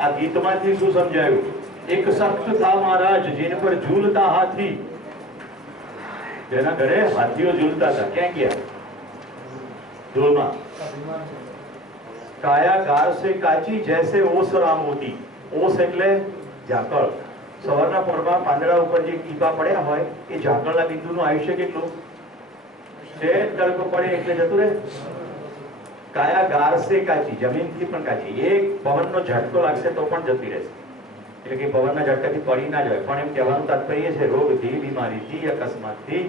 આ ગીતમાંથી શું સમજાયું? એક સખ્ત થા મહારાજ જેન પર ઝૂલતા હાથી, જેના ઘરે હાથીઓ ઝૂલતા હતા, ક્યાં ગયા? ધૂળમાં. કાયા ગાર સે કાચી જૈસે ઓસરા મોતી. ઓસ એટલે ઝાકળ. સવારના પોરમાં પાંદડા ઉપર જે ટીપા પડ્યા હોય એ ઝાકળના બિંદુનું આયુષ્ય કેટલું છે? તડકો પડે એટલે જતું રહે. કાયા ગાર સે કાચી, જમીનથી પણ કાચી. એક પવનનો ઝટકો લાગશે તો પણ જતી રહેશે. એટલે કે પવનના ઝટકાથી પડી ના જાય. પણ એમ કહેવાનું તાત્પર્ય છે રોગથી, બીમારીથી, અકસ્માતથી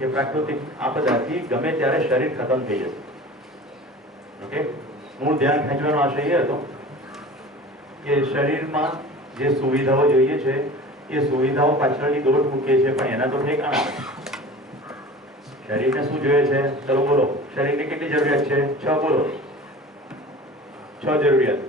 કે પ્રાકૃતિક આપદાથી ગમે ત્યારે શરીર ખતમ થઈ જશે. ઓકે, હું ધ્યાન ખેંચવાનો આશય એ હતો કે શરીરમાં જે સુવિધાઓ જોઈએ છે એ સુવિધાઓ પાછળની દોટ મૂકીએ છીએ, પણ એના તો ઠેકાણા નથી. શરીરને શું જોઈએ છે? ચલો બોલો, શરીરની કેટલી જરૂરિયાત છે? 6 બોલો. 6 જરૂરિયાત.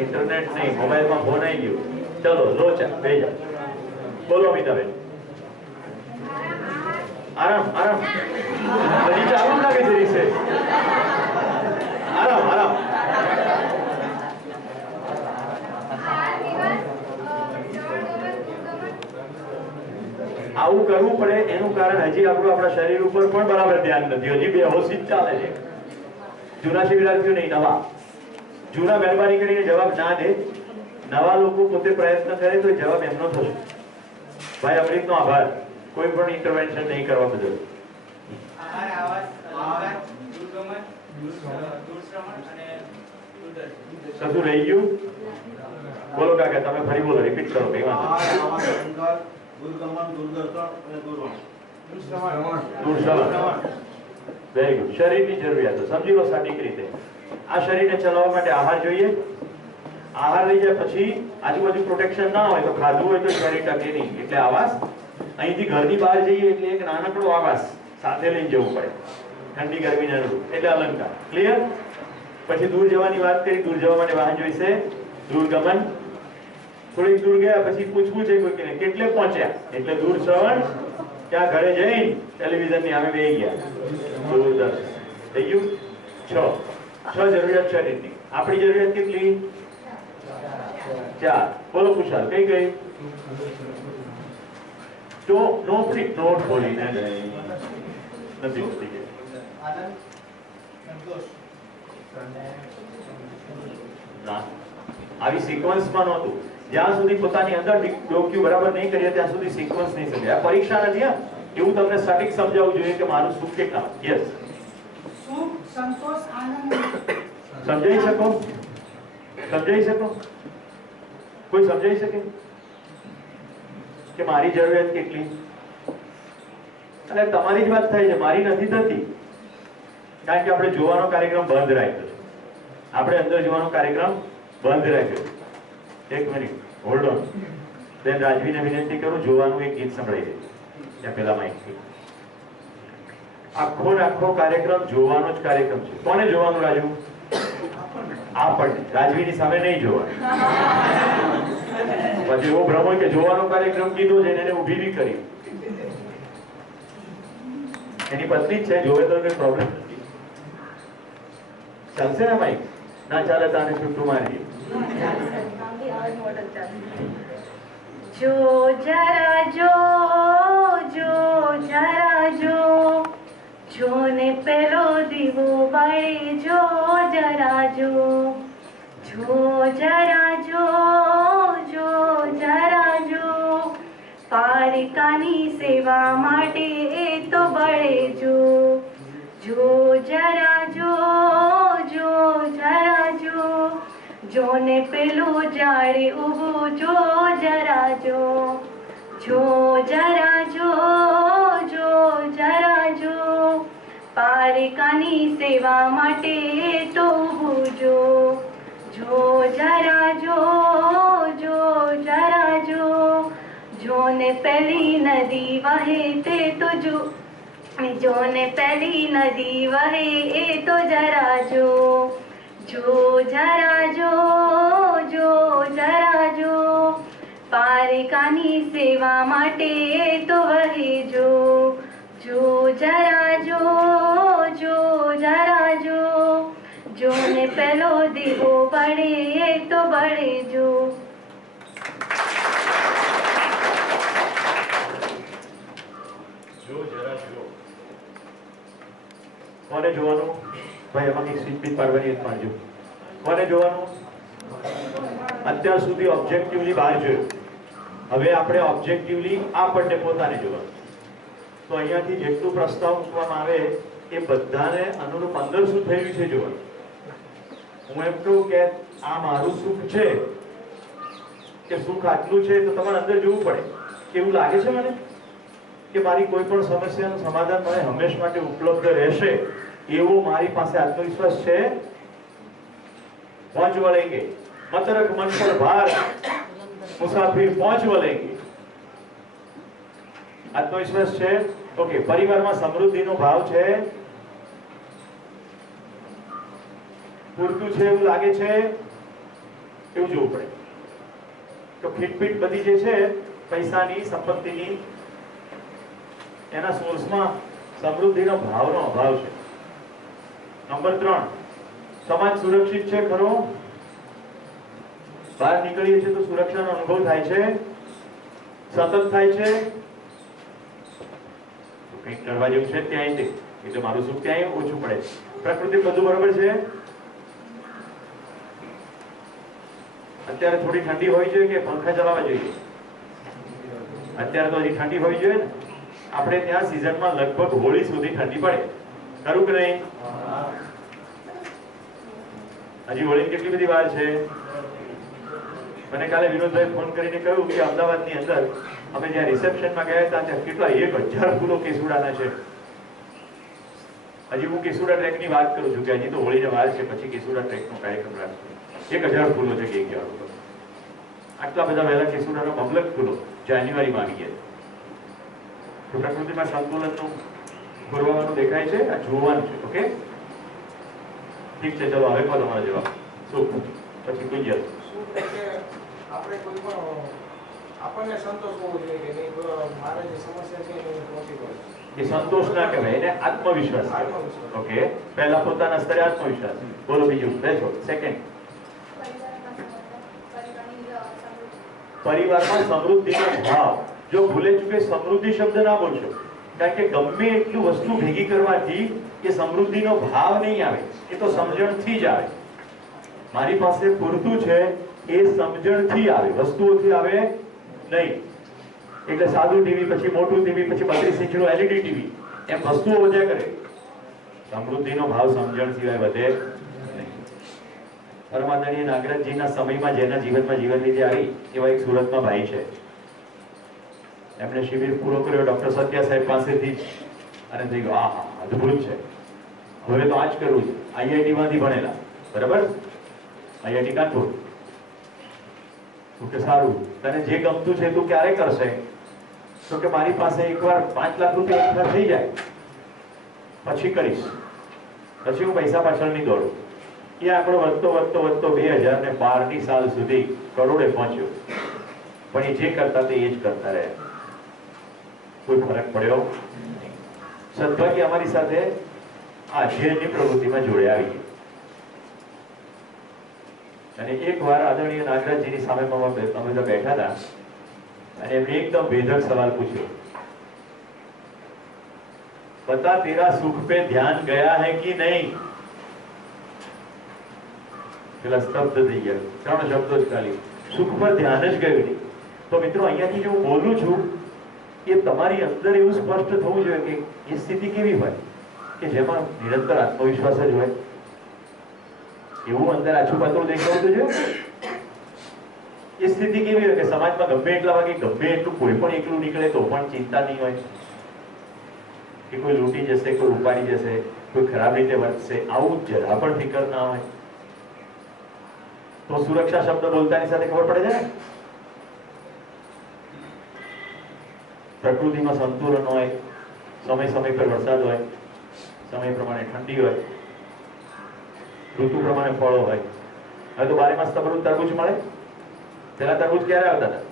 इंटरनेट नहीं, मोबाइल में फोन आई गयो. चलो लोचा भेजा. बोलो अमिताबेन. आराम आराम. हजी चालू लागे છે રીસે. आराम आराम. આવું કરવું પડે એનું કારણ હજી આપણું આપણા શરીર ઉપર પણ બરાબર ધ્યાન નથી. હજી બેહોશી જ ચાલે છે. જૂના શિબિરાર્થીઓ નહીં, નવા. જૂના મહેરબાની કરીને જવાબ ના દે. નવા લોકો પોતે પ્રયત્ન કરે તો જવાબ એમનો થશે. ભાઈ અમૃતનો આભાર કોઈ પણ ઇન્ટરવેન્શન નહીં કરવા બદલ. કશું રહી ગયું? બોલો કાકા, તમે ફરી બોલો, રિપીટ કરો. Very good. શરીરની જરૂરિયાતો સમજી લો સટીક રીતે. આ શરીરને ચલાવવા માટે આહાર જોઈએ. આહાર લઈ જાય પછી આજુબાજુ પ્રોટેક્શન ના હોય તો ખાધું હોય તો શરીર ટકે નહીં. એટલે આવાસ. અહીંથી ઘરની બહાર જઈએ એટલે એક નાનકડો આવાસ સાથે લઈને જવું પડે. ઠંડી ગરમીના રૂપ એટલે અલંકાર. ક્લિયર? પછી દૂર જવાની વાત કરી. દૂર જવા માટે વાહન જોઈશે. દૂરગમન. થોડીક દૂર ગયા પછી પૂછવું છે કોઈને કેટલે પહોંચ્યા, એટલે દૂર શ્રવણ. ત્યાં ઘરે જઈને ટેલિવિઝનની સામે બેસી ગયા. દૂરદર્શન. થઈ ગયું? 6 જરૂરિયાત શરીરની. આપણી જરૂરિયાત કેટલી? 4. બોલો કુશાલ, કઈ ગઈ? તો નો ફ્રી નોટ બોલીને નથી હોતી કે ના, આવી સિક્વન્સમાં નહોતું. જ્યાં સુધી પોતાની અંદર ડોક્યુ બરાબર નહીં કરીએ ત્યાં સુધી સિક્વન્સ નહીં સમજાય. આ પરીક્ષા નથી. એવું તમને સટીક સમજાવવું જોઈએ કે મારું સુખ કેટલા. યસ, સુખ, સંતોષ, આનંદ. સમજાઈ શકો? સમજાઈ શકો? કોઈ સમજાઈ શકે કે મારી જરૂરિયાત કેટલી? અને તમારી જ વાત થાય છે, મારી નથી થતી. કારણ કે આપણે જોવાનો કાર્યક્રમ બંધ રાખ્યો છે. આપણે અંદર જોવાનો કાર્યક્રમ બંધ રાખ્યો. એક મિનિટ હોલ્ડ ઓન. બેન રાજવીને વિનંતી કરું, જોવાનું એક ગીત સંભળાઈ દે ત્યાં પેલા માઇકથી. આખો આખો કાર્યક્રમ જોવાનો જ કાર્યક્રમ છે. કોને જોવાનું રાજુ? આપણને. રાજવીની સામે નહીં જોવાનું. પછી એવો ભ્રમ હોય કે જોવાનો કાર્યક્રમ કીધો છે એને ઊભી બી કરી. એની પત્ની જ છે, જોવે તો કોઈ પ્રોબ્લેમ નથી. ચાલશે ને માઇક? ના ચાલે તાને છૂટું મારી. જો જરા જો, જો જરા જો, જોને પેલો દીવો બાળે. જો જરા જો, જો જરા જો, જો જરા જો, પારિકાની સેવા માટે એ તો બળે. જો જો જરા જો, જો જરા જો, જોને પેલું જાડે ઊભું. જો જરા જો, જો જરા જો, જો જરા જો, પારિકાની સેવા માટે તો ઊભું. જો જો જરા જો, જો જરા જો, જોને પેલી નદી વહે તે તો જો. જોને પેલી નદી વહે એ તો જરા જો. જો જરા જો, જો જરા દ્વારિકાની સેવા માટે તો વહેજો, જો જરા જો, જો જરા જો, જોને પેલો દીવો બળે તો બળે જો. જો જરા જો. કોને જોવાનું? ભાઈ એમાં એક સીટ બીટ પાડવાની એક પાડજો. કોને જોવાનું? અત્યાર સુધી ઓબ્જેક્ટિવલી બહાર જોયું. હવે આપણે ઓબ્જેક્ટિવલી આપણને પોતાને જોવાનું. તો અહીંયાથી જેટલું પ્રસ્તાવ મૂકવામાં આવે એ બધાને અનુરૂપ અંદર શું થઈ રહ્યું છે જોવાનું. હું એમ કહું કે આ મારું સુખ છે કે સુખ આટલું છે, તો તમારે અંદર જોવું પડે. એવું લાગે છે મને કે મારી કોઈ પણ સમસ્યાનું સમાધાન મને હંમેશ માટે ઉપલબ્ધ રહેશે એવો મારી પાસે આત્મવિશ્વાસ છે? પહોંચ વળેંગે મત રખ મન પર ભાર, મુસાફિર પહોંચ વળેંગે. આત્મવિશ્વાસ છે? ઓકે. પરિવારમાં સમૃદ્ધિનો ભાવ છે? પૂરતું છે એવું લાગે છે? એવું જોવું પડે. તો ખીટપીટ બધી જે છે પૈસાની, સંપત્તિની, એના સોર્સમાં સમૃદ્ધિનો ભાવનો અભાવ છે. નંબર 3, સમાજ સુરક્ષિત છે ખરો? બહાર નીકળીએ છીએ તો સુરક્ષાનો અનુભવ થાય છે? સતત થાય છે? કંઈક કરવા જેવું છે ત્યાંય તે, એટલે મારું સુખ ત્યાંય ઓછું પડે. પ્રકૃતિ બધું બરોબર છે? અત્યારે થોડી ઠંડી હોવી જોઈએ કે પંખા ચલાવવા જોઈએ? અત્યારે તો હજી ઠંડી હોવી જોઈએ ને. આપણે ત્યાં સિઝનમાં લગભગ હોળી સુધી ઠંડી પડે, ખરું કે નહીં? હજી હોળી કેટલી બધી વાર છે? મને કાલે વિનોદભાઈ ફોન કરીને કહ્યું કે અમદાવાદની અંદર અમે જ્યાં રિસેપ્શનમાં ગયા હતા ત્યાં કેટલા 1000 ફૂલો કેસુડાના છે. હજી હું કેસુડા ટ્રેકની વાત કરું છું કે હજી તો હોળીને વાર છે, પછી કેસુડા ટ્રેકનો કાર્યક્રમ રાખશું. 1000 ફૂલો છે કે 11 ફૂલો. આટલા બધા વહેલા કેસુડાનો મબલક ફૂલો જાન્યુઆરીમાં આવી ગયા. તો પ્રકૃતિમાં સંતુલનનું પુરવાનું દેખાય છે, આ જોવાનું છે. ઓકે, ઠીક છે. ચલો હવે કહો તમારો જવાબ. શું પછી કોઈ જવાબ? આપણે કોઈ પણ આપણને સંતોષ હોવો જોઈએ કે નહીં, મારે જે સમસ્યા છે એને પહોંચી વળે. એ સંતોષ ના કહેવાય, એને આત્મવિશ્વાસ કહેવાય. ઓકે, પહેલા પોતાના સ્તરે આત્મવિશ્વાસ. બોલો બીજું. બેસો. સેકન્ડ, પરિવારમાં સમૃદ્ધિનો ભાવ. જો ભૂલે ચૂકે સમૃદ્ધિ શબ્દ ના બોલશો, કારણ કે ગમે એટલું વસ્તુ ભેગી કરવાથી એ સમૃદ્ધિનો ભાવ નહીં આવે, એ તો સમજણથી જ આવે. મારી પાસે પૂરતું છે એ સમજણથી આવે, વસ્તુઓથી આવે નહીં. એટલે સાદું ટીવી, પછી મોટું ટીવી, પછી 32 ઇંચનું LED ટીવી, એમ વસ્તુઓ વધ્યા કરે. સમૃદ્ધિનો ભાવ સમજણ સિવાય વધે નહીં. પરમાદરણીય નાગરાજજીના સમયમાં જેના જીવનમાં જીવન લીધે આવી એવા એક સુરતમાં ભાઈ છે. એમણે શિબિર પૂરો કર્યો ડોક્ટર સત્યા સાહેબ પાસેથી, અને થઈ ગયું આ અદ્ભુત છે, હવે તો આ જ કરવું છે. IIT માંથી ભણેલા, બરાબર, IIT કાનપુર. તો કે સારું, તને જે ગમતું છે તું ક્યારે કરશે? તો કે મારી પાસે એકવાર 5 લાખ રૂપિયા એકઠા થઈ જાય પછી કરીશ, પછી હું પૈસા પાછળ નહીં દોડું. એ આંકડો વધતો વધતો વધતો 2012ની સાલ સુધી કરોડે પહોંચ્યો. પણ એ જે કરતા તે એ જ કરતા રહ્યા, કોઈ ફરક પડ્યો નહીં. સદભાગ્ય અમારી સાથે આ અધ્યયનની પ્રવૃત્તિમાં જોડે આવી ગઈ. અને એકવાર આદરણીય નાગરાજજીની સામે અમે બધા બેઠા હતા અને એમણે એકદમ વેધક સવાલ પૂછ્યો, બતા તેરા સુખ पे ध्यान गया है कि नहीं? પેલા સ્તબ્ધ થઈ ગયા. 3 શબ્દો જ ખાલી, સુખ પર ધ્યાન જ ગયું નહીં. તો મિત્રો, અહીંયાથી જો હું બોલું છું એ તમારી અંદર એવું સ્પષ્ટ થવું જોઈએ કે એ સ્થિતિ કેવી હોય કે જેમાં નિરંતર આત્મવિશ્વાસ જ હોય. એવું અંદર આછું પાતળું દેખાવું જોઈએ. એ સ્થિતિ કેવી હોય કે સમાજમાં ગમે એટલા વાગે ગમે એટલું કોઈ પણ એકલું નીકળે તો પણ ચિંતા નહીં હોય કે કોઈ લૂંટી જશે, કોઈ ઉપાડી જશે, કોઈ ખરાબ રીતે વર્તશે, આવું જરા પણ ફિકર ના હોય. તો સુરક્ષા શબ્દ બોલતાની સાથે ખબર પડે છે ને, પ્રકૃતિમાં સંતુલન હોય, સમય સમય પર વરસાદ હોય, સમય પ્રમાણે ઠંડી હોય, ઋતુ પ્રમાણે ફળો હોય. હવે તો 12 માસ તરબૂચ મળે. પેલા તરબૂચ ક્યારે આવતા હતા?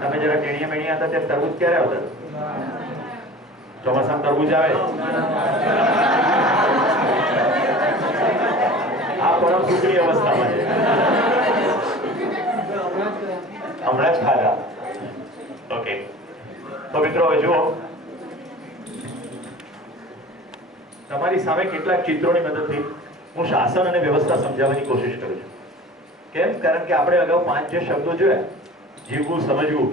તમે જરા ટેણીયા મેણીયા હતા ત્યારે તરબૂચ ક્યારે આવતા? ચોમાસામાં તરબૂચ આવે. આ પરમ સુખની અવસ્થામાં છે. હમણાં જ ખાધા. ઓકે, તો મિત્રો હવે જુઓ, તમારી સામે કેટલાક ચિત્રોની મદદથી હું શાસન અને વ્યવસ્થા સમજાવવાની કોશિશ કરું છું. કેમ? કારણ કે આપણે અગાઉ 5 જે શબ્દો જોયા, જીવવું, સમજવું,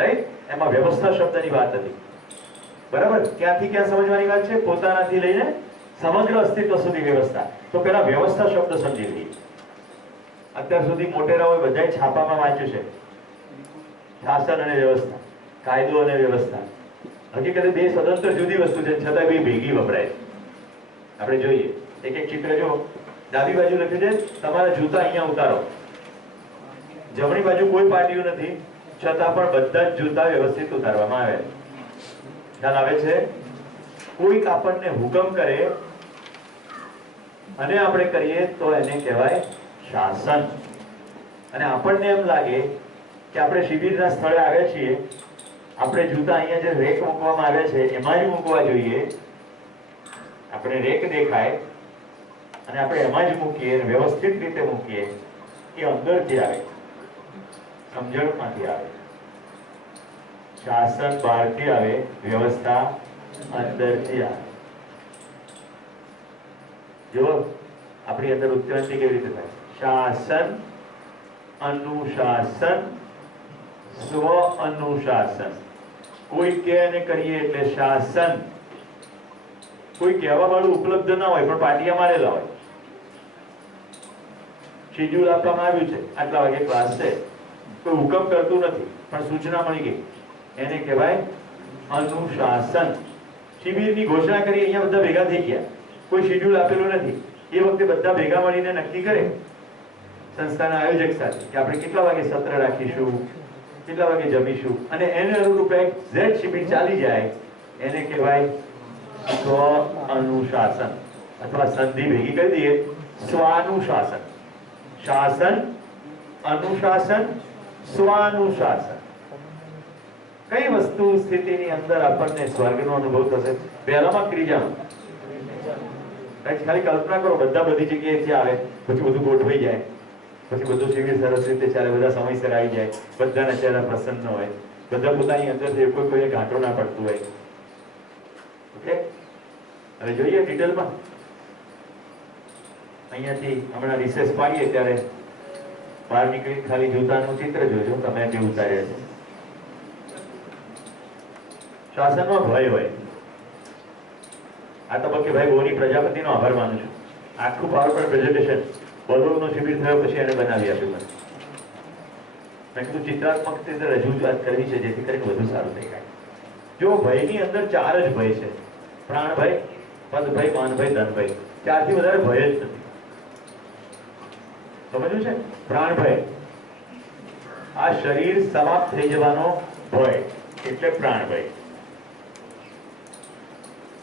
રાઈટ, એમાં વ્યવસ્થા શબ્દની વાત હતી. બરાબર? ક્યાંથી ક્યાં સમજવાની વાત છે? પોતાનાથી લઈને સમગ્ર અસ્તિત્વ સુધી વ્યવસ્થા. તો પેલા વ્યવસ્થા શબ્દ સમજી લઈએ. અત્યાર સુધી મોટેરાઓએ બધાય છાપામાં વાંચ્યું છે શાસન અને વ્યવસ્થા, કાયદો અને વ્યવસ્થા. હકીકતે બે સ્વતંત્ર જુદી વસ્તુ છે, છતાં બે ભેગી વપરાય. આપણે જોઈએ એક એક ચિત્ર. જો ડાબી બાજુ લખ્યું છે તમારા જૂતા અહીંયા ઉતારો. જમણી બાજુ કોઈ પાટિયું નથી, છતાં પણ બધા જ જૂતા વ્યવસ્થિત ઉતારવામાં આવે. ખ્યાલ આવે છે? કોઈક આપણને હુકમ કરે અને આપણે કરીએ તો એને કહેવાય શાસન. અને આપણને એમ લાગે કે આપણે શિબિરના સ્થળે આવ્યા છીએ, આપણે જૂતા અહીંયા જે રેક મૂકવામાં આવ્યા છે એમાં જ મૂકવા જોઈએ. આપણે રેક દેખાય અને આપણે એમાં જ મૂકીએ, વ્યવસ્થિત રીતે મૂકીએ. એ અંદરથી આવે, સમજણમાંથી આવે. શાસન બહારથી આવે, વ્યવસ્થા અંદરથી આવે. જો આપણી અંદર ઉત્ક્રાંતિ કેવી રીતે થાય? શાસન, અનુશાસન, સ્વ અનુશાસન. કોઈ કહે અને કરીએ એટલે શાસન. કોઈ કહેવા વાળું ઉપલબ્ધ ના હોય પણ પાટિયા મારેલા હોય. શેડ્યુલ આપવામાં આવ્યું છે, આટલા વાગે ક્લાસ છે, કોઈ હુકમ કરતું નથી પણ સૂચના મળી ગઈ, એને કહેવાય અનુશાસન. શિબિરની ઘોષણા કરી, અહીંયા બધા ભેગા થઈ ગયા, કોઈ શેડ્યુલ આપેલું નથી. એ વખતે બધા ભેગા મળીને નક્કી કરે સંસ્થાના આયોજક સાથે કે આપણે કેટલા વાગે સત્ર રાખીશું, કેટલા વાગે જમીશું, અને એને અનુરૂપ એક ઝેડ શિબિર ચાલી જાય, એને કહેવાય સ્વ અનુશાસન. અથવા સંધિ ભેગી કરી દઈએ, સ્વાનુશાસન. શાસન, અનુશાસન, સ્વાનુશાસન. કઈ વસ્તુ સ્થિતિની અંદર આપણને સ્વર્ગનો અનુભવ થશે? પહેલામાં ત્રીજામાં. ખાલી કલ્પના કરો, બધા બધી જગ્યાએથી આવે, પછી બધું ગોઠવાઈ જાય, પછી બધું શિબિર સરસ રીતે ચાલે, બધા સમયસર આવી જાય, બધાના ચહેરા પ્રસન્ન હોય, બધા પોતાની અંદરથી કોઈ કોઈને ઘાંટો ના પડતું હોય. ઓકે, હવે જોઈએ ડિટેલમાં. અહીંયાથી હમણાં રિસેસ પાડીએ ત્યારે બહાર નીકળી ખાલી જૂતાનું ચિત્ર જોજો તમે જે ઉતાર્યા છે. શાસનમાં ભય હોય. આ તબક્કે ભાઈ ગોની પ્રજાપતિનો આભાર માનું છું. આખું પાવરપોઈન્ટ પ્રેઝન્ટેશન બરોડનો શિબિર થયો પછી એને બનાવી આપ્યું મને. મેં કીધું ચિત્રાત્મક રીતે રજૂઆત કરવી છે જેથી કરીને વધુ સારું થઈ જાય. જો ભયની અંદર 4 જ ભય છે: પ્રાણભય, પદભય, માનભય, ધનભય. 4 થી વધારે ભય જ નથી. સમજ્યું છે? પ્રાણભય, આ શરીર સમાપ્ત થઈ જવાનો ભય એટલે પ્રાણભય.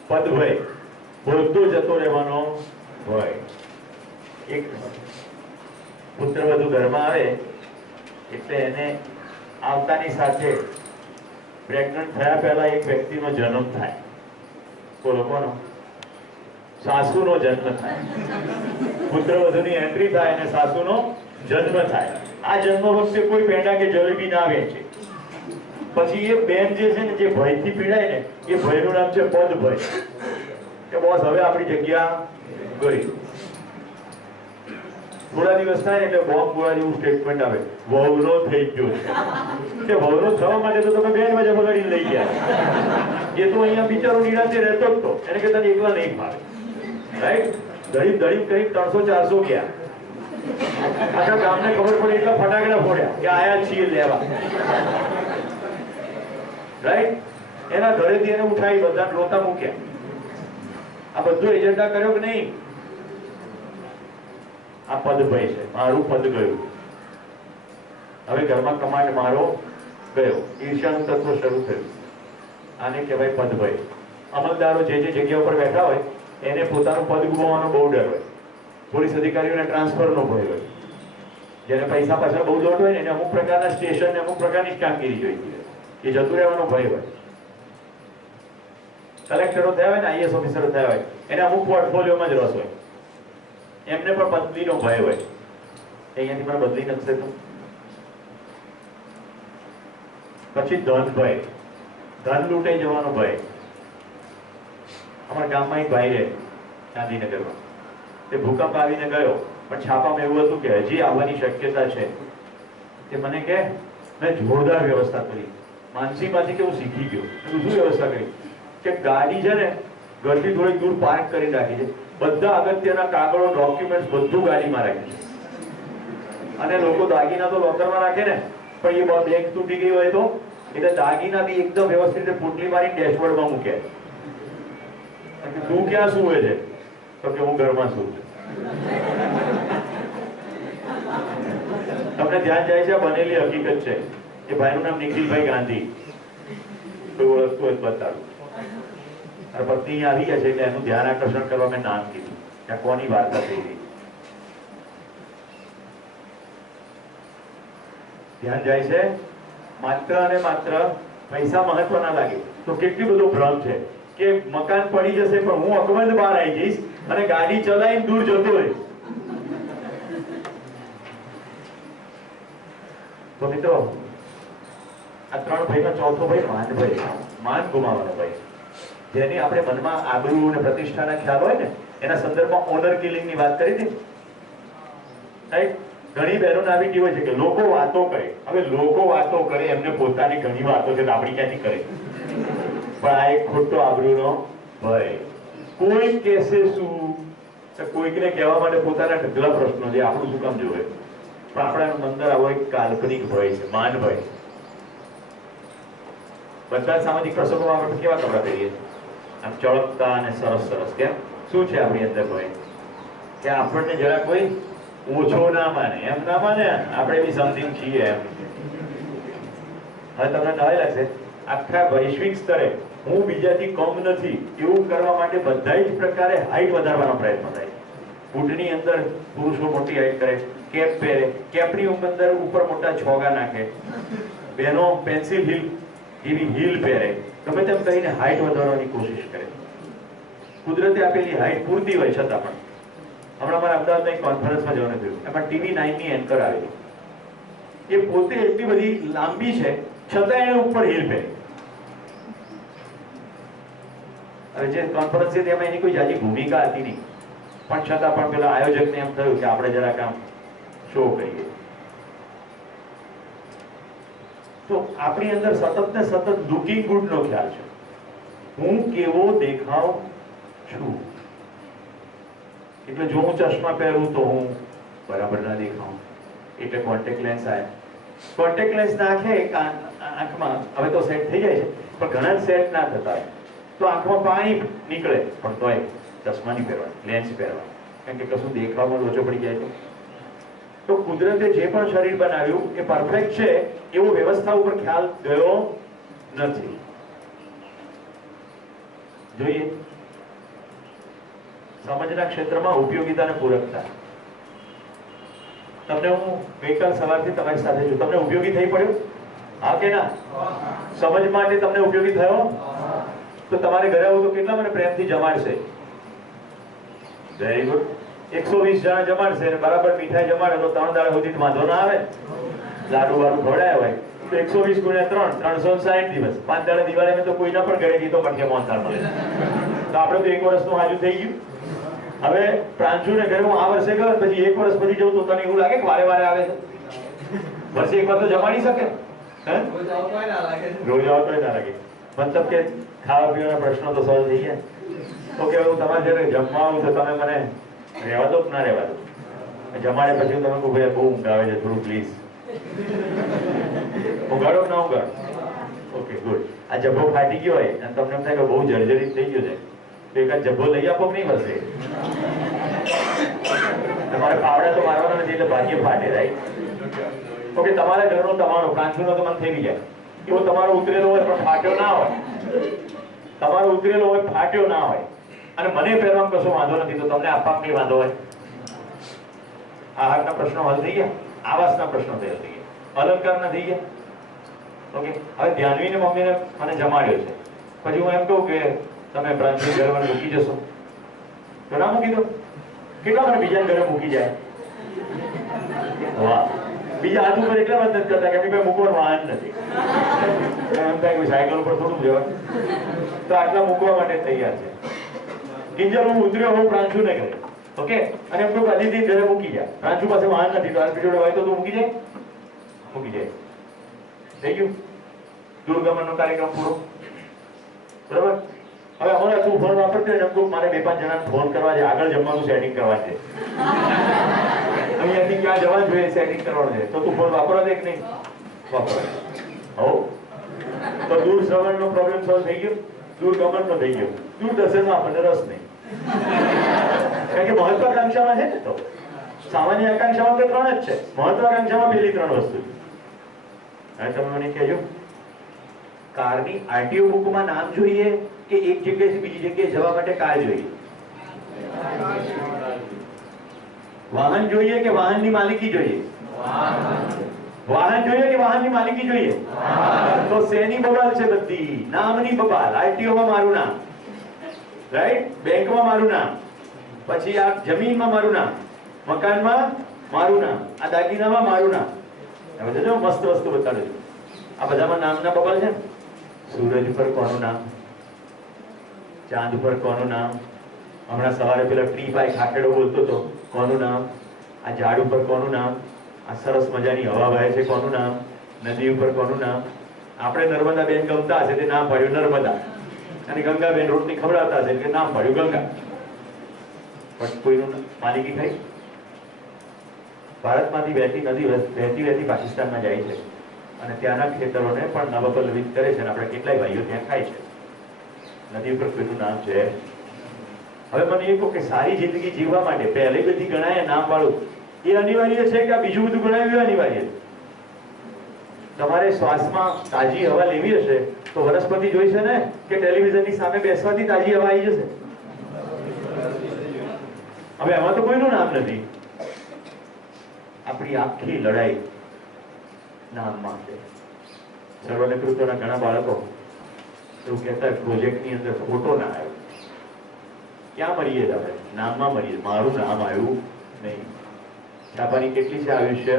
પદભય, બોલતો જતો રહેવાનો ભય. એક પુત્રવધુ ઘરમાં આવે એટલે એને આવતાની સાથે પ્રેગ્નન્ટ થયા પહેલા એક વ્યક્તિનો જન્મ થાય. બોલો કોનો? સાસુનો જન્મ થાય. પુત્રવધુની એન્ટ્રી થાય અને સાસુનો જન્મ થાય. આ જન્મ વખતે કોઈ પેંડા કે જલેબી ના વેચે. પછી એ બેન જે છે ને, જે ભયથી પીડાય ને, એ ભયનું નામ છે પદભય. કે બોસ હવે આપણી જગ્યા ગઈ. થોડા દિવસ થાય એટલે બોમ્બ ગોળા જેવું સ્ટેટમેન્ટ આવે, વહુનો થઈ ગયો છે. વહુનો થવા માટે તો તમે 2 વાગે બગાડીને લઈ ગયા. એ તો અહીંયા બિચારો નિરાંતે રહેતો જ તો, એને કે તને એકલા નહીં ફાવે, રાઈટ? દળીપ દળીપ કરી 300-400 ગયા. આખા ગામને ખબર પડી એટલા ફટાકડા ફોડ્યા કે આયા છીએ લેવા, રાઈટ? એના ઘરેથી એને ઉઠાવી બધા લોતા મૂક્યા. આ બધું એજન્ડા કર્યો કે નહીં? આ પદભય છે. મારું પદ ગયું. હવે ઘરમાં કમાન્ડ મારો ગયો. ઈર્ષ્યાનું તત્વ શરૂ થયું. આને કહેવાય પદભય. અમલદારો જે જગ્યા ઉપર બેઠા હોય એને પોતાનું પદ ગુમાવવાનો બહુ ડર હોય. પોલીસ અધિકારીઓને ટ્રાન્સફરનો ભય હોય. જેને પૈસા પાછળ બહુ દોડ હોય ને એને અમુક પ્રકારના સ્ટેશન અમુક પ્રકારની જ કામગીરી જોઈતી હોય, એ જતું રહેવાનો ભય હોય. કલેક્ટરો થયા હોય ને આઈએસ ઓફિસરો થયા હોય એને અમુક પોર્ટફોલિયોમાં જ રસ હોય, એમને પણ બદલીનો ભય હોય, અહીંયાથી મને બદલી નથી તો. પછી ધન ભય, ધન લૂંટાઈ જવાનો ભય. અમારા ગામમાં એક ભાઈ રહે ગાંધીનગરમાં, તે ભૂકંપ આવીને ગયો પણ છાપામાં એવું હતું કે હજી આવવાની શક્યતા છે. તે મને કહે મેં જોરદાર વ્યવસ્થા કરી, માનસીમાંથી કે હું શીખી ગયો. શું વ્યવસ્થા કરી કે ગાડી છે ને ઘરથી થોડીક દૂર પાર્ક કરી રાખી છે, બધા અગત્યના કાગળો ડોક્યુમેન્ટ્સ બધું ગાડીમાં રાખી છે. અને લોકો દાગીના તો લોકરમાં રાખે ને, પણ એ બેગ તૂટી ગઈ હોય તો એટલે દાગીના બી એકદમ વ્યવસ્થિત રીતે પોટલી મારી ડેશબોર્ડમાં મૂકે. તું ક્યાં સુવે છે તો કે હું ઘરમાં સુવું છું. તમને ધ્યાન જાય છે, બનેલી હકીકત છે. એ ભાઈનું નામ નિખિલભાઈ ગાંધી, કોઈ ઓળખતું હોય બતાડું. અને પત્ની આવી ગયા છે એટલે એનું ધ્યાન આકર્ષણ કરવા મેં નામ કીધું કે કોની વાર્તા થઈ ગઈ. ધ્યાન જાય છે, માત્ર અને માત્ર પૈસા મહત્વના લાગે તો કેટલી બધો ભ્રમ છે કે મકાન પડી જશે પણ હું અકબંધ બહાર આવી જઈશ અને ગાડી ચલાવીને દૂર જતો રહીશ. તો મિત્રો આ ત્રણ ભાઈમાં ચોથો ભાઈ માનભાઈ, માન ગુમાવવાનો ભાઈ, જેની આપણે મનમાં આબરૂ અને પ્રતિષ્ઠાના ખ્યાલ હોય ને એના સંદર્ભમાં ઓનર કિલિંગ ની વાત કરી હતી. રાઈટ? ઘણી બહેનોને આવી ટેવ હોય છે કે લોકો વાતો કરે. હવે લોકો વાતો કરે, એમને પોતાની ઘણી વાતો છે તો આપણી ક્યાંથી કરે? પણ આ એક ખોટો આબરૂનો ભય. કોઈ કહેશે શું, કોઈકને કહેવા માટે પોતાના ઢગલા પ્રશ્નો છે, આપણું શું કામ જોવે? પણ આપણા અંદર આવો એક કાલ્પનિક ભય છે, માન ભય. બધા સામાજિક પ્રસંગોમાં આપણે કેવા કપડા પહેરીએ, આમ ચળકતા અને સરસ સરસ. કેમ? શું છે આપણી અંદર ભય? કે આપણને જરા કોઈ ઓછો ના માને, એમ ના માને આપણે બી સમથિંગ છીએ એમ. હવે તમને નવાઈ લાગશે, આખા વૈશ્વિક સ્તરે હું બીજાથી કમ નથી એવું કરવા માટે બધા જ પ્રકારે હાઈટ વધારવાનો પ્રયત્ન થાય. બૂટની અંદર પુરુષો મોટી હાઈટ કરે, કેપ પહેરે, કેપની અંદર ઉપર મોટા છોગા નાખે, બહેનો પેન્સિલ હીલ એવી હીલ પહેરે, ગમે તેમ કરીને હાઈટ વધારવાની કોશિશ કરે. કુદરતે આપેલી હાઈટ પૂરતી હોય છતાં પણ. હમણાં મારા અમદાવાદમાં એક કોન્ફરન્સમાં જવાનું થયું, એમાં TV9 ની એન્કર આવેલી. એ પોતે એટલી બધી લાંબી છે છતાં એને ઉપર હીલ પહેરી. હવે જે કોન્ફરન્સ છે તેમાં એની કોઈ જાજી ભૂમિકા હતી નહીં, પણ છતાં પણ પેલા આયોજકને એમ થયું કે આપણે જરાક આમ શો કરીએ. તો આપણી અંદર સતત ને સતત લુકિંગ ગુડ નો ખ્યાલ છે. હું કેવો દેખાવ છું, એટલે જો હું ચશ્મા પહેરું તો હું બરાબર ના દેખાઉં, એટલે કોન્ટેક્ટ લેન્સ આવે. કોન્ટેક્ટ લેન્સ નાખે આંખમાં, હવે તો સેટ થઈ જાય છે પણ ઘણા સેટ ના થતા હોય તો આંખમાં પાણી નીકળે, પણ તોય ચશ્મા નહીં પહેરવા, લેન્સ પહેરવા, કારણ કે કશું દેખાવામાં લોચો પડી જાય તો. તો કુદરતે જે પણ શરીર બનાવ્યું એ પરફેક્ટ છે એવો વ્યવસ્થા ઉપર ખ્યાલ ગયો નથી. જોઈએ સમજના ક્ષેત્રમાં ઉપયોગિતા અને પૂરકતા. તમને હું ગઈકાલ સવારથી તમારી સાથે છું, તમને ઉપયોગી થઈ પડ્યું? હા કે ના? સમજ માટે તમને ઉપયોગી થયો? તો તમારે ઘરે આવો તો કેટલા મને પ્રેમથી જમાડશે? Very good. 120 જણા જમાડશે અને બરાબર મીઠાઈ જમાડે તો 3 દાડા સુધી વાંધો ના આવે. લાડુ વાડુ ખવડાયા હોય તો 120 ગુણ્યા 3 360 દિવસ. 5 દાડા દિવાળીમાં તો કોઈના પણ ઘરે ગીતો મઠે મોહનથાળ મળે. તો આપણે તો 1 વર્ષનું હાજુ થઈ ગયું. હવે પ્રાંશુને ઘરે હું આ વર્ષે ગયો પછી 1 વર્ષ પછી જવું તો તને એવું લાગે કે વારે વારે આવે છે? વર્ષે એક વાર તો જમાડી શકે? રોજ આવતો ના લાગે. મતલબ કે ખાવા પીવાના પ્રશ્નો તો સોલ્વ થઈ ગયા. ઓકે, હું તમારે જયારે જમવા આવું તો તમે મને રહેવા દો કે ના રહેવા દો? જમાડે પછી તમે કહું ભાઈ બહુ ઊંઘ આવે છે, થોડું પ્લીઝ ઊંઘાડો કે ના ઊંઘાડો? Okay good. આ જબ્બો ફાટી ગયો હોય અને તમને એમ થાય કે બહુ જર્જરિત થઈ ગયો છે તો એકાદ જબ્બો લઈ આપો કે નહીં વર્ષે? તમારે પાવડા તો મારવાના નથી એટલે ભાગ્ય ફાટે, રાઈટ? ઓકે, તમારા ઘરનો તમારો પ્રાંશુનો તો મને થઈ જાય એવો તમારો ઉતરેલો હોય પણ ફાટ્યો ના હોય, તમારો ઉતરેલો હોય ફાટ્યો ના હોય અને મને પહેરવામાં કશો વાંધો નથી તો તમને આપવામાં કઈ વાંધો હોય? આહારના પ્રશ્નો હલ થઈ ગયા? આવાસના પ્રશ્નો તૈયાર થઈ ગયા, અલંકારના થઈ ગયા. ઓકે, હવે ધ્યાનવીને મમ્મીને મને જમાડ્યો છે, પછી હું એમ કહું કે તમે પ્રાંતિક ઘરે મને મૂકી જશો, તો ના મૂકી દો. કેટલા મને બીજા ઘરે મૂકી જાય? વાહ, બીજા હાથ ઉપર એટલા જ નથી કરતા કે એમની પાસે મૂકવાનું વાહન નથી. એમ થાય કે સાયકલ ઉપર થોડું જવાનું, તો આટલા મૂકવા માટે તૈયાર છે. કિંજલ હું ઉતર્યો હું પ્રાંશુને ઘરે, ઓકે, અને એમ કહું અદિતિ ઘરે મૂકી જાય. પ્રાંશુ પાસે વાહન નથી, તો આ જોડે હોય તો તું મૂકી જાય, મૂકી જાય. થઈ ગયું દૂરગમનનો કાર્યક્રમ પૂરો. બરાબર. હવે હમણાં તું ફોન વાપરતો હોય ને, એમ કહું મારે 2-5 જણાને ફોન કરવા છે, આગળ જમવાનું સેટિંગ કરવા છે, અહીંયાથી ક્યાં જવાનું જોઈએ સેટિંગ કરવાનું છે, તો તું ફોન વાપરવા દે કે નહીં વાપરવા? હો, તો દૂર શ્રવણનો પ્રોબ્લેમ સોલ્વ થઈ ગયો, દૂરગમનનો થઈ ગયો. દૂરદર્શનમાં આપણને રસ નહીં, કારણ કે મહત્વાકાંક્ષામાં છે ને. તો સામાન્ય આકાંક્ષામાં તો 3 જ છે, મહત્વાકાંક્ષામાં પહેલી 3 વસ્તુ. હવે તમે મને કહેજો, કારની આરટીઓ બુકમાં નામ જોઈએ કે એક જગ્યાએથી બીજી જગ્યાએ જવા માટે કાર જોઈએ? વાહન જોઈએ કે વાહનની માલિકી જોઈએ? વાહન જોઈએ કે વાહનની માલિકી જોઈએ? તો શેની બબાલ છે? બધી નામની બબાલ. આરટીઓમાં મારું નામ, રાઈટ, બેંકમાં મારું નામ, પછી આ જમીનમાં મારું નામ, મકાનમાં મારું નામ, આ દાગીનામાં મારું નામ. હવે જો મસ્ત વસ્તુ બતાડું છું. આ બધામાં નામના બબલ છે. સૂરજ પર કોનું નામ? ચાંદ પર કોનું નામ? હમણાં સવારે પેલા ટ્રી બાય ખાખેડો બોલતો હતો, કોનું નામ? આ ઝાડ ઉપર કોનું નામ? આ સરસ મજાની હવા વહે છે, કોનું નામ? નદી ઉપર કોનું નામ? આપણે નર્મદા બેન ગમતા હશે તે નામ પાડ્યું નર્મદા, અને ગંગાબેન રોટલી ખવડાવતા હશે એટલે નામ પાડ્યું ગંગા. પણ કોઈનું માલિકી થઈ? ભારતમાંથી વહેતી નદી વહેતી પાકિસ્તાનમાં જાય છે, અને ત્યાંના ખેતરોને પણ નવપલ્લવિત કરે છે, અને આપણે કેટલાય ભાઈઓ ત્યાં ખાય છે. નદી ઉપર કોઈનું નામ છે? હવે મને એ કહો કે સારી જિંદગી જીવવા માટે પહેલી બધી ગણાય નામ વાળું એ અનિવાર્ય છે કે આ બીજું બધું ગણાવ્યું અનિવાર્ય છે? તમારે શ્વાસમાં તાજી હવા લેવી હશે તો વનસ્પતિ જોઈશે ને, કે ટેલિવિઝનની સામે બેસવાથી તાજી હવા આવી જશે? હવે એમાં તો કોઈનું નામ નથી. આપણી આખી લડાઈ નામમાં છે. સર્વનેતૃત્વના ઘણા બાળકો એવું કહેતા પ્રોજેક્ટની અંદર ફોટો ના આવ્યો. ક્યાં મરીએ આપણે? નામમાં મરીએ. મારું નામ આવ્યું નહીં. છાપાની કેટલી છે આયુષ્ય?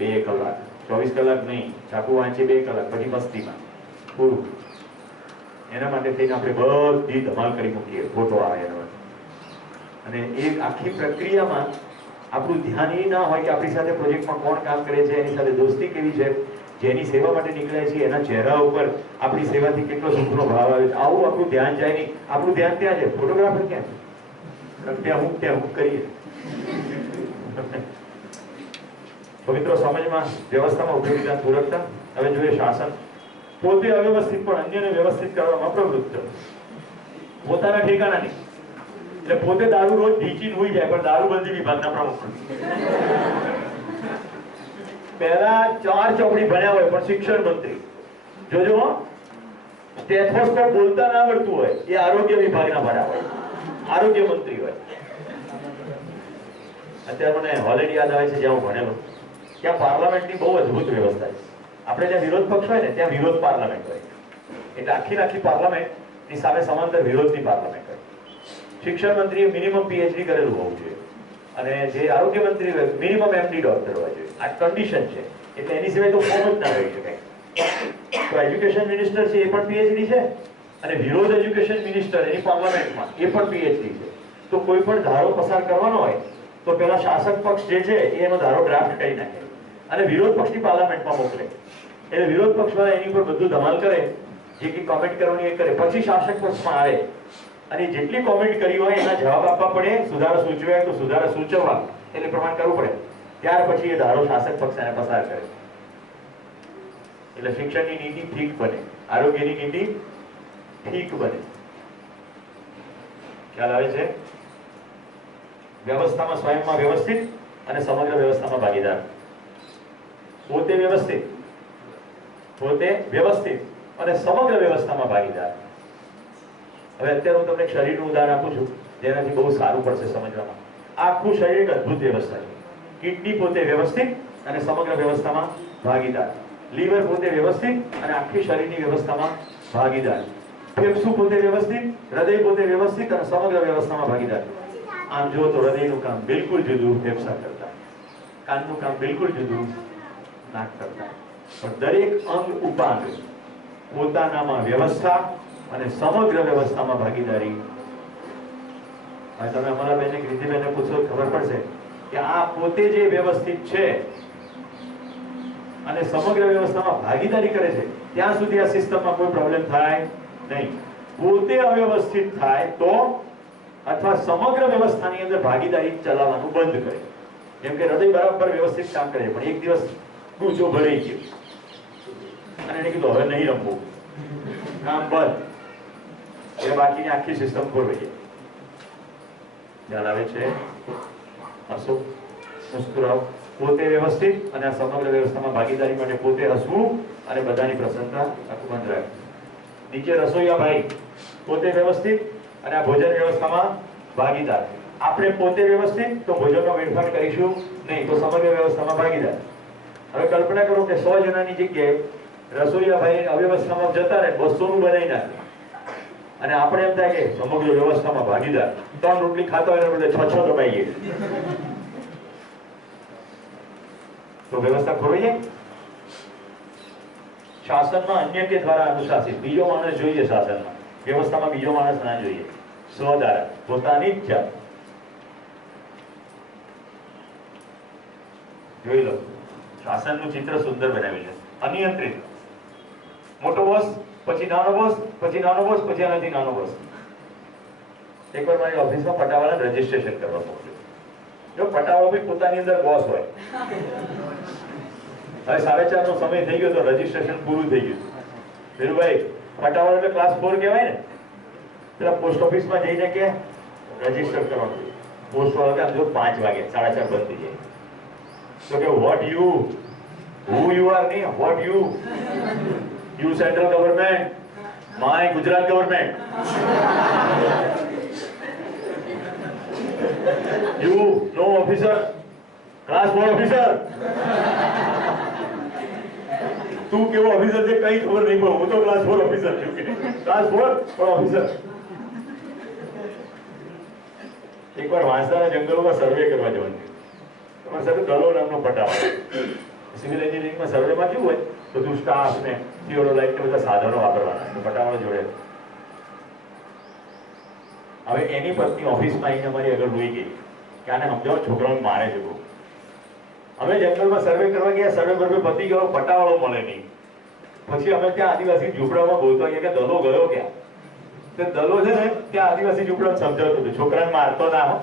2 કલાક. 24 કલાક નહીં, છાપું વાંચીએ 2 કલાક, પછી મસ્તીમાં પૂરું. એના માટે થઈને આપણે બધી ધમાલ કરી મૂકીએ, ફોટો આવે એનો. અને એ આખી પ્રક્રિયામાં આપણું ધ્યાન એ ના હોય કે આપણી સાથે પ્રોજેક્ટમાં કોણ કામ કરે છે, એની સાથે દોસ્તી કેવી છે, જેની સેવા માટે નીકળ્યા છીએ એના ચહેરા ઉપર આપણી સેવાથી કેટલો સુખનો ભાવ આવે છે, આવું આપણું ધ્યાન જાય નહીં. આપણું ધ્યાન ત્યાં છે, ફોટોગ્રાફર ક્યાં છે? ત્યાં હું કરીએ. તો મિત્રો, સમજમાં વ્યવસ્થામાં ઉપયોગિતા પૂરકતા. હવે જોઈએ શાસન. પોતે અવ્યવસ્થિત પણ અન્યને વ્યવસ્થિત કરવામાં પ્રવૃત્ત, પોતાના ઠેકાણા નહીં. એટલે પોતે દારૂ રોજ ઢીચીને હોઈ જાય, પણ દારૂબંધી વિભાગના પ્રમુખ. પહેલા 4 ચોપડી ભણ્યા હોય પણ શિક્ષણ મંત્રી. જોજો, સ્ટેથોસ્કોપ બોલતા ના આવડતું હોય એ આરોગ્ય વિભાગના ભણ્યા હોય, આરોગ્ય મંત્રી હોય. અત્યારે મને હોલેન્ડ યાદ આવે છે, જ્યાં હું ભણેલો. ત્યાં પાર્લામેન્ટની બહુ અદભુત વ્યવસ્થા છે. આપણે જ્યાં વિરોધ પક્ષ હોય ને ત્યાં વિરોધ પાર્લામેન્ટ હોય, એટલે આખી પાર્લામેન્ટની સામે સમાંતર વિરોધની પાર્લામેન્ટ હોય. શિક્ષણ મંત્રીએ મિનિમમ પીએચડી કરેલું હોવું જોઈએ, અને જે આરોગ્ય મંત્રી હોય મિનિમમ એમડી ડોક્ટર હોવા જોઈએ. આ કન્ડિશન છે, એટલે એની સિવાય તો ફોર્મ જ ના રહી શકાય. તો એજ્યુકેશન મિનિસ્ટર છે એ પણ પીએચડી છે, અને વિરોધ એજ્યુકેશન મિનિસ્ટર એની પાર્લામેન્ટમાં એ પણ પીએચડી છે. તો કોઈ પણ ધારો પસાર કરવાનો હોય તો પેલા શાસક પક્ષ જે છે એ એનો ધારો ડ્રાફ્ટ કરી નાખે અને વિરોધ પક્ષની પાર્લામેન્ટમાં મોકલે. એટલે વિરોધ પક્ષ વાળા એની ઉપર બધું ધમાલ કરે, જે કે કોમેન્ટ કરવાની એ કરે, પછી શાસક પક્ષમાં આવે અને જેટલી કોમેન્ટ કરી હોય એના જવાબ આપવા પડે, સુધારો સૂચવ્યા હોય તો સુધારા સૂચવવા, એટલે પ્રમાણ કરવું પડે. ત્યાર પછી એ ધારો શાસક પક્ષ એને પસાર કરે. એટલે શિક્ષણની નીતિ ઠીક બને, આરોગ્યની નીતિ ઠીક બને. ખ્યાલ આવે છે? વ્યવસ્થામાં સ્વયંમાં વ્યવસ્થિત અને સમગ્ર વ્યવસ્થામાં ભાગીદાર. પોતે વ્યવસ્થિત અને સમગ્ર વ્યવસ્થામાં ભાગીદાર. હવે અત્યારે હું તમને શરીરનું ઉદાહરણ આપું છું, જેનાથી બહુ સારું પડશે સમજવામાં. આખું શરીર એક અદ્ભુત વ્યવસ્થા છે. કિડની પોતે વ્યવસ્થિત અને સમગ્ર વ્યવસ્થામાં ભાગીદાર, લીવર પોતે વ્યવસ્થિત અને આખી શરીરની વ્યવસ્થામાં ભાગીદાર, ફેફસું પોતે વ્યવસ્થિત, હૃદય પોતે વ્યવસ્થિત અને સમગ્ર વ્યવસ્થામાં ભાગીદાર. આમ જો તો હૃદયનું કામ બિલકુલ જુદું ફેફસા કરતા, કાનનું કામ બિલકુલ જુદું નાક કરતા, પણ દરેક અંગ ઉપાંગ પોતાનામાં વ્યવસ્થા અને સમગ્ર વ્યવસ્થામાં ભાગીદારી. હવે તમે અમારા બેને કૃતિબેનને પૂછો ખબર પડશે કે આ પોતે જે વ્યવસ્થિત છે અને સમગ્ર વ્યવસ્થામાં ભાગીદારી કરે છે ત્યાં સુધી આ સિસ્ટમમાં કોઈ પ્રોબ્લેમ થાય નહીં. પોતે અવ્યવસ્થિત થાય તો અથવા સમગ્ર વ્યવસ્થાની અંદર ભાગીદારી ચલાવવાનું બંધ કરે. જેમ કે હૃદય બરાબર વ્યવસ્થિત કામ કરે પણ એક દિવસ ગુજો ભરાઈ ગયો અને એને કીધું હવે નહીં રમવું, કામ બંધ, એ બાકીની આખી સિસ્ટમ ખોરવાઈ જાય. ખ્યાલ આવે છે? હસો, મુસ્કુરાવ. પોતે વ્યવસ્થિત અને આ સમગ્ર વ્યવસ્થામાં ભાગીદારી માટે પોતે હસવું અને બધાની પ્રસન્નતા બંધ રાખવી. નીચે રસોઈયા ભાઈ પોતે વ્યવસ્થિત અને આ ભોજન વ્યવસ્થામાં ભાગીદાર. આપણે પોતે વ્યવસ્થિત તો ભોજનનો વેડફાટ કરીશું નહીં, તો સમગ્ર વ્યવસ્થામાં ભાગીદાર. હવે કલ્પના કરો કે 100 જણાની જગ્યાએ રસોઈયા ભાઈ અવ્યવસ્થામાં જતા રહે, 200 નું બનાવી નાખે અને આપણે એમ થાય કે સમગ્ર વ્યવસ્થામાં ભાગીદાર. 3 રોટલી ખાતા હોય એટલે 6 દબાઈએ તો વ્યવસ્થા ખોરવાઈ જાય. શાસનમાં અન્ય કે દ્વારા અનુશાસિત બીજો માણસ જોઈએ, શાસનમાં વ્યવસ્થામાં બીજો માણસ ના જોઈએ. સ્વ દ્વારા પોતાની જ જાત. જોઈ લો, શાસનનું ચિત્ર સુંદર બનાવી છે. અનિયંત્રિત, મોટો બોસ, પછી નાનો બોસ, પછી નાનો બોસ, પછી આનાથી નાનો બોસ. એકવાર મારી ઓફિસમાં પટાવાળા રજીસ્ટ્રેશન કરવા મોકલ્યું. જો પટાવાળો બી પોતાની અંદર બોસ હોય. હવે 4:30 નો સમય થઈ ગયો તો રજીસ્ટ્રેશન પૂરું થઈ ગયું. ધીરુભાઈ, પટાવાળો એટલે ક્લાસ 4 કહેવાય ને. પેલા પોસ્ટ ઓફિસમાં જઈને કે રજીસ્ટર કરવાનું. પોસ્ટ વાળો કે જો 5 વાગે 4:30 બંધ થઈ જાય તો કે what you, who you are નહીં, what you central government, my Gujarat government, you no officer, class 4 officer. તું કેવો ઓફિસર છે કઈ ખબર નહીં પડે. હું તો ક્લાસ 4 ઓફિસર છું કે ક્લાસ 4 પણ ઓફિસર. એકવાર વાંસદાના જંગલોમાં સર્વે કરવા જવાનું. તમારે સાથે દલો નામનો પટાવાળો. સિવિલ એન્જિનિયરિંગમાં સર્વેમાં કેવું હોય બધું સ્ટાફ ને થિયોડોલાઇટ ને બધા સાધનો વાપરવાના, તો પટાવાળો જોડે. હવે એની પત્ની ઓફિસમાં આવીને અમારી આગળ રોઈ ગઈ કે આને સમજાવો, છોકરાઓને મારે છે બહુ. અમે જંગલમાં સર્વે કરવા ગયા, સર્વે પર પતી ગયો, પટાવાળો મળે નહીં. પછી અમે ત્યાં આદિવાસી ઝૂંપડામાં બોલતો કે દલો ગયો ક્યાં? તો દલો છે ને ત્યાં આદિવાસી ઝૂંપડામાં સમજાવતો હતો, છોકરાને મારતો ના હો.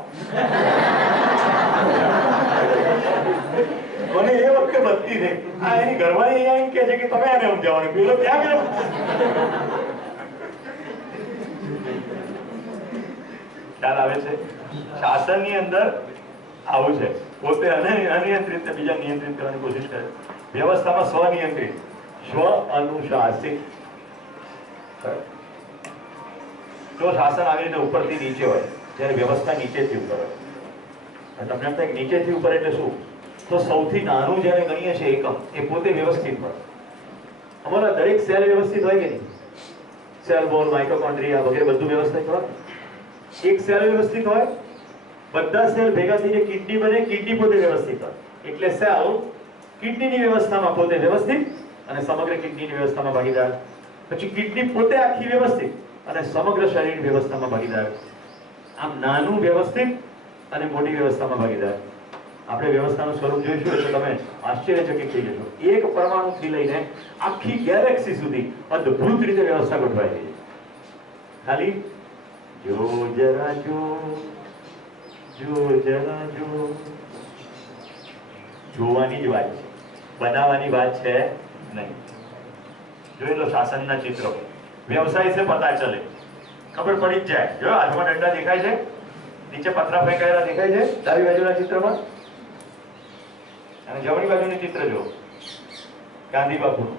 મને એ વખતે બત્તી થઈ. આ એની ઘરવાળી અહીંયા એમ કહે છે કે તમે આને સમજાવવાનું, પેલો ક્યાં ગયો? ખ્યાલ આવે છે? શાસનની અંદર આવું છે. પોતે અનિયંત્રિત બીજા નિયંત્રિત કરવાની કોશિશ કરે. વ્યવસ્થામાં સ્વનિયંત્રિત, સ્વ અનુશાસિત. જો શાસન આવી રીતે ઉપરથી નીચે હોય, જ્યારે વ્યવસ્થા નીચેથી ઉપર હોય. તમને એમ થાય કે નીચેથી ઉપર એટલે શું? તો સૌથી નાનું જ્યારે ગણીએ છીએ એકમ, એ પોતે વ્યવસ્થિત હોય. અમારા દરેક સેલ વ્યવસ્થિત હોય કે નહીં? સેલ વોલ, માઇટોકોન્ડ્રિયા વગેરે બધું વ્યવસ્થિત હોય. એક સેલ વ્યવસ્થિત હોય, બધા સેલ ભેગા થઈને કિડની બને, કિડની પોતે વ્યવસ્થિત હોય. એટલે સેલ કિડનીની વ્યવસ્થામાં પોતે વ્યવસ્થિત અને સમગ્ર કિડનીની વ્યવસ્થામાં ભાગીદાર. પછી કિડની પોતે આખી વ્યવસ્થિત અને સમગ્ર શરીર વ્યવસ્થામાં ભાગીદાર. આમ નાનું વ્યવસ્થિત અને મોટી વ્યવસ્થામાં ભાગીદાર. આપણે વ્યવસ્થાનું સ્વરૂપ જોઈશું એટલે તમે આશ્ચર્યચકિત થઈ જશો. એક પરમાણુથી લઈને આખી ગેલેક્સી સુધી અદ્ભુત રીતે વ્યવસ્થા ગોઠવાઈ ગઈ છે. ખાલી જો જરા જો જરા જો, જોવાની જ વાત છે, બનાવવાની વાત છે નહીં. જોઈ લો શાસનના ચિત્રો. વ્યવસાય से पता चले, ખબર પડી જ જાય. જો હાથમાં ડંડા દેખાય છે, નીચે પથરા ફેંકાયેલા દેખાય છે ડાબી બાજુના ચિત્રમાં, અને જમણી બાજુનું ચિત્ર જો ગાંધી બાપુનું.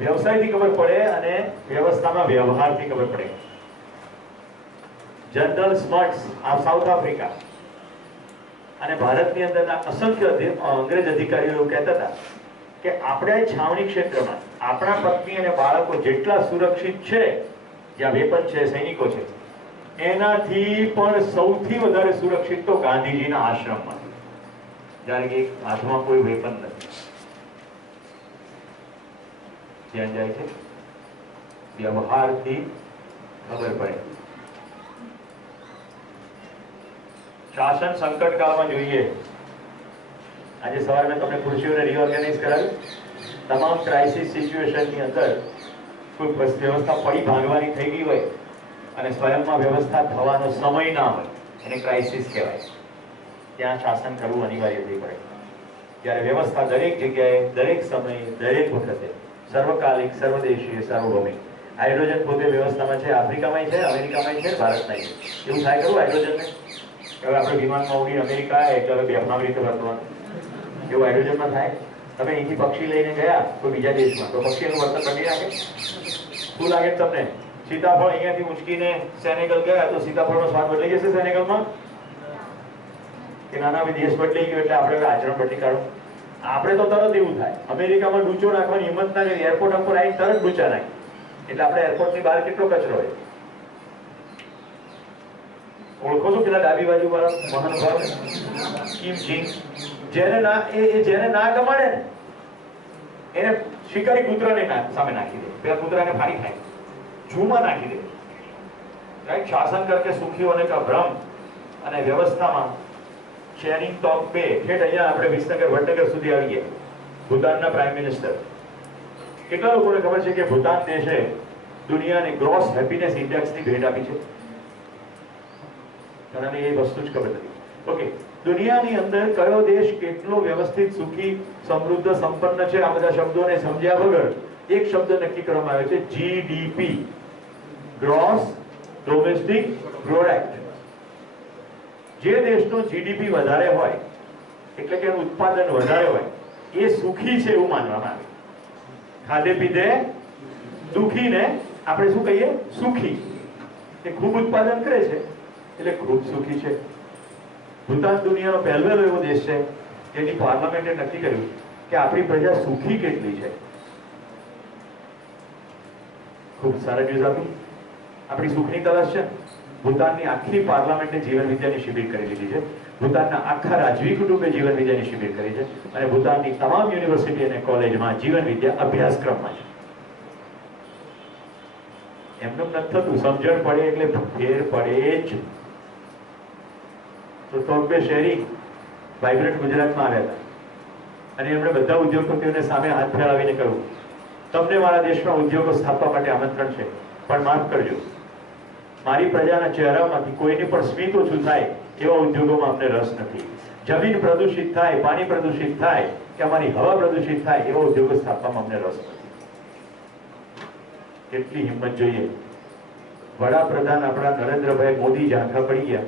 વ્યવસાયથી ખબર પડે અને વ્યવસ્થામાં વ્યવહારથી ખબર પડે. જનરલ સ્મટ્સ આ સાઉથ આફ્રિકા, અને ભારતની અંદરના અસંખ્ય અંગ્રેજ અધિકારીઓ એવું કહેતા હતા કે આપણે છાવણી ક્ષેત્રમાં આપણા પત્ની અને બાળકો જેટલા સુરક્ષિત છે, જ્યાં વેપન છે, સૈનિકો છે, એનાથી પણ સૌથી વધારે સુરક્ષિત તો ગાંધીજીના આશ્રમમાં, જ્યારે કે હાથમાં કોઈ વેપન નથી. ત્યાં જાય છે, વ્યવહારથી ખબર પડે. શાસન સંકટકાળમાં જોઈએ. આજે સવારે મેં તમને ખુરશીઓને રીઓર્ગેનાઇઝ કરાવી. તમામ ક્રાઇસિસ સિચ્યુએશનની અંદર કોઈ વ્યવસ્થા પડી ભાંગવાની થઈ ગઈ હોય અને સ્વયંમાં વ્યવસ્થા થવાનો સમય ના હોય, એને ક્રાઇસિસ કહેવાય. ત્યાં શાસન કરવું અનિવાર્ય થઈ પડે. જ્યારે વ્યવસ્થા દરેક જગ્યાએ, દરેક સમયે, દરેક વખતે સર્વકાલિક, સર્વદેશીય, સાર્વભૌમિક. હાઇડ્રોજન પોતે વ્યવસ્થામાં છે, આફ્રિકામાં છે, અમેરિકામાં છે, ભારતમાં છે. એવું થાય ખરું હાઇડ્રોજનને? હવે આપણે વિમાનમાં ઉડી અમેરિકા એટલે હવે બેફામ રીતે વર્તવાનું, એવું હાઇડ્રોજનમાં થાય? તમે અહીંથી પક્ષી લઈને ગયા કોઈ બીજા દેશમાં, તો પક્ષી એનું વર્તન બદલી નાખે? શું લાગે તમને? સીતાફળ અહીંયાથી ઉંચકીને સેનેગલ ગયા તો સીતાફળનો સ્વાદ બદલી જશે સેનેગલમાં? કે નાના દેશ બદલી ગયો એટલે આપણે આચરણ બદલી કાઢો? આપણે તો તરત એવું થાય. અમેરિકામાં ડૂચો નાખવાની હિંમત ના કરી, એરપોર્ટ ઉપર આવી તરત ડૂચા નાખી. એટલે આપણે એરપોર્ટની બહાર કેટલો કચરો હોય. ઓળખો છો પેલા ડાબી બાજુ વાળા મહાનુભાવ કિમ જીંગ? જેને ના ગમાડે ને એને શિકારી કૂતરાને સામે નાખી દે, પેલા કૂતરાને ફાડી ખાય, જૂમાં નાખી દે. રાઈટ? શાસન કરકે સુખીઓને કા ભ્રમ. અને વ્યવસ્થામાં શેરિંગ ટોપ બે ઠેઠ અહીંયા આપણે વિસનગર વડનગર સુધી આવી ગયા. ભૂતાનના પ્રાઇમ મિનિસ્ટર. કેટલા લોકોને ખબર છે કે ભૂતાન દેશે દુનિયાની ગ્રોસ હેપીનેસ ઇન્ડેક્સની ભેટ આપી છે? ઘણાને એ વસ્તુ જ ખબર નથી. ઓકે, દુનિયાની અંદર કયો દેશ કેટલો વ્યવસ્થિત, સુખી, સમૃદ્ધ, સંપન્ન છે, આ બધા શબ્દોને સમજ્યા વગર એક શબ્દ નક્કી કરવામાં આવે છે, જીડીપી, ગ્રોસ ડોમેસ્ટિક પ્રોડક્ટ. જે દેશનો જીડીપી વધારે હોય એટલે કે એનું ઉત્પાદન વધારે હોય એ સુખી છે એવું માનવામાં આવે. ખાધે પીધે દુખી ને આપણે શું કહીએ? સુખી. એ ખૂબ ઉત્પાદન કરે છે એટલે ખૂબ સુખી છે. ભૂતાન દુનિયાનો પહેલો એવો દેશ છે જેની પાર્લામેન્ટે નક્કી કર્યું કે આપણી પ્રજા સુખી કેટલી છે. ખૂબ સારા ન્યૂઝ આપી. આપણી સુખની તલાશ છે. ભૂતાનની આખી પાર્લામેન્ટે જીવન વિદ્યાની શિબિર કરી લીધી છે. ભૂતાનના આખા રાજવી કુટુંબે જીવન વિદ્યાની શિબિર કરી છે અને ભૂતાનની તમામ યુનિવર્સિટી અને કોલેજમાં જીવન વિદ્યા અભ્યાસક્રમમાં છે. એમનું નથી થતું. સમજણ પડે એટલે ફેર પડે જ. તો ટોપે શેરી વાઇબ્રન્ટ ગુજરાતમાં આવ્યા હતા અને એમણે બધા ઉદ્યોગપતિઓને સામે હાથ ફેલાવીને કહ્યું, તમને મારા દેશમાં ઉદ્યોગો સ્થાપવા માટે આમંત્રણ છે, પણ માફ કરજો, મારી પ્રજાના ચહેરામાંથી કોઈને પણ સ્મિત ઓછું થાય એવા ઉદ્યોગોમાં અમને રસ નથી. જમીન પ્રદૂષિત થાય, પાણી પ્રદૂષિત થાય કે અમારી હવા પ્રદૂષિત થાય એવા ઉદ્યોગો સ્થાપવામાં અમને રસ નથી. કેટલી હિંમત જોઈએ. વડાપ્રધાન આપણા નરેન્દ્રભાઈ મોદી ઝાંખા પડી ગયા.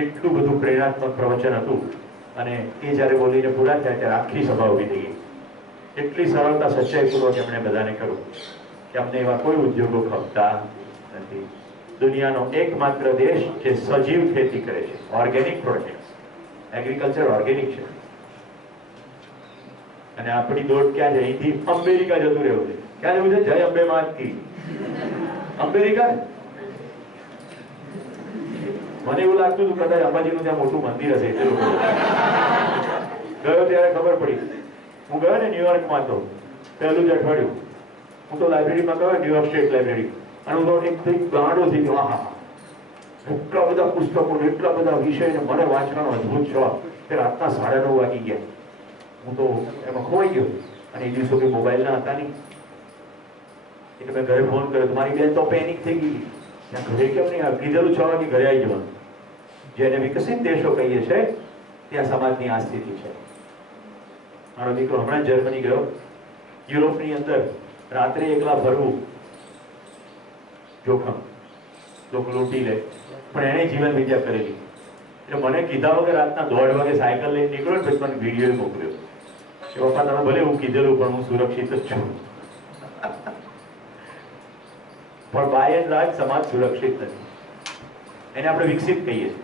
એટલું બધું પ્રેરણાત્મક પ્રવચન હતું અને એ જ્યારે બોલીને પૂરા થયા ત્યારે આખી સભા ઉભી થઈ ગઈ. એટલી સરળતા, સચ્ચાઈપૂર્વક એમણે બધાને કહ્યું કે અમને એવા કોઈ ઉદ્યોગો ખપતા નથી. દુનિયાનો એકમાત્ર દેશ જે સજીવ ખેતી કરે છે, ઓર્ગેનિક પ્રોડક્ટ, એગ્રીકલ્ચર ઓર્ગેનિક છે. અને આપણી દોડ ક્યાં છે? અહીંથી અમેરિકા જતું રહેવું છે. ક્યાં જવું છે? જય અંબે માતકી. અમેરિકા. મને એવું લાગતું હતું કદાચ અંબાજીનું ત્યાં મોટું મંદિર હશે એટલે લોકો ગયો ત્યારે ખબર પડી. હું ગયો ને ન્યુયોર્કમાં તો પહેલું જ અઠવાડિયું હું તો લાઇબ્રેરીમાં ગયો, ન્યુયોર્ક સ્ટેટ લાઇબ્રેરી, અને હું તો એક ગાંડો થઈ ગયો. હા, એટલા બધા પુસ્તકો, એટલા બધા વિષય ને મને વાંચવાનો અદભુત શોખ કે રાતના 9:30 વાગી ગયા. હું તો એમાં ખોવાઈ ગયો. અને એ દિવસો કે મોબાઈલ ના હતા નહીં એટલે મેં ઘરે ફોન કર્યો. મારી બેન તો પેનિક થઈ ગઈ. ત્યાં ઘરે કેમ નહીં આવે? કીધેલું 6 વાગે ઘરે આવી જવાનું. જેને વિકસિત દેશો કહીએ છે ત્યાં સમાજની આ સ્થિતિ છે. મારો દીકરો હમણાં જર્મની ગયો. યુરોપની અંદર રાત્રે એકલા ફરવું જોખમ, લોકો લૂંટી લે, પણ એને જીવન વિદ્યા કરેલી. એટલે મને કીધા વગર રાતના 1:30 વાગે સાયકલ લઈને નીકળ્યો ને પછી મને વિડીયો મોકલ્યો કે પપ્પા તમે ભલે હું કીધેલું પણ હું સુરક્ષિત જ છું. પણ બાય એન્ડ લાર્જ સમાજ સુરક્ષિત નથી. એને આપણે વિકસિત કહીએ છીએ.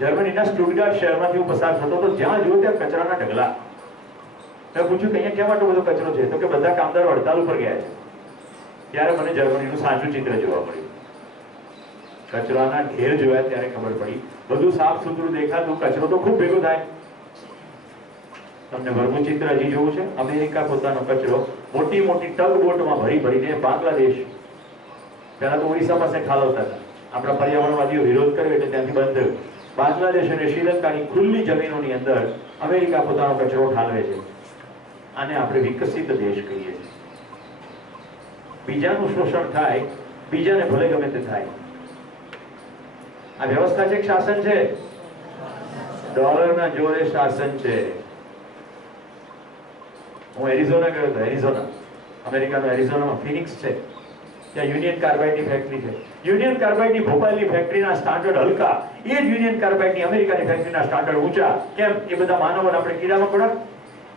જર્મનીના સ્ટુટગાર્ટ શહેરમાંથી હું પસાર થતો તો જ્યાં જોયો ત્યાં કચરાના ઢગલા. મેં પૂછ્યું કે અહીંયા કેમ આટલો બધો કચરો છે? તો કે બધા કામદારો હડતાલ ઉપર ગયા છે. ત્યારે મને જર્મનીનું સાચું ચિત્ર જોવા મળ્યું. કચરાના ઢેર જોયા ત્યારે ખબર પડી બધું સાફ સુથરું દેખાતું, કચરો તો ખૂબ ભેગો થાય. તમને ભરવું ચિત્ર હજી જોવું છે? અમેરિકા પોતાનો કચરો મોટી મોટી ટગ બોટમાં ભરી ભરીને બાંગ્લાદેશ, પહેલા તો ઓડિશામાં પાસે ઠાલવતા હતા, આપણા પર્યાવરણવાદીઓ વિરોધ કર્યો એટલે ત્યાંથી બંધ થયું. બાંગ્લાદેશ અને શ્રીલંકાની ખુલ્લી જમીનોની અંદર અમેરિકા પોતાનો કચરો ઠાલવે છે. આને આપણે વિકસિત દેશ કહીએ છીએ. બીજાનું શોષણ થાય, બીજાને ભલે ગમે તે થાય. આ વ્યવસ્થા છે કે શાસન છે? ડોલરના જોરે શાસન છે. હું એરિઝોના ગયો હતો, એરિઝોના, અમેરિકાનો એરિઝોનામાં ફિનિક્સ છે, ત્યાં યુનિયન કાર્બાઇડની ફેક્ટરી છે. યુનિયન કાર્બાઇડની ભોપાલની ફેક્ટરીના સ્ટાન્ડર્ડ હલકા, એ જ યુનિયન કાર્બાઇડની અમેરિકાની ફેક્ટરીના સ્ટાન્ડર્ડ ઊંચા. કેમ? એ બધા માનવોને આપણે કીડામાં પડે.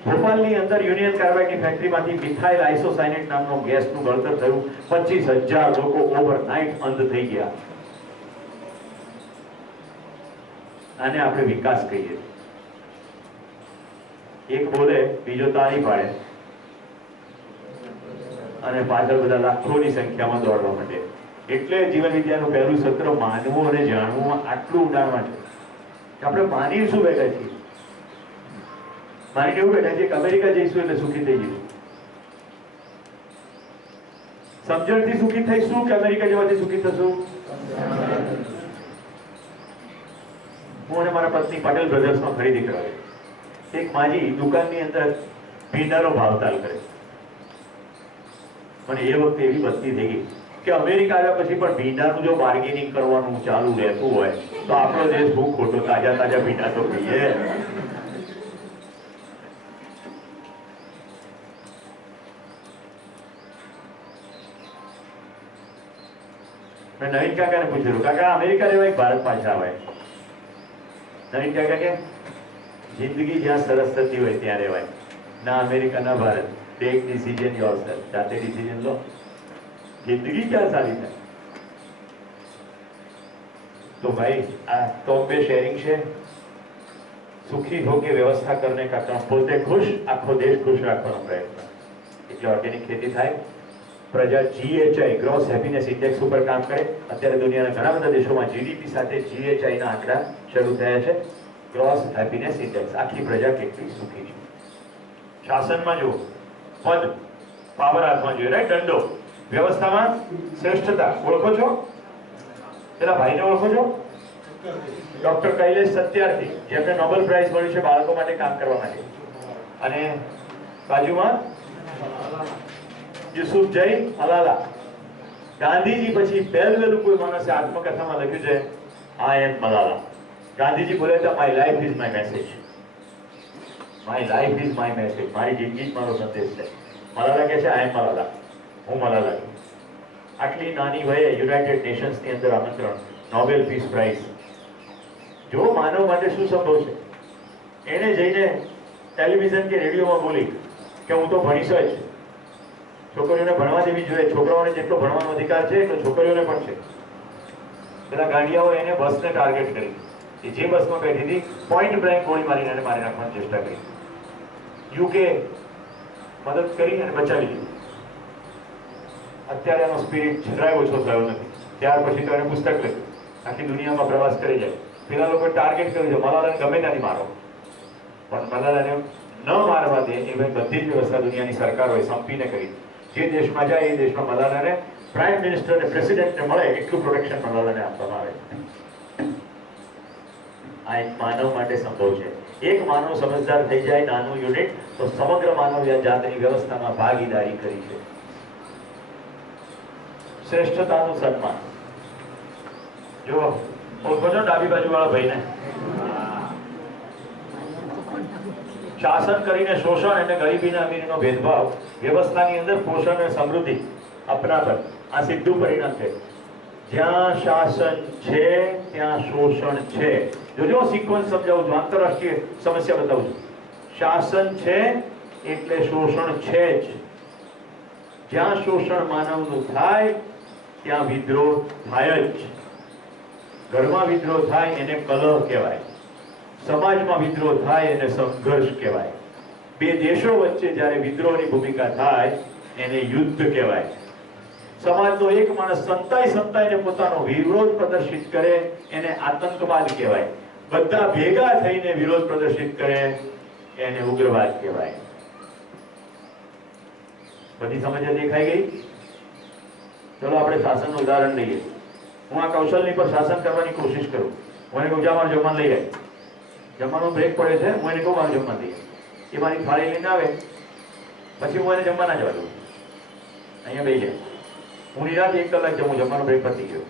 ભોપાલની અંદર યુનિયન કાર્બાઇડની ફેક્ટરીમાંથી મિથાઇલ આઇસોસાયનેટ નામનો ગેસનું બળતણ થયું. 25,000 લોકો ઓવરનાઇટ અંધ થઈ ગયા. આને આપણે વિકાસ કહીએ. એક બોલે, બીજો તાળી પાડે અને પાછળ બધા લાખોની સંખ્યામાં દોડવા માંડે. એટલે જીવન વિદ્યાનું પહેલું સત્ર માનવું અને જાણવું આટલું ઊંડાણમાં છે કે આપણે માની શું બેઠા છીએ? માનીને એવું બેઠા છીએ કે અમેરિકા જઈશું એટલે સુખી થઈ જઈશું. સમજણથી સુખી થઈશું કે અમેરિકા જવાથી સુખી થશું? હું અને મારા પત્ની પટેલ બ્રધર્સમાં ખરીદી કરાવી. એક માજી દુકાનની અંદર ભીંડાનો ભાવતાલ કરે. મને એ વખતે એવી બસ્તી થઈ ગઈ કે અમેરિકા આવ્યા પછી પણ ભીંડાનું જો બાર્ગેનિંગ કરવાનું ચાલુ રહેતું હોય તો આપણો દેશ ખૂબ ખોટો. તાજા તાજા ભીંડા તો કહીએ. મેં નવીન કાકાને પૂછ્યું, કાકા અમેરિકા રહેવાય ભારત પાછા આવે? નવીન કાકા કે જિંદગી જ્યાં સરસ થતી હોય ત્યાં રહેવાય, ના અમેરિકા ના ભારત. ટેક ડિસિઝન યોરસેલ્ફ, જાતે ડિસિઝન લો. જિંદગી ક્યાં સારી થાય? तो भाई तोबे शेयरिंग છે. સુખી હો કે વ્યવસ્થા કરને કા કામ, પોતે ખુશ આખો દેશ ખુશ રાખવાનો પ્રયત્ન. એટલે ઓર્ગેનિક ખેતી થાય, પ્રજા GHI ગ્રોસ હેપીનેસ ઇન્ડેક્સ ઉપર કામ કરે. અત્યારે દુનિયાના ઘણા બધા દેશોમાં જીડીપી સાથે GHI ના આંકડા શરૂ થયા છે. ગ્રોસ હેપીનેસ ઇન્ડેક્સ, આખી પ્રજા કેટલી સુખી છે. શાસનમાં જો પદ, પાવર હાથમાં જોઈએ, રાઈટ, દંડો. વ્યવસ્થામાં શ્રેષ્ઠતા ઓળખો છો? પેલા ભાઈને ઓળખો છો? ડોક્ટર કૈલેશ સત્યાર્થી, જેમને નોબેલ પ્રાઇઝ મળ્યું છે બાળકો માટે કામ કરવા માટે. અને બાજુમાં યુસુફ જૈન મલાલા. ગાંધીજી પછી પહેલું કોઈ માણસે આત્મકથામાં લખ્યું છે આઈ એમ મલાલા. ગાંધીજી બોલે તો my life is my message. My life is my message. મારી જિંદગી જ મારો સંદેશ છે. મલાલા કહે છે આઈ એમ મલાલા, હું મલાલા છું. આટલી નાની વયે યુનાઇટેડ નેશન્સની અંદર આમંત્રણ, નોબેલ પીસ પ્રાઇઝ. જો માનવ માટે શું સંભવ છે? એને જઈને ટેલિવિઝન કે રેડિયોમાં બોલી કે હું તો ભણીશ જ. છોકરીઓને ભણવા દેવી જોઈએ. છોકરાઓને જેટલો ભણવાનો અધિકાર છે એટલો છોકરીઓને પણ છે. પેલા ગાંડિયાઓ એને બસને ટાર્ગેટ કરી, કે જે બસમાં બેઠી હતી પોઈન્ટ બ્લેન્ક ગોળી મારીને એને મારી નાખવાની ચેષ્ટા કરી. યુકે મદદ કરી અને બચાવી દીધી. અત્યારે એનો સ્પિરિટ જરાય ઓછો થયો નથી. ત્યાર પછી તો એને પુસ્તક લખ્યું, આખી દુનિયામાં પ્રવાસ કરી જાય. પેલા લોકો ટાર્ગેટ કર્યું છે મલાલાને ગમે ત્યાંથી મારો, પણ મલાલાને ન મારવા દે એ બધી જ વ્યવસ્થા દુનિયાની સરકારોએ સંપીને કરી. જે દેશમાં જાય એ દેશમાં મલાલાને પ્રાઇમ મિનિસ્ટર અને પ્રેસિડેન્ટને મળે એટલું પ્રોટેક્શન મલાલાને આપવામાં આવે. આ એક માનવ માટે સંભવ છે. એક માનવ સમજદાર થઈ જાય, નાનું યુનિટ, તો સમગ્ર માનવ જાતની વ્યવસ્થામાં ભાગીદારી કરી છે. શ્રેષ્ઠતાનું સન્માન. જો ઓળખો છો ડાબી બાજુ વાળા ભાઈને? શાસન કરીને શોષણ અને ગરીબી અને અમીરીનો ભેદભાવ, વ્યવસ્થાની અંદર પોષણ અને સમૃદ્ધિ, અપનાપન, આ સીધું પરિણામ છે. જ્યાં શાસન છે ત્યાં શોષણ છે. જોજો સિક્વન્સ સમજાવું છું, આંતરરાષ્ટ્રીય સમસ્યા બતાવું છું. શાસન છે એટલે શોષણ છે જ. જ્યાં શોષણ માનવનું થાય ત્યાં વિદ્રોહ થાય જ. ઘરમાં વિદ્રોહ થાય એને કલહ કહેવાય, સમાજમાં વિદ્રોહ થાય એને સંઘર્ષ કહેવાય, બે દેશો વચ્ચે જ્યારે વિદ્રોહની ભૂમિકા થાય એને યુદ્ધ કહેવાય, સમાજનો એક માણસ સંતાઈને પોતાનો વિરોધ પ્રદર્શિત કરે એને આતંકવાદ કહેવાય, બધા ભેગા થઈને વિરોધ પ્રદર્શિત કરે એને ઉગ્રવાદ કહેવાય. બધી સમજ દેખાઈ ગઈ? ચલો આપણે શાસનનું ઉદાહરણ લઈએ. હું આ કૌશલની પર શાસન કરવાની કોશિશ કરું. હું એને કહું મારું જમવાનું લઈ આવે, જમવાનો બ્રેક પડે છે, હું એને કહું મારું જમવાનું લઈ આવે, એ મારી થાળી લઈને આવે, પછી હું એને જમવા ના જવા દઉં, અહીંયા બેસી જાય. હું નિરાતે 1 કલાક જમું, જમવાનો બ્રેક પતી ગયો,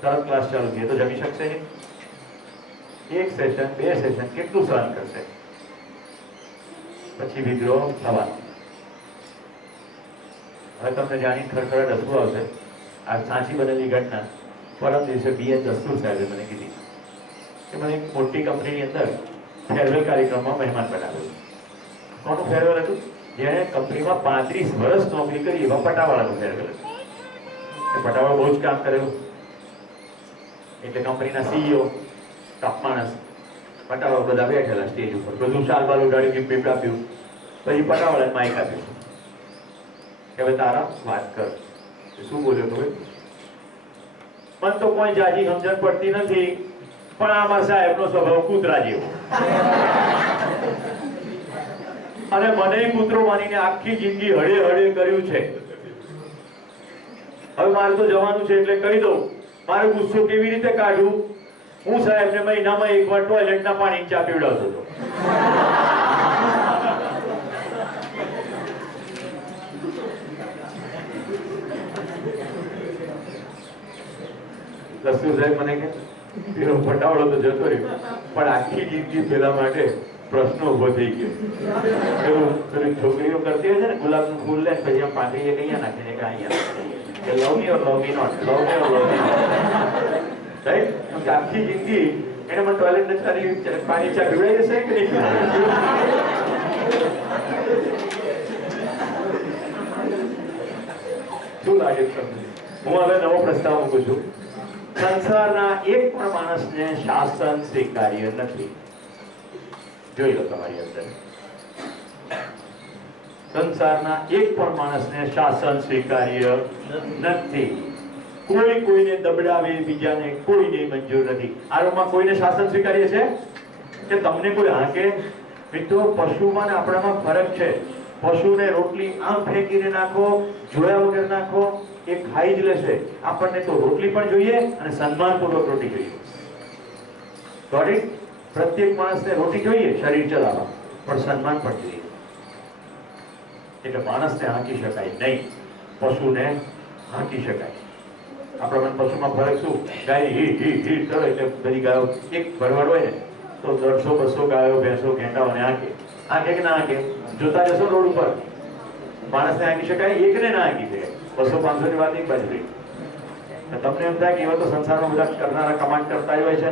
તરત ક્લાસ ચાલુ થયો તો જમી શકશે નહીં. 1 સેશન 2 સેશન કેટલું સહન કરશે? પછી વિદ્રોહ થવાનો. હવે તમને જાણી ખરેખર હસવું આવશે. આ સાચી બનેલી ઘટના પરમ દિવસે BN દસ્તુર સાહેબે મને કીધી કે મને એક મોટી કંપનીની અંદર ફેરવેલ કાર્યક્રમમાં મહેમાન બનાવ્યો. કોનું ફેરવેલ હતું? જેણે કંપનીમાં 35 વર્ષ નોકરી કરી એવા પટાવાળાનું ફેરવેલ હતું. એ પટાવાળો બહુ જ કામ કરેલું એટલે કંપનીના CEO ટોપ માણસ, પટાવાળો બધા બેઠેલા સ્ટેજ ઉપર, બધું શાલ બાલ ઉડાડી ગિફ્ટ આપ્યું. પછી પટાવાળાને માઇક આપ્યું કે હવે તારા વાત કર. શું બોલ્યો તમે? મને તો કોઈ જાજી સમજણ પડતી નથી, પણ આમાં સાહેબનો સ્વભાવ કૂતરા જેવો, અને મને કૂતરો માનીને આખી જિંદગી હળે હળે કર્યું છે. હવે મારે તો જવાનું છે એટલે કહી દઉં, મારે ગુસ્સો કેવી રીતે કાઢું? હું સાહેબને મહિનામાં 1 વાર ટોયલેટના પાણી ચા પીવડાવતો હતો. દસ્તુ સાહેબ મને કે પેલો પટાવડો તો જતો રહ્યો, પણ આખી જિંદગી પેલા માટે પ્રશ્ન ઉભો થઈ ગયો. પેલું છોકરીઓ કરતી હોય છે ને, ગુલાબનું ફૂલ લે પછી આમ પાંદડીએ કઅહીંયા નાખીને કે અહીંયા કે love me or love me not, love me or love me not, right? આખી જિંદગી એને મને ટોયલેટ નથી કરી, પાણી ચા પીવડાવી જશે કે નહીં? શું લાગે તમને? હું હવે નવો પ્રસ્તાવ મૂકું છું. સંસારના એક પણ માણસને શાસન સ્વીકાર્ય નથી. જોઈ લો તમારી અંદર, સંસારના એક પણ માણસને શાસન સ્વીકાર્ય નથી. કોઈ કોઈને દબડાવે, બીજાને કોઈને મંજૂર નથી. આ રૂમમાં કોઈને શાસન સ્વીકાર્ય છે કે તમને કોઈ હાકે? મિત્રો, પશુમાં ને આપણામાં ફરક છે. પશુને રોટલી આમ ફેંકીને નાખો, જોયા વગર નાખો, એ ખાઈ જ લેશે. આપણને તો રોટલી પણ જોઈએ અને સન્માનપૂર્વક રોટી જોઈએ. સોરી, પ્રત્યેક માણસને રોટી જોઈએ શરીર ચલાવવા, પણ સન્માન પણ જોઈએ. એટલે માણસને હાંકી શકાય નહીં, પશુને હાંકી શકાય. આપણા પશુમાં ફરક શું? ગાય હીટ હીટ હીટ કરે એટલે બધી ગાયો, એક ભરવાડ હોય ને તો 150-200 ગાયો ભેંસો ઘેટાઓને હાંકે. હાંકે કે ના હાંકે? જોતા જશો રોડ ઉપર, માણસને હાંકી શકાય, એકને ના હાંકી શકાય. 200-500 ની વાત એક બાજુ રહી. તમને એમ થાય કે એવા તો સંસારમાં બધા કરનારા કમાન્ડ કરતા હોય છે.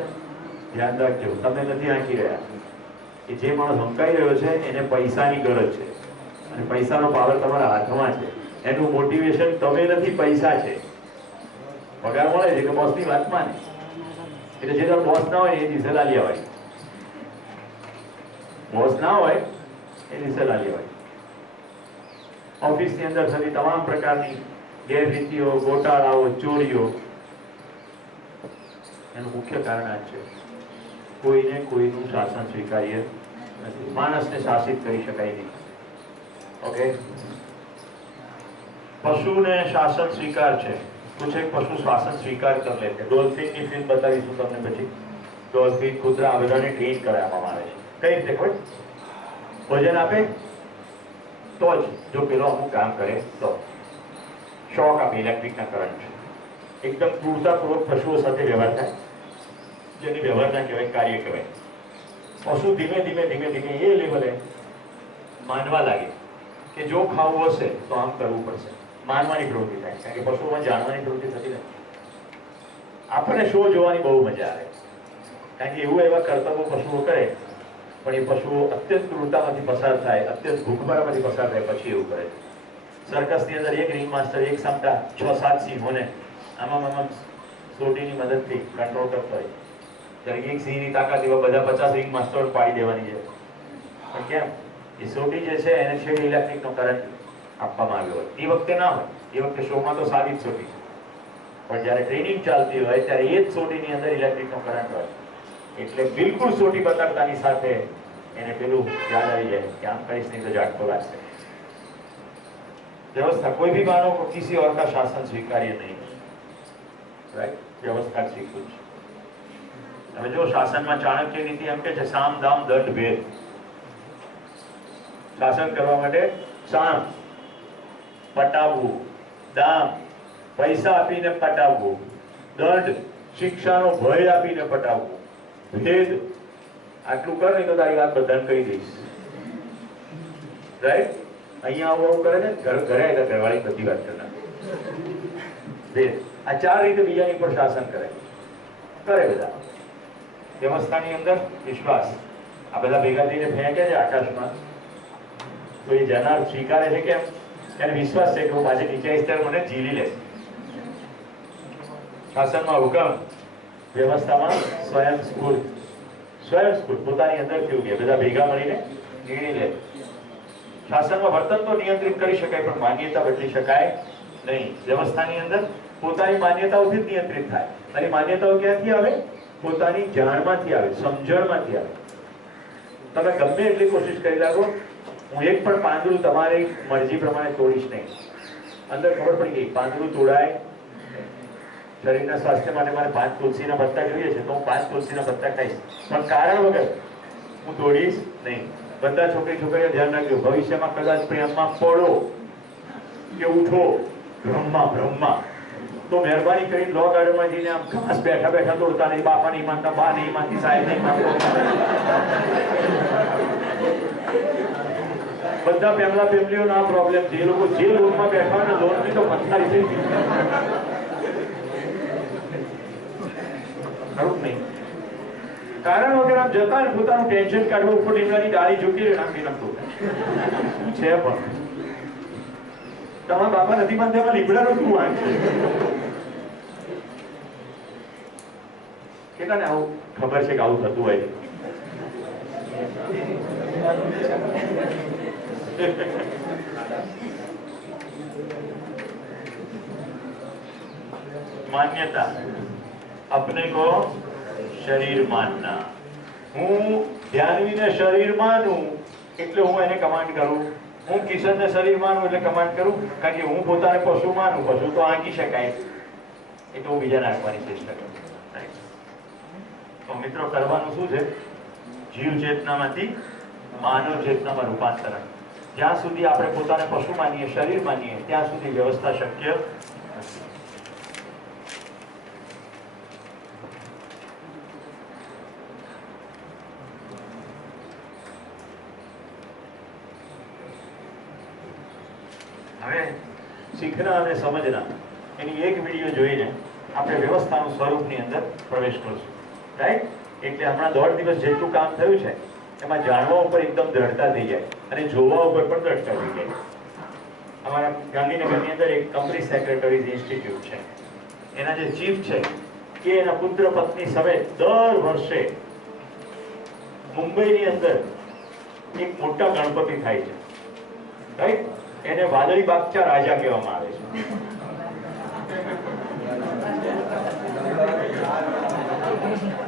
ધ્યાન રાખજો, તમે નથી હાંકી રહ્યા. કે જે માણસ હંકાઈ રહ્યો છે એને પૈસાની ગરજ છે, અને પૈસાનો પાવર તમારા હાથમાં છે. એનું મોટિવેશન તમે નથી, પૈસા છે. પગાર મળે છે કે બોસની વાત માને, એટલે જે બોસ ના હોય એ દિવસે લાલી હોય, બોસ ના હોય એ દિવસે લાલી હોય. ઓફિસની અંદર થતી તમામ પ્રકારની ગેરરીતિઓ, ગોટાળાઓ, ચોરીઓ, એનું મુખ્ય કારણ આ છે. કોઈને કોઈનું શાસન સ્વીકાર્ય નથી. માણસને શાસિત કરી શકાય નહીં. ઓકે, પશુને શાસન સ્વીકાર છે. कुछ एक पशु शासन स्वीकार कर लेते हैं. डॉल्फिन की फिल्म बतावीશું તમને પછી. ડોલ્ફિન, કૂતરા આ બધાને ટ્રેન કરાવવામાં આવે છે. કઈ રીતે? કોઈ ભોજન આપે તો જ, જો પેલો અમુક કામ કરે તો. શોક આપે ઇલેક્ટ્રિકના કરંટ. એકદમ ક્રૂરતાપૂર્વક પશુઓ સાથે વ્યવહાર થાય, જેની વ્યવહાર ના કહેવાય, કાર્ય કહેવાય. પશુ ધીમે ધીમે ધીમે ધીમે એ લેવલે માનવા લાગે કે જો ખાવું હશે તો આમ કરવું પડશે. માનવાની પ્રવૃત્તિ થાય, કારણ કે પશુઓમાં જાણવાની પ્રવૃત્તિ થતી નથી. આપણને શો જોવાની બહુ મજા આવે, કારણ કે એવું એવા કર્તવ્યો પશુઓ કરે, પણ એ પશુઓ અત્યંત ક્રૂરતામાંથી પસાર થાય, અત્યંત ભૂખમરામાંથી પસાર થાય, પછી એવું કરે. સર્કસની અંદર એક રિંગ માસ્ટર એક સામટા 6-7 સિંહોને આમાં સોટીની મદદથી કંટ્રોલ કરતો હોય. ત્યારે એક સિંહની તાકાત એવા બધા 50 રિંગ માસ્ટર પાડી દેવાની છે. પણ કેમ? એ સોટી જે છે એને છેડે ઇલેક્ટ્રિકનો કરંટ આપવામાં આવ્યો હોય. એ વખતે ના હોય, એ વખતે શોમાં તો સાદી જ સોટી, પણ જ્યારે ટ્રેનિંગ ચાલતી હોય ત્યારે એ જ સોટીની અંદર ઇલેક્ટ્રિકનો કરંટ હોય. એટલે બિલકુલ સોટી બતાડતાની સાથે એને પેલું યાદ આવી જાય કે આમ કહીશ નહીં તો ઝાટકો લાગશે. व्यवस्था कोई भी मानो को किसी और का शासन स्वीकार्य नहीं, राइट? व्यवस्था स्वीकृत है. હવે જો શાસનમાં ચાણક્ય નીતિ એમ કે છે સામ દામ દંડ ભેદ. શાસન કરવા માટે સામ પટાવવું, દામ પૈસા આપીને પટાવવું, દંડ શિક્ષાનો ભય આપીને પટાવવું, ભેદ આટલું કર નહીં તો તારી વાત બધાને કહી દઈશ, રાઈટ? અહીંયા આવું કરે છે, ઘરે આવ્યા ઘરવાળી બધી વાત કરનાર. આ 4 રીતે બીજાની પર શાસન કરે બધા. વ્યવસ્થાની અંદર વિશ્વાસ, આ બધા ભેગા થઈને ફેંકે છે આકાશમાં, તો એ જનાર સ્વીકારે છે કેમ? એને વિશ્વાસ છે કે હું પાછી નીચે આવીશ ત્યારે મને ઝીલી લે. શાસનમાં હુકમ, વ્યવસ્થામાં સ્વયંસ્ફૂર્ત પોતાની અંદર કેવું કે બધા ભેગા મળીને નિર્ણય લે. શાસનમાં વર્તન તો નિયંત્રિત કરી શકાય પણ માન્યતા બદલી શકાય નહીં. વ્યવસ્થાની અંદર પોતાની માન્યતાઓથી જ નિયંત્રિત થાય. અને માન્યતાઓ ક્યાંથી આવે? પોતાની જાણમાંથી આવે, સમજણમાંથી આવે. તમે ગમે એટલી કોશિશ કરી લાગો, હું એક પણ પાંદડું તમારી મરજી પ્રમાણે તોડીશ નહીં. અંદર ખબર પડી ગઈ પાંદડું તોડાય, શરીરના સ્વાસ્થ્ય માટે મારે 5 તુલસીના પત્તા જોઈએ છે તો હું 5 તુલસીના પત્તા ખાઈશ, પણ કારણ વગર હું તોડીશ નહીં. બધા છોકરીઓ ધ્યાન રાખજો, ભવિષ્યમાં કદાચ પ્રેમમાં પડો કે ઉઠો ભ્રમમાં, તો મહેરબાની કરીને લો ગાર્ડનમાં જઈને આમ ઘાસ બેઠા તોડતા નહીં. બાપા નહીં માનતા, બા નહીં માનતી, સાહેબ નહીં માનતો, બધા ફેમિલીઓનો આ પ્રોબ્લેમ છે. એ લોકો જે લોનમાં બેઠા હોય ને લોનની તો પથારી થઈ ગઈ, ખરું નહીં? કારણ વગર આમ જતા ને પોતાનું ટેન્શન કાઢવું, ઉપર લીમડાની ડાળી ઝૂકી નાખી નાખતું છે. પણ તમારા બાપા નથી માનતા, એમાં લીમડાનો શું વાંક છે? કેટલાને આવું ખબર છે કે આવું થતું હોય? मान्यता, अपने को शरीर मानना. હું ધ્યાનવીને શરીર માનું એટલે હું એને કમાન્ડ કરું. હું કિશનને શરીર માનું એટલે કમાન્ડ કરું, કારણ કે હું પોતાને પશુ માનું. પશુ તો આંકી શકાય, એટલે હું બીજાને આંકવાની ચેષ્ટા કરું. તો મિત્રો, કરવાનું શું છે? જીવ ચેતનામાંથી માનવ ચેતનામાં રૂપાંતરણ. જ્યાં સુધી આપણે પોતાને પશુ માનીએ, શરીર માનીએ, ત્યાં સુધી વ્યવસ્થા શક્ય નથી. હવે શીખના અને સમજના એની એક વિડીયો જોઈને આપણે વ્યવસ્થાનું સ્વરૂપની અંદર પ્રવેશ કરશું, રાઈટ? એટલે હમણાં 1.5 દિવસ જેટલું કામ થયું છે એમાં જાણવા ઉપર એકદમ દ્રઢતા થઈ જાય અને જોવા ઉપર પણ દ્રઢતા થઈ જાય. અમારા ગાંધીનગરની અંદર એક કંપની સેક્રેટરીઝ ઇન્સ્ટિટ્યૂટ છે. એના જે ચીફ છે કે એના પુત્ર પત્ની સમેત દર વર્ષે મુંબઈની અંદર એક મોટા ગણપતિ થાય છે, રાઈટ? એને વાદળી બાગચા રાજા કહેવામાં આવે છે.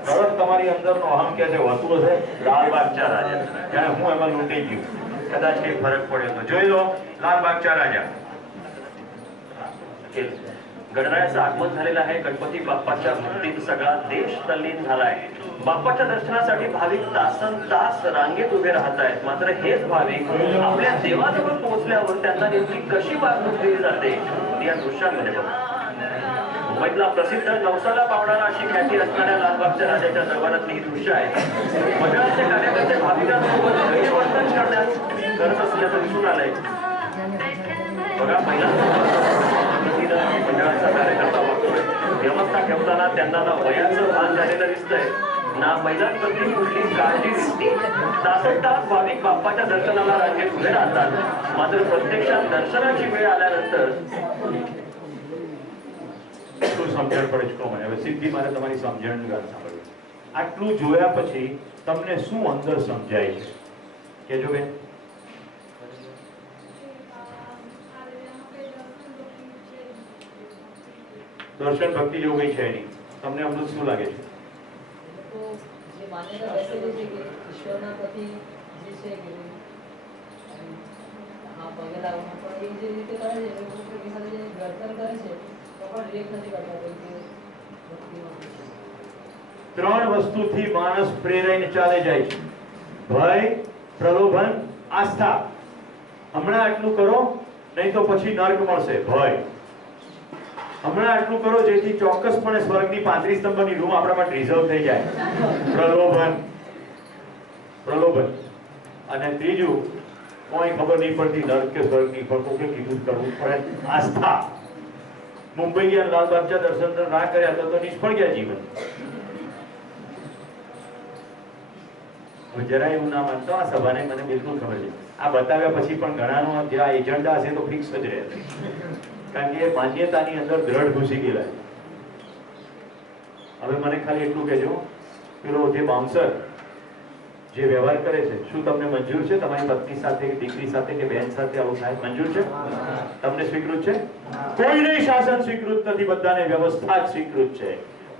તરત તમારી અંદરનો અહમ કે છે હોતું હશે લાલ બાગચા રાજા, જાણે હું એમાં લૂંટી ગયું, કદાચ કઈ ફરક પડ્યો તો જોઈ લો लाल बागचा राजा. गणरायाचं आगमन झालेलं आहे. गणपती बाप्पाच्या भक्तीत सगळा देश तल्लीन झालाय. बाप्पाच्या दर्शनासाठी भाविक तासन तास रांगेत उभे राहत आहेत. मात्र हेच भाविक आपल्या देवाजवळ पोहोचल्यावर त्यांना नेमकी कशी वागणूक दिली जाते या दृश्यांमध्ये बघा. मुंबईतला प्रसिद्ध नवसाला पावणारा अशी ख्याती असणाऱ्या लालबागच्या राजाच्या दरबारातली ही दृश्य आहे. मंडळाचे कार्यकर्ते भाविकांसोबत गैरवर्तन करत असल्याचं दिसून आलंय. बघा, पहिला मंडळाचा कार्यकर्ता वागतोय. व्यवस्था ठेवताना त्यांना ना वयाचं भान झालेलं दिसतंय, ना महिलांप्रती कुठली काळजी दिसते. तास भाविक बाप्पाच्या दर्शनाला रांगेत उभे राहतात. मात्र प्रत्यक्षात दर्शनाची वेळ आल्यानंतर સમજણ પડે છે કહો મને. હવે સીધી મારે તમારી સમજણની વાત સાંભળવી. આટલું જોયા પછી તમને શું અંદર સમજાય છે કેજો બેન? દર્શન ભક્તિ જેવું કઈ છે નહીં. તમને અમૃત શું લાગે છે? તો જે માન્યતા બેસેલી છે કે ઈશ્વરના પ્રતિ જે છે કે હા પગે લાગવાનું પણ એ જે રીતે કરે છે એ લોકોની સાથે જે વર્તન કરે છે તો પણ રિએક્ટ નથી કરતા કોઈ કે ભક્તિમાં. ત્રણ વસ્તુથી માણસ પ્રેરાઈને ચાલે જાય છે: ભય, પ્રલોભન, આસ્થા. હમણાં આટલું કરો નહીં તો પછી નર્ક મળશે. ભય. હમણાં આટલું કરો જેથી ચોક્કસપણે સ્વર્ગની 35 નંબરની રૂમ આપણા માટે રિઝર્વ થઈ જાય. પ્રલોભન. અને ત્રીજું, કોઈ ખબર નહીં પડતી નર્ક કે સ્વર્ગની, પણ કોકે કીધું કરવું પડે. આસ્થા. મુંબઈ ગયા લાલ બાદશાહ દર્શન ના કર્યા તો નિષ્ફળ ગયા જીવન. જરાય એવું ના માનતો આ સભાને, મને બિલકુલ ખબર છે. આ બતાવ્યા પછી પણ ઘણાનો જે આ એજન્ડા હશે તો ફિક્સ જ રહે, કારણ કે એ માન્યતાની અંદર દ્રઢ ઘૂસી ગયેલા છે. હવે મને ખાલી એટલું કહેજો, પેલો જે બાઉન્સર જે વ્યવહાર કરે છે, શું તમને મંજૂર છે તમારી પત્ની સાથે કે દીકરી સાથે કે બહેન સાથે આવું થાય? મંજૂર છે? તમને સ્વીકૃત છે? કોઈને શાસન સ્વીકૃત નથી, બધાને વ્યવસ્થા જ સ્વીકૃત છે.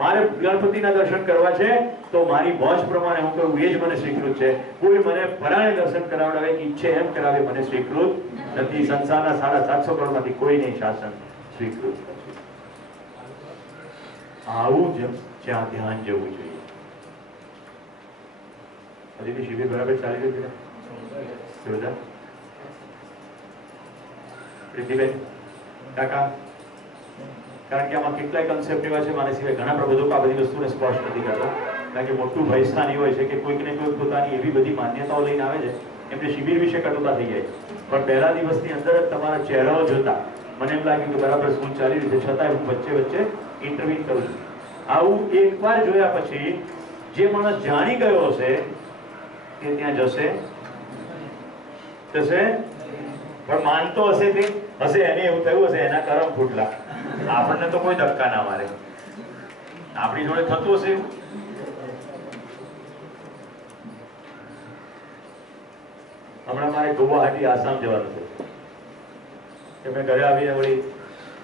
મારે ગણપતિના દર્શન કરવા છે તો મારી મોજ પ્રમાણે હું કહું એ જ મને સ્વીકૃત છે. કોઈ મને પરાણે દર્શન કરાવડાવે કે ઈચ્છે એમ કરાવે મને સ્વીકૃત નથી. સંસારના 750 કરોડમાંથી કોઈને શાસન સ્વીકૃત નથી. આવું જ જ્યાં ધ્યાન જવું જોઈએ. હજી બી શિબિર બરાબર ચાલી રહ્યું છે? જોરદાર. પ્રીતિબેન, કાકા, કારણ કે આમાં કેટલાય કન્સેપ્ટ એવા છે, મારા સિવાય ઘણા પ્રબોધકો આ બધી વસ્તુને સ્પષ્ટ નથી કરતા. કારણ કે મોટું ભયસ્થાન એવું હોય છે કે કોઈક ને કોઈક પોતાની એવી બધી માન્યતાઓ લઈને આવે છે, એમને શિબિર વિશે કટુતા થઈ જાય. પણ પહેલા દિવસની અંદર જ તમારા ચહેરાઓ જોતા મને એમ લાગ્યું કે બરાબર સ્કૂલ ચાલી રહી છે, છતાંય હું વચ્ચે ઇન્ટરવ્યુ કરું છું. આવું એકવાર જોયા પછી જે માણસ જાણી ગયો હશે કે ત્યાં જશે પણ માનતો હશે તે હશે, એને એવું થયું હશે એના કરમ ફૂટલા. આપણને તો કોઈ ધક્કા ના મારે, આપણી જોડે થતું હશે એવું. હમણાં મારે ગુવાહાટી આસામ જવાનું છે કે મેં ઘરે આવીને વળી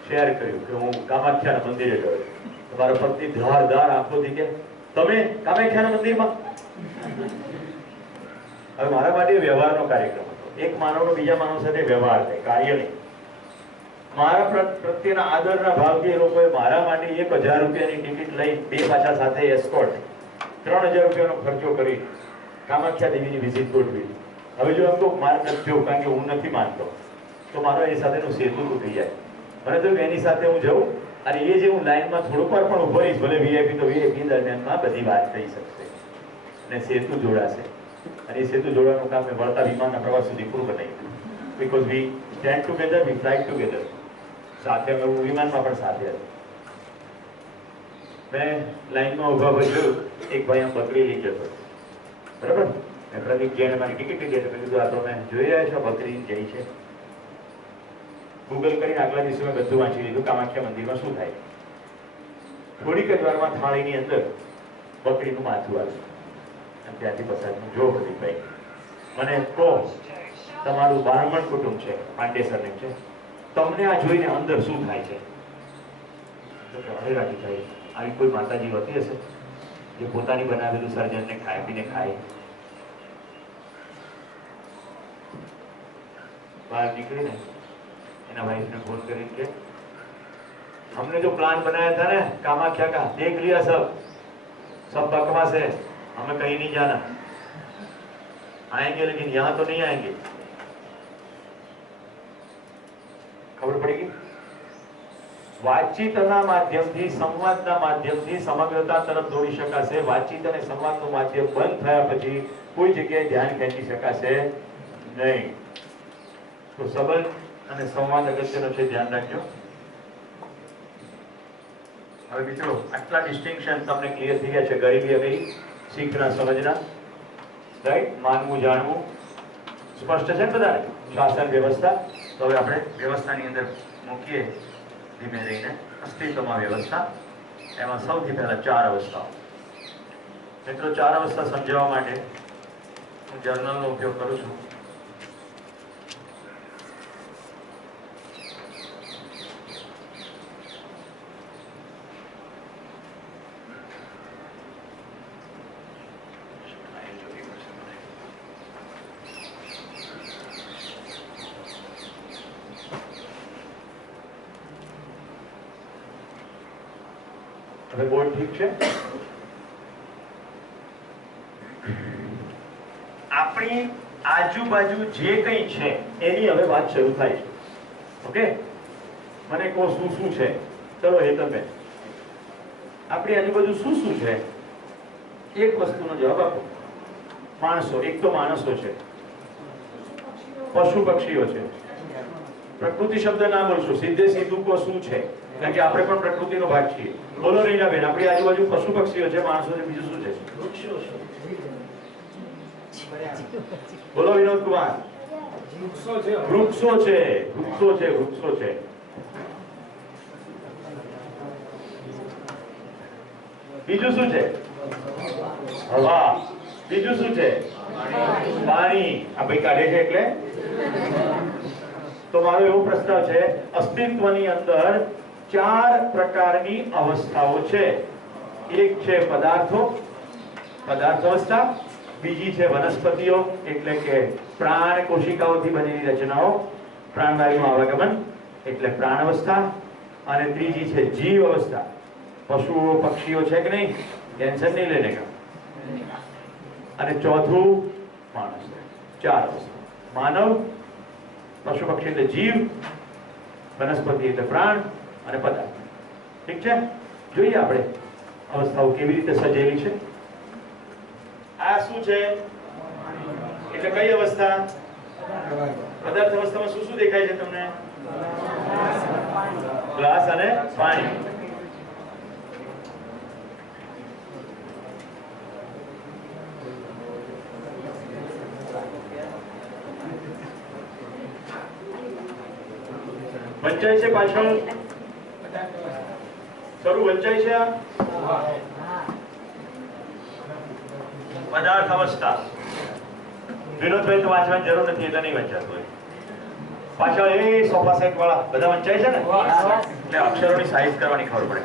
શેર કર્યું કે હું કામાખ્યાના મંદિરે ગયો. મારા પત્ની ધારદાર આંખોથી કે તમે કામાખ્યાના મંદિરમાં? હવે મારા માટે વ્યવહારનો કાર્યક્રમ હતો. એક માનવનો બીજા માનવ સાથે વ્યવહાર થાય, કાર્ય નહીં. મારા પ્રત્યેના આદરના ભાવથી એ લોકોએ મારા માટે 1000 રૂપિયાની ટિકિટ લઈ, 2 પાછા સાથે એસ્કોર્ટ 3000 રૂપિયાનો ખર્ચો કરી કામાખ્યા દેવીની વિઝિટ ગોઠવી. હવે જો એમ તો મારે નથી જવું, કારણ કે હું નથી માનતો, તો મારો એ સાથેનું સેતુ તૂટી જાય. મને તો એની સાથે હું જઉં અને એ જે હું લાઈનમાં થોડુંક વાર પણ ઉભો રહીશ, ભલે વીઆઈપી તો વીઆઈપી દરમિયાનમાં બધી વાત થઈ શકશે અને સેતુ જોડાશે. અને એ સેતુ જોડવાનું કામ મેં વળતા વિમાનના પ્રવાસ સુધી પૂરું બનાવ્યું. Because we stand together, we flight together. સાથે અમે વિમાનમાં પણ સાથે હતા. મેં લાઈનમાં ઉભા હોય જોયું, એક ભાઈ આમ બકરી લઈ જતો, બરાબર. મેં પ્રતિક જઈને મારી ટિકિટ લીધી એટલે મેં કીધું આ તો મેં જોઈ રહ્યા છો બકરી જઈ છે. ગૂગલ કરીને આગલા દિવસે મેં બધું વાંચી લીધું કામાખ્યા મંદિરમાં શું થાય. થોડીક જ વારમાં થાળીની અંદર બકરીનું માથું આવ્યું અને ત્યાંથી પસાર જો પ્રદીપભાઈ મને કહો, તમારું બ્રાહ્મણ કુટુંબ છે, પાંડેસરને છે, તમને આ જોઈને અંદર શું થાય છે? તો હરેરાજી થાય. આવી કોઈ માતાજી હોતી હશે જે પોતાની બનાવેલું સર્જનને ખાય પીને ખાય? બહાર નીકળીને એના વાइफ ने फोन કરીને કે हमने जो प्लान बनाया था ना कामाख्या का, देख लिया सब बकवास है, हमें कहीं नहीं जाना, आएंगे लेकिन यहाँ तो नहीं आएंगे. ખબર પડી ગઈ? વાતચીતના માધ્યમથી, સંવાદના માધ્યમથી સમગ્રતા તરફ દોડી શકાશે. વાતચીત અને સંવાદનું માધ્યમ બંધ થયા પછી કોઈ જગ્યાએ ધ્યાન ખેંચી શકાશે નહીં. તો સંબંધ અને સંવાદ અગત્યનો છે, ધ્યાન રાખજો. હવે મિત્રો આટલા ડિસ્ટિંક્શન તમને ક્લિયર થઈ ગયા છે. ગરીબી અમીરી, શીખના સમજના, રાઈટ, માનવું જાણવું સ્પષ્ટ છે ને બધાને? શાસન વ્યવસ્થા. તો હવે આપણે વ્યવસ્થાની અંદર મૂકીએ ધીમે રહીને. અસ્તિત્વમાં વ્યવસ્થા એમાં સૌથી પહેલા 4 અવસ્થાઓ. મિત્રો 4 અવસ્થા સમજાવવા માટે હું જર્નલનો ઉપયોગ કરું છું. હવે બોર્ડ ઠીક છે? આપણી આજુબાજુ જે કંઈ છે એની હવે વાત શરૂ થાય છે. ઓકે, મને કહો શું શું છે? ચલો હેતલબેન, આપણી આજુબાજુ શું શું છે? એક વસ્તુનો જવાબ આપો. માણસો, એક તો માણસો છે, પશુ પક્ષીઓ છે. પ્રકૃતિ શબ્દ ના બોલશો, સીધે સીધું કો શું છે, કારણ કે આપણે પણ પ્રકૃતિનો ભાગ છીએ. બોલો રીનાબેન, આપણી આજુબાજુ પશુ પક્ષીઓ છે, માણસો છે, બીજું શું છે? બોલો વિનોદ કુમાર. વૃક્ષો છે. વૃક્ષો છે, વૃક્ષો છે, વૃક્ષો છે. બીજું શું છે? હવા. બીજું શું છે? પાણી. આ ભાઈ કાઢે છે એટલે તો મારો એવો પ્રસ્તાવ છે, અસ્તિત્વની અંદર 4 પ્રકારની અવસ્થાઓ છે. એક છે પદાર્થો, પદાર્થ અવસ્થા. બીજી છે વનસ્પતિઓ એટલે કે પ્રાણ કોશિકાઓથી બનેલી રચનાઓ, પ્રાણવાયુનું આવાગમન એટલે પ્રાણ અવસ્થા. અને ત્રીજી છે જીવ અવસ્થા. પશુઓ પક્ષીઓ છે કે નહીં, ટેન્શન નહીં લેને કા. અને ચોથું માણસ. 4 અવસ્થા. માનવ, પશુ પક્ષી એટલે જીવ, વનસ્પતિ એટલે પ્રાણ અને પદાર્થ. ઠીક છે? જોઈએ આપણે અવસ્થાઓ કેવી રીતે સજેલી છે. આ શું છે? એટલે કઈ અવસ્થા? પદાર્થ અવસ્થામાં શું શું દેખાય છે તમને? ગ્લાસ અને પાણી. વંચાય છે પાછળ? શરૂ વંચાય છે આ? પદાર્થ અવસ્થા. વિનોદભાઈ તો વાંચવાની જરૂર નથી, એટલે નહીં વંચાતું હોય. પાછળ એ સોફા સેટ વાળા બધા વંચાય છે ને, એટલે અક્ષરોની સાઈઝ કરવાની ખબર પડે.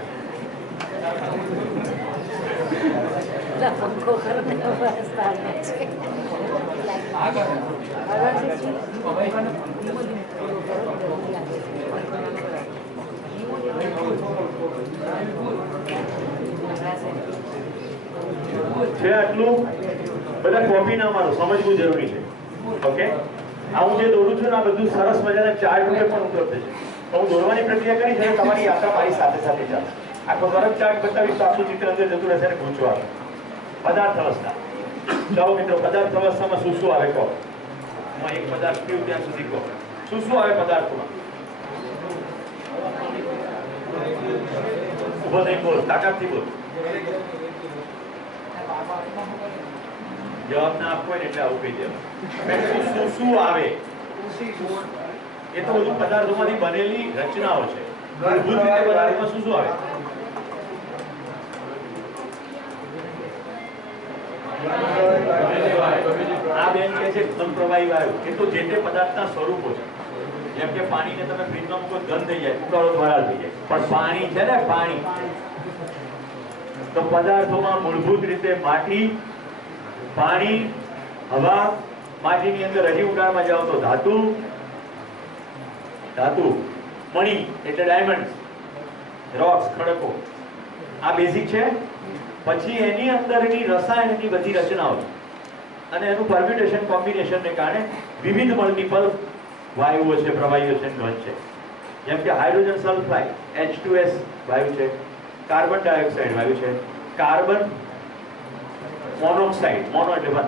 છે આટલું? બધા કોપી ના મારો, સમજવું જરૂરી છે. ઓકે, આ હું જે દોરું છું ને આ બધું સરસ મજાના ચાર્ટ રૂપે પણ ઉપલબ્ધ છે. તો હું દોરવાની પ્રક્રિયા કરી છે, તમારી યાત્રા મારી સાથે સાથે ચાલે. આખો સરસ ચાર્ટ બતાવીશ તો આખું ચિત્ર અંદર જતું રહેશે ને પૂછવા. પદાર્થ અવસ્થા. ચાલો મિત્રો, પદાર્થ અવસ્થામાં શું શું આવે કહો. હું એક પદાર્થ પીવું ત્યાં સુધી કહો. શું શું આવે પદાર્થોમાં? ઉભો થઈ બોલ, તાકાતથી બોલ. જવાબ ના આપવો હોય એટલે આવું કહી દેવાનું. શું શું આવે? એ તો બધું પદાર્થોમાંથી બનેલી રચનાઓ છે. મૂળભૂત રીતે પદાર્થમાં શું શું આવે? આ બેન કહે છે ઘન પ્રવાહી વાયુ. એ તો જે તે પદાર્થના સ્વરૂપો છે. જેમ કે પાણીને તમે ફ્રીજમાં મૂકો ઘન થઈ જાય, ઉકાળો વરાળ થઈ જાય. પણ પાણી છે ને, પાણી તો પદાર્થોમાં મૂળભૂત રીતે માટી, પાણી, હવા. માટીની અંદર હજી ઊંડાણમાં જાઓ તો ધાતુ, મણી એટલે ડાયમંડ, રોક્સ, ખડકો. આ બેઝિક છે. પછી એની અંદરની રસાયણની બધી રચનાઓ અને એનું પરમ્યુટેશન કોમ્બિનેશનને કારણે વિવિધ મલ્ટિપલ વાયુઓ છે, પ્રવાહીઓ છે, ઘન છે. જેમ કે હાઇડ્રોજન સલ્ફાઇડ H2S વાયુ છે, કાર્બન ડાયોક્સાઇડ વાયુ છે, કાર્બન મોનોક્સાઇડ, મોનો એટલે વન,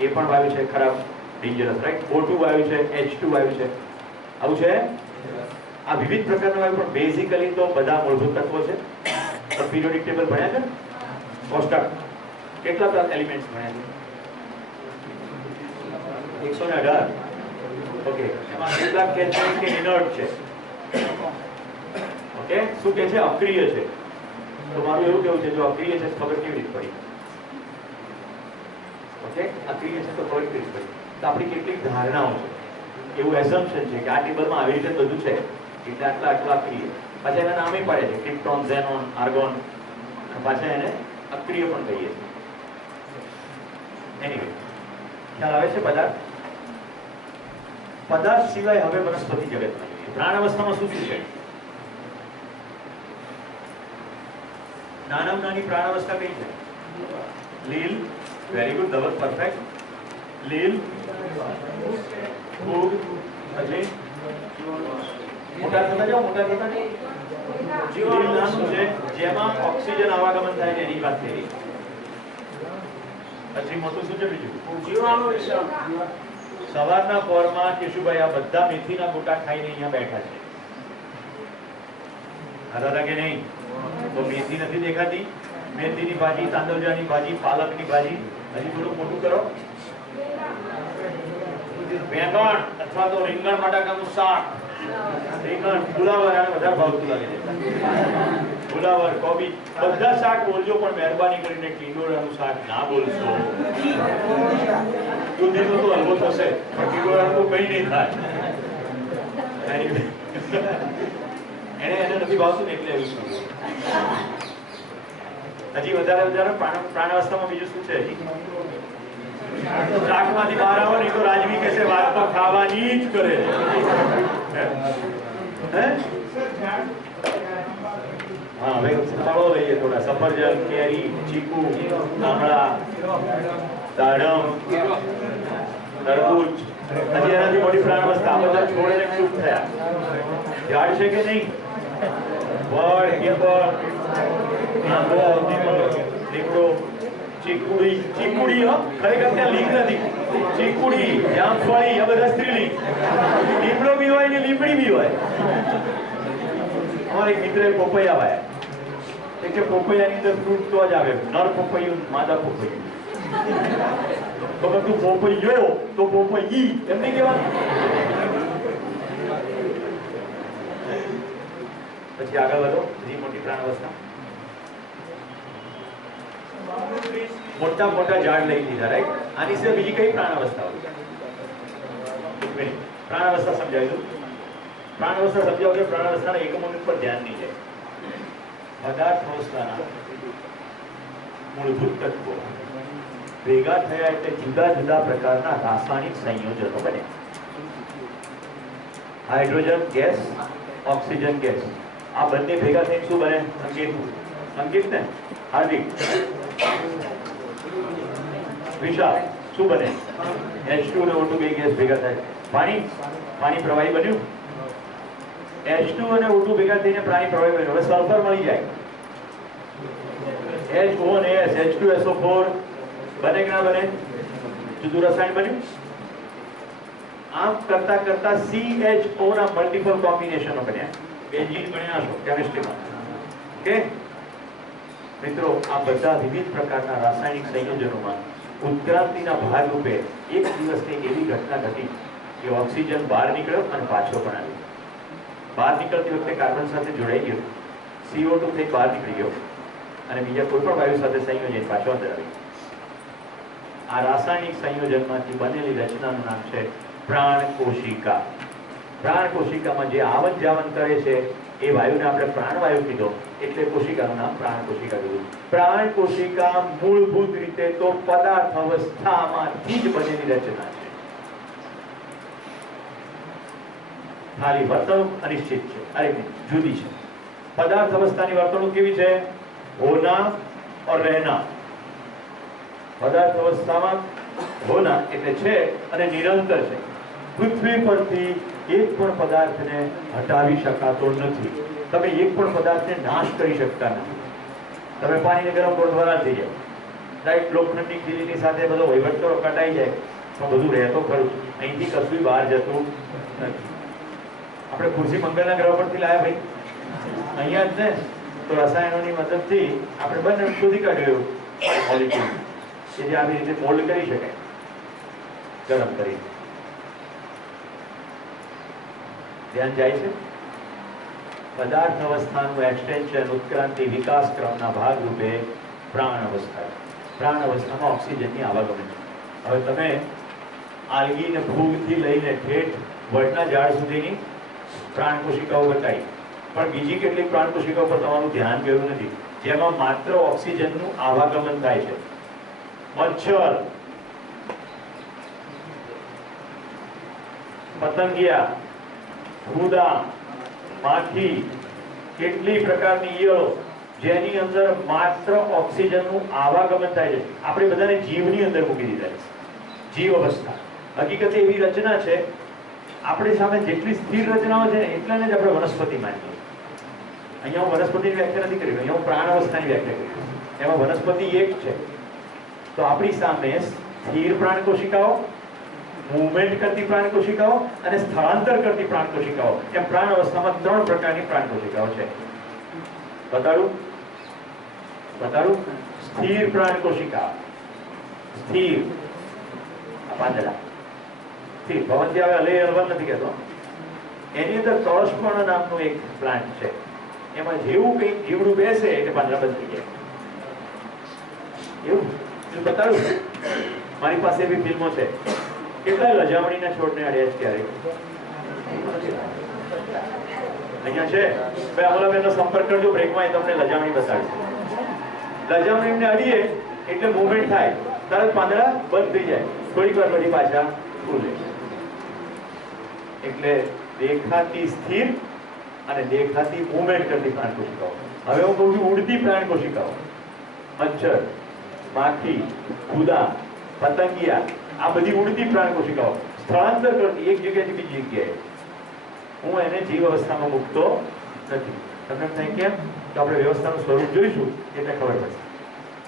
એ પણ વાયુ છે, ખરાબ, ડેન્જરસ, રાઈટ. O2 વાયુ છે, H2 વાયુ છે. આવું છે. આ વિવિધ પ્રકારના વાયુ પણ બેઝિકલી તો બધા મૂળભૂત તત્વો છે. તો પીરિયોડિક ટેબલ ભણ્યા છે ને? કોષ્ટક કેટલા એલિમેન્ટ્સ ભણ્યા છે? 118. ઓકે, એમાં કેટલાક કહે છે કે ઇનર્ટ છે. ઓકે, શું કહે છે? અક્રિય છે. તો મારું એવું કેવું છે જો અક્રિય છે ખબર કેવી રીતે પડી? ઓકે, અક્રિય છે તો ખબર કેવી રીતે પડી? તો આપણી કેટલીક ધારણાઓ છે, એવું એઝમ્પશન છે કે આ ટેબલમાં આવી રીતે બધું છે એટલે આટલા આટલા અક્રિય, પાછા એના નામે પડે છે ક્રિપ્ટોન, ઝેનોન, આર્ગોન, અને પાછા એને અક્રિય પણ કહીએ છીએ. એનીવે ખ્યાલ આવે છે? પદાર્થ સિવાય હવે વનસ્પતિ જગતમાં જોઈએ. પ્રાણ અવસ્થામાં શું શું છે? નાનામાં નાની પ્રાણ અવસ્થા કઈ છે? લીલ, વેરી ગુડ, ધવલ, પરફેક્ટ. લીલ, ફૂગ, પછી મોટા થતા જાઓ, મોટા થતા જાઓ. લીલ નાનું છે જેમાં ઓક્સિજન આવાગમન થાય છે એની વાત થઈ. પછી મોટું શું છે બીજું? જીવાણુ વિશે સવારના પોરમાં કેશુભાઈ આ બધા મેથીના ગોટા ખાઈને અહીંયા બેઠા છે. ખાધા કે નહીં? તો મેથી નથી દેખાતી? મેથીની ભાજી, તાંદોજાની ભાજી, પાલકની ભાજી. હજી થોડું મોટું કરો. વેંગણ અથવા તો રીંગણ બટાકાનું શાક. રીંગણ, ફુલાવર, આને વધારે ભાવતું લાગે છે. ફુલાવર, કોબી, બધા શાક બોલજો પણ મહેરબાની કરીને ટીંડોળાનું શાક ના બોલશો. દૂધીનો તો હલવો થશે પણ ટીંડોળાનું તો કંઈ નહીં થાય. એને નથી ભાવતું ને એટલે એવું શું. હજી વધારે પ્રાણાવસ્થામાં બીજું શું છે? હજી શાકમાંથી બહાર આવો નહીં તો રાજવી કહેશે વાત તો ખાવાની જ કરે. હા, હવે ફળો લઈએ થોડા. સફરજન, કેરી, ચીકુ, આમળા, દાડમ, તરબૂચ. હજી એનાથી મોટી પ્રાણાવસ્થા આ બધા છોડને ચૂપ થયા. ઝાડ છે કે નહીં? વડ, કેપર, આંબો, લીમડો, ચીકુડી. ચીકુડી હો, ખરેખર ત્યાં લીંક નથી. ચીકુડી, જામફળી, આ બધા સ્ત્રીલિંગ. લીમડો બી હોય ને લીમડી બી હોય. અમારે એક મિત્રે પોપૈયા વાયા. એટલે પોપૈયાની અંદર ફ્રૂટ તો જ આવે, નર પોપૈયું, માદા પોપૈયું. તો બધું પોપૈયો તો પોપૈયી એમ નહીં કહેવાનું. પછી આગળ વધો. હજી મોટી પ્રાણાવસ્થા. મોટા મોટા ઝાડ લઈ લીધા, રાઈટ? આની સિવાય બીજી કઈ પ્રાણાવસ્થા હોય? પ્રાણાવસ્થા સમજાવી દઉં. પ્રાણાવસ્થા સમજાવો કે પ્રાણાવસ્થાના એકમો પર ધ્યાન નહીં જાય. પદાર્થાવસ્થાના મૂળભૂત તત્વો ભેગા થયા એટલે જુદા જુદા પ્રકારના રાસાયણિક સંયોજનો બને. હાઇડ્રોજન ગેસ, ઓક્સિજન ગેસ, આ બંને ભેગા થઈને શું બને? અંકિત ને હાર્દિક, વિશાલ, શું બને? H2 અને O2 બે ગેસ ભેગા થાય. પાણી પ્રવાહી બન્યું. H2 અને O2 ભેગા થઈને પાણી પ્રવાહી બન્યું. હવે સલ્ફર મળી જાય. HO અને S, H2SO4 બને કે ના બને? જુદું રસાયણ બન્યું. આમ કરતા કરતા CHO ના મલ્ટિપલ કોમ્બિનેશનો બન્યા. બેન્ઝીન બન્યા છો કેમિસ્ટ્રીમાં. ઓકે મિત્રો, આ બધા વિવિધ પ્રકારના રાસાયણિક સંયોજનોમાં ઉત્ક્રાંતિના ભાગરૂપે એક દિવસની એવી ઘટના ઘટી કે ઓક્સિજન બહાર નીકળ્યો અને પાછો પણ આવ્યો. બહાર નીકળતી વખતે કાર્બન સાથે જોડાઈ ગયો, CO2 થઈ બહાર નીકળી ગયો અને બીજા કોઈ પણ વાયુ સાથે સંયોજન પાછો અંદર આવી. આ રાસાયણિક સંયોજનમાંથી બનેલી રચનાનું નામ છે પ્રાણ કોશિકા. પ્રાણ કોશિકામાં જે આવન જાવન કરે છે એ વાયુને આપણે પ્રાણવાયુ કીધો, એટલે કોશિકાનું નામ પ્રાણ કોશિકા કીધું. પ્રાણ કોશિકા મૂળભૂત રીતે તો પદાર્થ અવસ્થામાંથી જ બનેલી રચના છે. ખાલી વર્તણૂક અનિશ્ચિત છે, અરે જુદી છે. પદાર્થ અવસ્થાની વર્તણૂક કેવી છે? હોના और रहना. પદાર્થ અવસ્થામાં હોના એટલે છે અને નિરંતર છે. પૃથ્વી પરથી એક પણ પદાર્થને હટાવી શકાતો નથી. તમે એક પણ પદાર્થને નાશ કરી શકતા નથી. તમે પાણીને ગરમ કરો દ્વારા થઈ જાય, રાઈટ? લોખંડની ખીલીની સાથે બધો વહીવટ કરો, કટાઈ જાય, પણ બધું રહેતો ખરું. અહીંથી કશું બહાર જતું નથી. આપણે ખુરશી મંગળના ગ્રહ પરથી લાયા ભાઈ, અહીંયા જ ને. તો રસાયણોની મદદથી આપણે બંને શોધી કાઢ્યું મોલિક્યુલ કે જે આવી રીતે મોલ્ડ કરી શકાય ગરમ કરી. ધ્યાન જાય છે? પદાર્થ અવસ્થાનું એક્સટેન્શન ઉત્ક્રાંતિ વિકાસ ક્રમના ભાગરૂપે પ્રાણ અવસ્થા. પ્રાણ અવસ્થામાં ઓક્સિજનની આવાગમન. હવે તમે આલ્ગી ને ફૂગથી લઈને ઠેઠ વડના ઝાડ સુધીની પ્રાણ કોશિકાઓ બતાવી, પણ બીજી કેટલીક પ્રાણ કોશિકાઓ પર તમારું ધ્યાન ગયું નથી, જેમાં માત્ર ઓક્સિજનનું આવાગમન થાય છે. મચ્છર, પતંગિયા, ભૂદા, માખી, કેટલી પ્રકારની ઈયળો જેની અંદર માત્ર ઓક્સિજનનું આવાગમન થાય છે. આપણે બધાને જીવની અંદર મૂકી દીધા છે. જીવ અવસ્થા હકીકતે એવી રચના છે, આપણી સામે જેટલી સ્થિર રચનાઓ છે ને એટલાને જ આપણે વનસ્પતિ માનીએ. અહીંયા હું વનસ્પતિની વ્યાખ્યા નથી કરી, અહીંયા હું પ્રાણ અવસ્થાની વ્યાખ્યા કરી. એમાં વનસ્પતિ એક છે. તો આપણી સામે સ્થિર પ્રાણ કોશિકાઓ, મૂવમેન્ટ કરતી પ્રાણ કોશિકાઓ અને સ્થળાંતર કરતી પ્રાણ કોશિકાઓ, એમ પ્રાણ અવસ્થામાં 3 પ્રકારની પ્રાણ કોશિકાઓ છે. બતાડું? સ્થિર પ્રાણ કોશિકા, સ્થિર પાંદડા, સ્થિર ભવનથી આવે હલે હલવા નથી કહેતો. એની અંદર કળશપર્ણ નામનું એક પ્લાન્ટ છે. એમાં જેવું કંઈક જીવડું બેસે એટલે પાંદડા બંધ થઈ જાય. એવું બતાડું? મારી પાસે એવી ફિલ્મો છે. કેટલા લજામણીના છોડને અડ્યા છે ક્યારેક? અહીંયા છે ભાઈ, અમલાબેનનો સંપર્ક કરજો બ્રેકમાં, તમને લજામણી બતાવીશ. લજામણીને અડીએ એટલે મૂવમેન્ટ થાય, તરત પાંદડા બંધ થઈ જાય, થોડીક વાર પછી પાછા ખુલે. એટલે દેખાતી સ્થિર અને દેખાતી મૂવમેન્ટ કરતી પ્રાણ કોશિકાઓ. હવે હું કહું છું ઉડતી પ્રાણ કોશિકાઓ. મચ્છર, માખી, ભૂદા, પતંગિયા, આ બધી ઉડતી પ્રાણ કોશિકાઓ સ્થળાંતર કરતી એક જગ્યાએથી બીજી જગ્યાએ. હું એને જીવ અવસ્થામાં મૂકતો નથી. તમને થાય કેમ? તો આપણે વ્યવસ્થાનું સ્વરૂપ જોઈશું એટલે ખબર પડશે.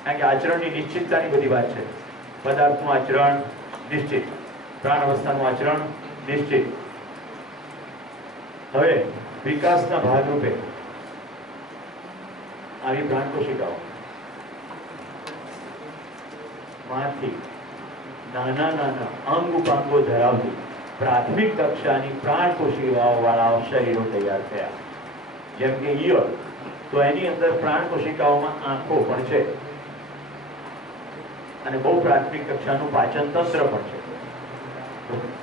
કારણ કે આચરણની નિશ્ચિતતાની બધી વાત છે. પદાર્થનું આચરણ નિશ્ચિત, પ્રાણ અવસ્થાનું આચરણ નિશ્ચિત. હવે વિકાસના ભાગરૂપે આવી પ્રાણ કોશિકાઓ માંથી નાના નાના અંગ ઉપાંગો ધરાવતી પ્રાથમિક કક્ષાની પ્રાણ કોશિકાઓ વાળા શરીરો તૈયાર થયા. જેમ કે ઈયળ, તો એની અંદર પ્રાણ કોશિકાઓમાં આંખો પણ છે અને બહુ પ્રાથમિક કક્ષાનું પાચન તંત્ર પણ છે.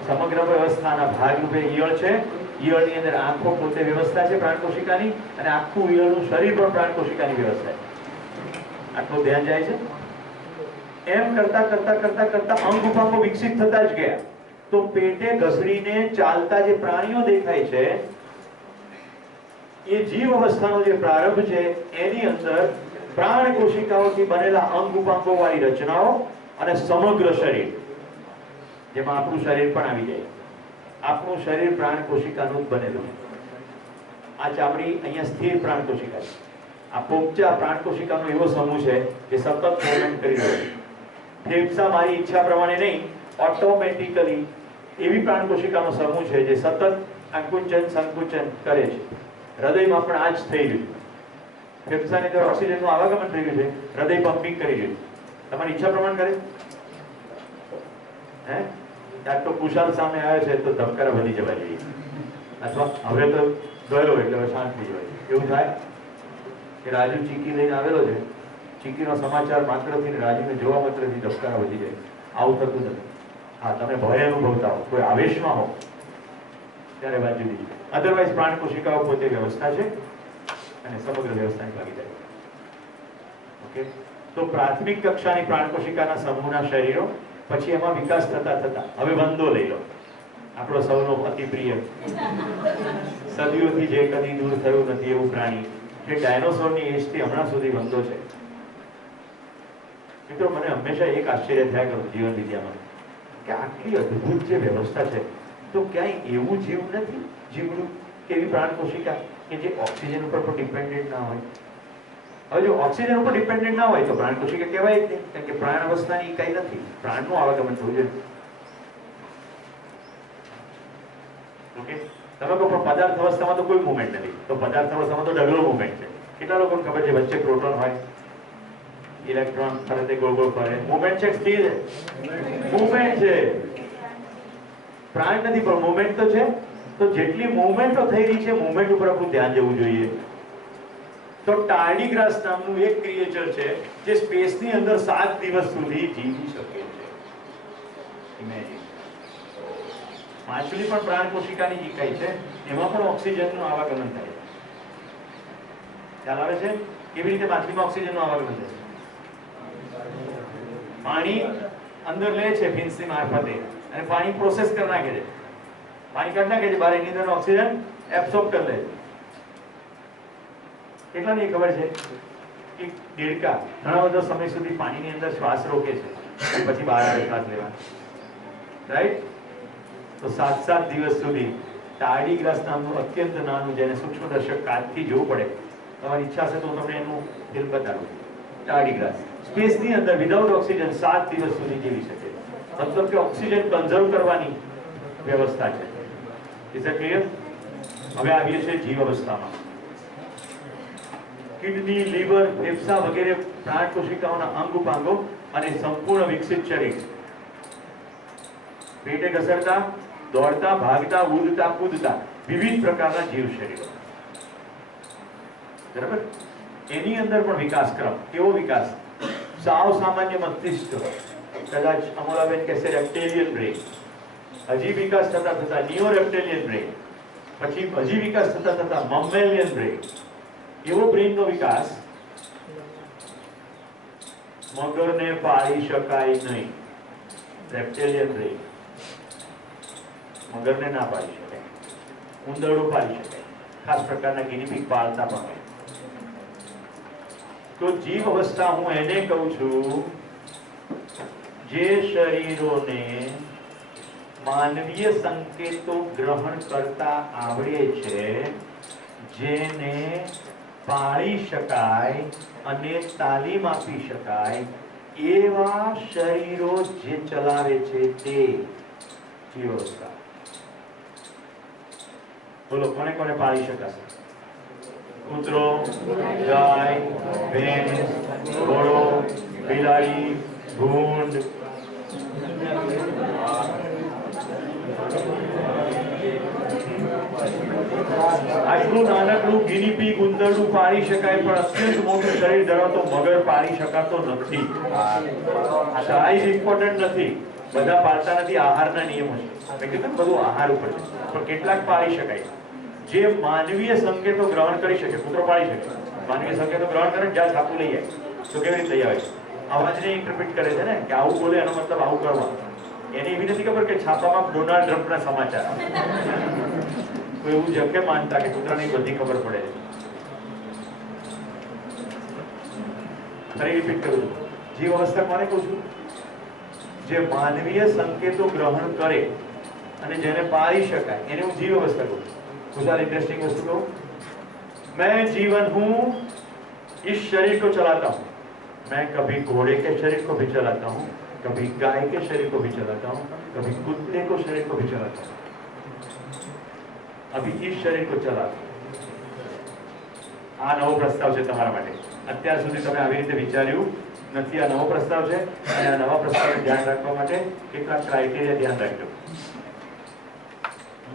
સમગ્ર વ્યવસ્થાના ભાગરૂપે ઈયળ છે. ઈયળની અંદર આંખો પોતે વ્યવસ્થા છે પ્રાણ કોશિકાની, અને આખું ઈયળનું શરીર પણ પ્રાણ કોશિકાની વ્યવસ્થા છે. આટલું ધ્યાન જાય છે. એમ કરતા કરતા કરતા કરતા અંગ ઉપાંગો વિકસિત થતા જ ગયા. તો પેટે ઘસડીને ચાલતા જે પ્રાણીઓ દેખાય છે, એ જીવ અવસ્થાનો જે પ્રારંભ છે એની અંદર પ્રાણ કોશિકાઓથી બનેલા અંગ ઉપાંગો વાળી રચનાઓ અને સમગ્ર શરીર, જેમાં આપણું શરીર પણ આવી જાય. આપણું શરીર પ્રાણ કોશિકાનું જ બનેલું છે. આ ચામડી અહીંયા સ્થિર પ્રાણ કોશિકા છે. આ પોપચા પ્રાણ કોશિકાનો એવો સમૂહ છે જે સતત મૂવમેન્ટ કરી રહ્યો છે. ફેફસા મારી ઈચ્છા પ્રમાણે નહીં, ઓટોમેટિકલી એવી પ્રાણ કોશિકાનો સમૂહ છે જે સતત આકુંચન સંકુચન કરે છે. હૃદયમાં પણ આ જ થઈ રહ્યું. ફેફસાની અંદર ઓક્સિજનનું આવાગમન થઈ રહ્યું છે, હૃદય પમ્પિંગ કરી રહ્યું. તમારી ઈચ્છા પ્રમાણે કરે? હે? ત્યાં તો કુશાલ સામે આવે છે તો ધબકારા વધી જવા જોઈએ, અથવા હવે તો ગયો એટલે શાંત થઈ જવાય. એવું થાય કે રાજુ ચીકી લઈને આવેલો છે, ચીકીનો સમાચાર માત્રથી રાજુને જોવા માત્રથી ધબકારા વધી જાય. આવું થતું નથી. હા, તમે ભય અનુભવતા હો, કોઈ આવેશમાં હો, ત્યારે બાજુ દીધી. અધરવાઇઝ પ્રાણ કોશિકાઓ પોતે વ્યવસ્થા છે અને સમગ્ર વ્યવસ્થાની ભાગીદારી. ઓકે, તો પ્રાથમિક કક્ષાની પ્રાણ કોશિકાના સમૂહના શરીરો, પછી એમાં વિકાસ થતા થતા હવે વંદો લઈ લો, આપણો સૌનો અતિ પ્રિય, સદીઓથી જે કદી દૂર થયું નથી એવું પ્રાણી, જે ડાયનોસોરની એજથી હમણાં સુધી વંદો છે. મિત્રો, મને હંમેશા એક આશ્ચર્ય થયા કરું જીવન વિદ્યામાં કે આટલી અદ્ભુત જે વ્યવસ્થા છે, તો ક્યાંય એવું જીવ નથી, જીવડું કે એવી પ્રાણ કોશિકા કે જે ઓક્સિજન ઉપર પણ ડિપેન્ડન્ટ ના હોય. હવે જો ઓક્સિજન ઉપર ડિપેન્ડન્ટ ના હોય તો પ્રાણ કોશિકા કહેવાય જ નહીં, કારણ કે પ્રાણ અવસ્થાની કઈ નથી, પ્રાણનું આવાગમન થવું જોઈએ. ઓકે, તમે કહો પણ પદાર્થ અવસ્થામાં તો કોઈ મૂવમેન્ટ નથી, તો પદાર્થ અવસ્થામાં તો ડગલો મૂવમેન્ટ છે. કેટલા લોકોને ખબર છે વચ્ચે પ્રોટોન હોય, ઇલેક્ટ્રોન ફરે તે ગોળ ગોળ ફરે, મૂવમેન્ટ છે, સ્થિર મૂવમેન્ટ છે. પ્રાણ નથી પણ મૂવમેન્ટ તો છે. તો જેટલી મૂવમેન્ટો થઈ રહી છે મૂવમેન્ટ ઉપર આપણું ધ્યાન જવું જોઈએ. તો ટાર્ડીગ્રાસ નામનું એક ક્રિએચર છે જે સ્પેસની અંદર 7 દિવસ સુધી જીવી શકે છે. ઇમેજિન. માછલી પણ પ્રાણ કોશિકાની જ ઇકાઈ છે, એમાં પણ ઓક્સિજનનું આવાગમન થાય છે. ખ્યાલ આવે છે કેવી રીતે માછલીમાં ઓક્સિજનનું આવાગમન થાય છે? પાણી અંદર લે છે ફિન્સની મારફતે અને પાણી પ્રોસેસ કરી નાખે છે, પાણી કાઢી નાખે છે બહાર, એની અંદર ઓક્સિજન એબ્સોર્બ કરી લે છે. કેટલા ને ખબર છે કે દેડકા ઘણા બધા સમય સુધી પાણીની અંદર શ્વાસ રોકે છે અને પછી બહાર આવે શ્વાસ લેવા, રાઈટ? તો 7 દિવસ સુધી ટાર્ડીગ્રાસ નામનું અત્યંત નાનું, જેને સૂક્ષ્મદર્શક કાચથી જોવું પડે, તમારી ઈચ્છા છે તો હું તમને એનું ફિલ્મ બતાડું. ટાર્ડીગ્રાસ સ્પેસની અંદર વિધાઉટ ઓક્સિજન 7 દિવસ સુધી જીવી શકે, મતલબ કે ઓક્સિજન કન્ઝર્વ કરવાની વ્યવસ્થા છે. Is it clear? હવે આવીએ છીએ જીવ અવસ્થામાં. કિડની, લીવર, ફેફસા વગેરે પ્રાણ કોશિકાઓના અંગ ઉપાંગો અને સંપૂર્ણ વિકસિત શરીર. પેટે ઘસરતા, દોડતા, ભાગતા, ઉડતા, કૂદતા વિવિધ પ્રકારના જીવ શરીરો. બરાબર? એની અંદર પણ વિકાસક્રમ. કેવો વિકાસ? સાવ સામાન્ય મસ્તિષ્ક, કદાચ અમોલાબેન કહેશે રેપ્ટેલિયન બ્રેન, હજી વિકાસ થતા થતા નિયો રેપ્ટેલિયન બ્રેન, પછી હજી વિકાસ થતા થતા મમેલિયન બ્રેન. એવો બ્રેનનો વિકાસ મગરને પાળી શકાય નહીં. રેપ્ટેલિયન બ્રેન મગરને ના પાળી શકાય, ઉંદરડો પાળી શકાય, ખાસ પ્રકારના ગિનીપિગ પાળતા પણ હોય. તો જીવ અવસ્થા હું એને કહું છું જે શરીરોને માનવીય સંકેતો ગ્રહણ કરતા આવડે છે, જેને પાળી શકાય અને તાલીમ આપી શકાય એવા શરીરો જે ચલાવે છે તે જીવ અવસ્થા. બોલો, કોને કોને પાળી શકાશે? કૂતરો, ગાય, ભેંસ, ઘોડો, બિલાડી, ભૂંડ. આટલું નાનકડું ગિનીપીગ, ઉંદરડું પાળી શકાય, પણ અત્યંત મોટું શરીર ધરાવતો મગર પાળી શકાતો નથી. સાઈઝ ઇમ્પોર્ટન્ટ નથી, બધા પાળતા નથી, આહારના નિયમો છે. મેં કીધું બધું આહાર ઉપર છે, પણ કેટલાક પાળી શકાય જે માનવીય સંકેતો ગ્રહણ કરી શકે. કૂતરો પાળી શકે, માનવીય સંકેતો ગ્રહણ કરે, જ્યાં છાપું લઈ જાય તો કેવી રીતે લઈ આવે છે? અવાજને ઇન્ટરપ્રિટ કરે છે ને, કે આવું બોલે એનો મતલબ આવું કરવાનું. એને એવી નથી ખબર કે છાપામાં ડોનાલ્ડ ટ્રમ્પના સમાચાર આવે. કોઈ એવું જકે માનતા કે કૂતરાની બધી ખબર પડે છે. ફરી રિપીટ કરું છું, જીવ અવસ્થા કોને કહું છું? જે માનવીય સંકેતો ગ્રહણ કરે અને જેને પાળી શકાય એને હું जीव अवस्था कहूँ. गुजार इंटरेस्टिंग वस्तु कहूँ, मैं जीवन हूँ, इस शरीर को चलाता हूँ. मैं कभी घोड़े के शरीर को भी चलाता हूँ, कभी गाय के शरीर को भी चलाता हूँ, कभी कुत्ते को शरीर को भी चलाता हूँ. अभी इस शरीर को चलाता हूँ. આ નવો પ્રસ્તાવ છે તમારા માટે. અત્યાર સુધી તમે આવી રીતે વિચાર્યું નથી. આ નવો પ્રસ્તાવ છે અને આ નવા પ્રસ્તાવને ધ્યાન રાખવા માટે કેટલાક ક્રાઇટેરિયા ધ્યાન રાખજો.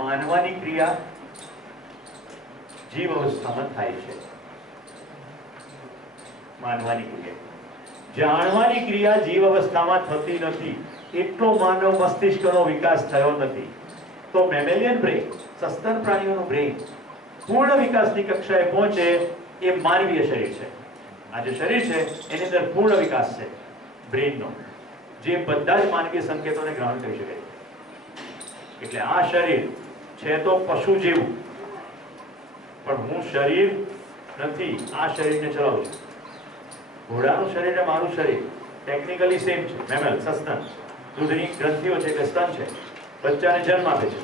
માનવાની ક્રિયા જીવ અવસ્થામાં થાય છે. માનવાની ક્રિયા, જાણવાની ક્રિયા જીવ અવસ્થામાં થતી નથી. એટલો માનવ મસ્તિષ્કનો વિકાસ થયો નથી. તો મેમેલિયન બ્રેન, સસ્તન પ્રાણીઓનું બ્રેન પૂર્ણ વિકાસની કક્ષાએ પહોંચે એ માનવીય શરીર છે. આ જે શરીર છે એની અંદર પૂર્ણ વિકાસ છે બ્રેનનો, જે બધા જ માનવીય સંકેતોને ગ્રહણ કરી શકે. એટલે આ શરીર છે તો પશુ જેવું, પણ હું શરીર નથી, આ શરીરને ચલાવું છું. ઘોડાનું શરીર અને મારું શરીર ટેકનિકલી સેમ છે. મેમલ, સસ્તન, દૂધની ગ્રંથિઓ છે કે સ્તન છે, બચ્ચાને જન્મ આપે છે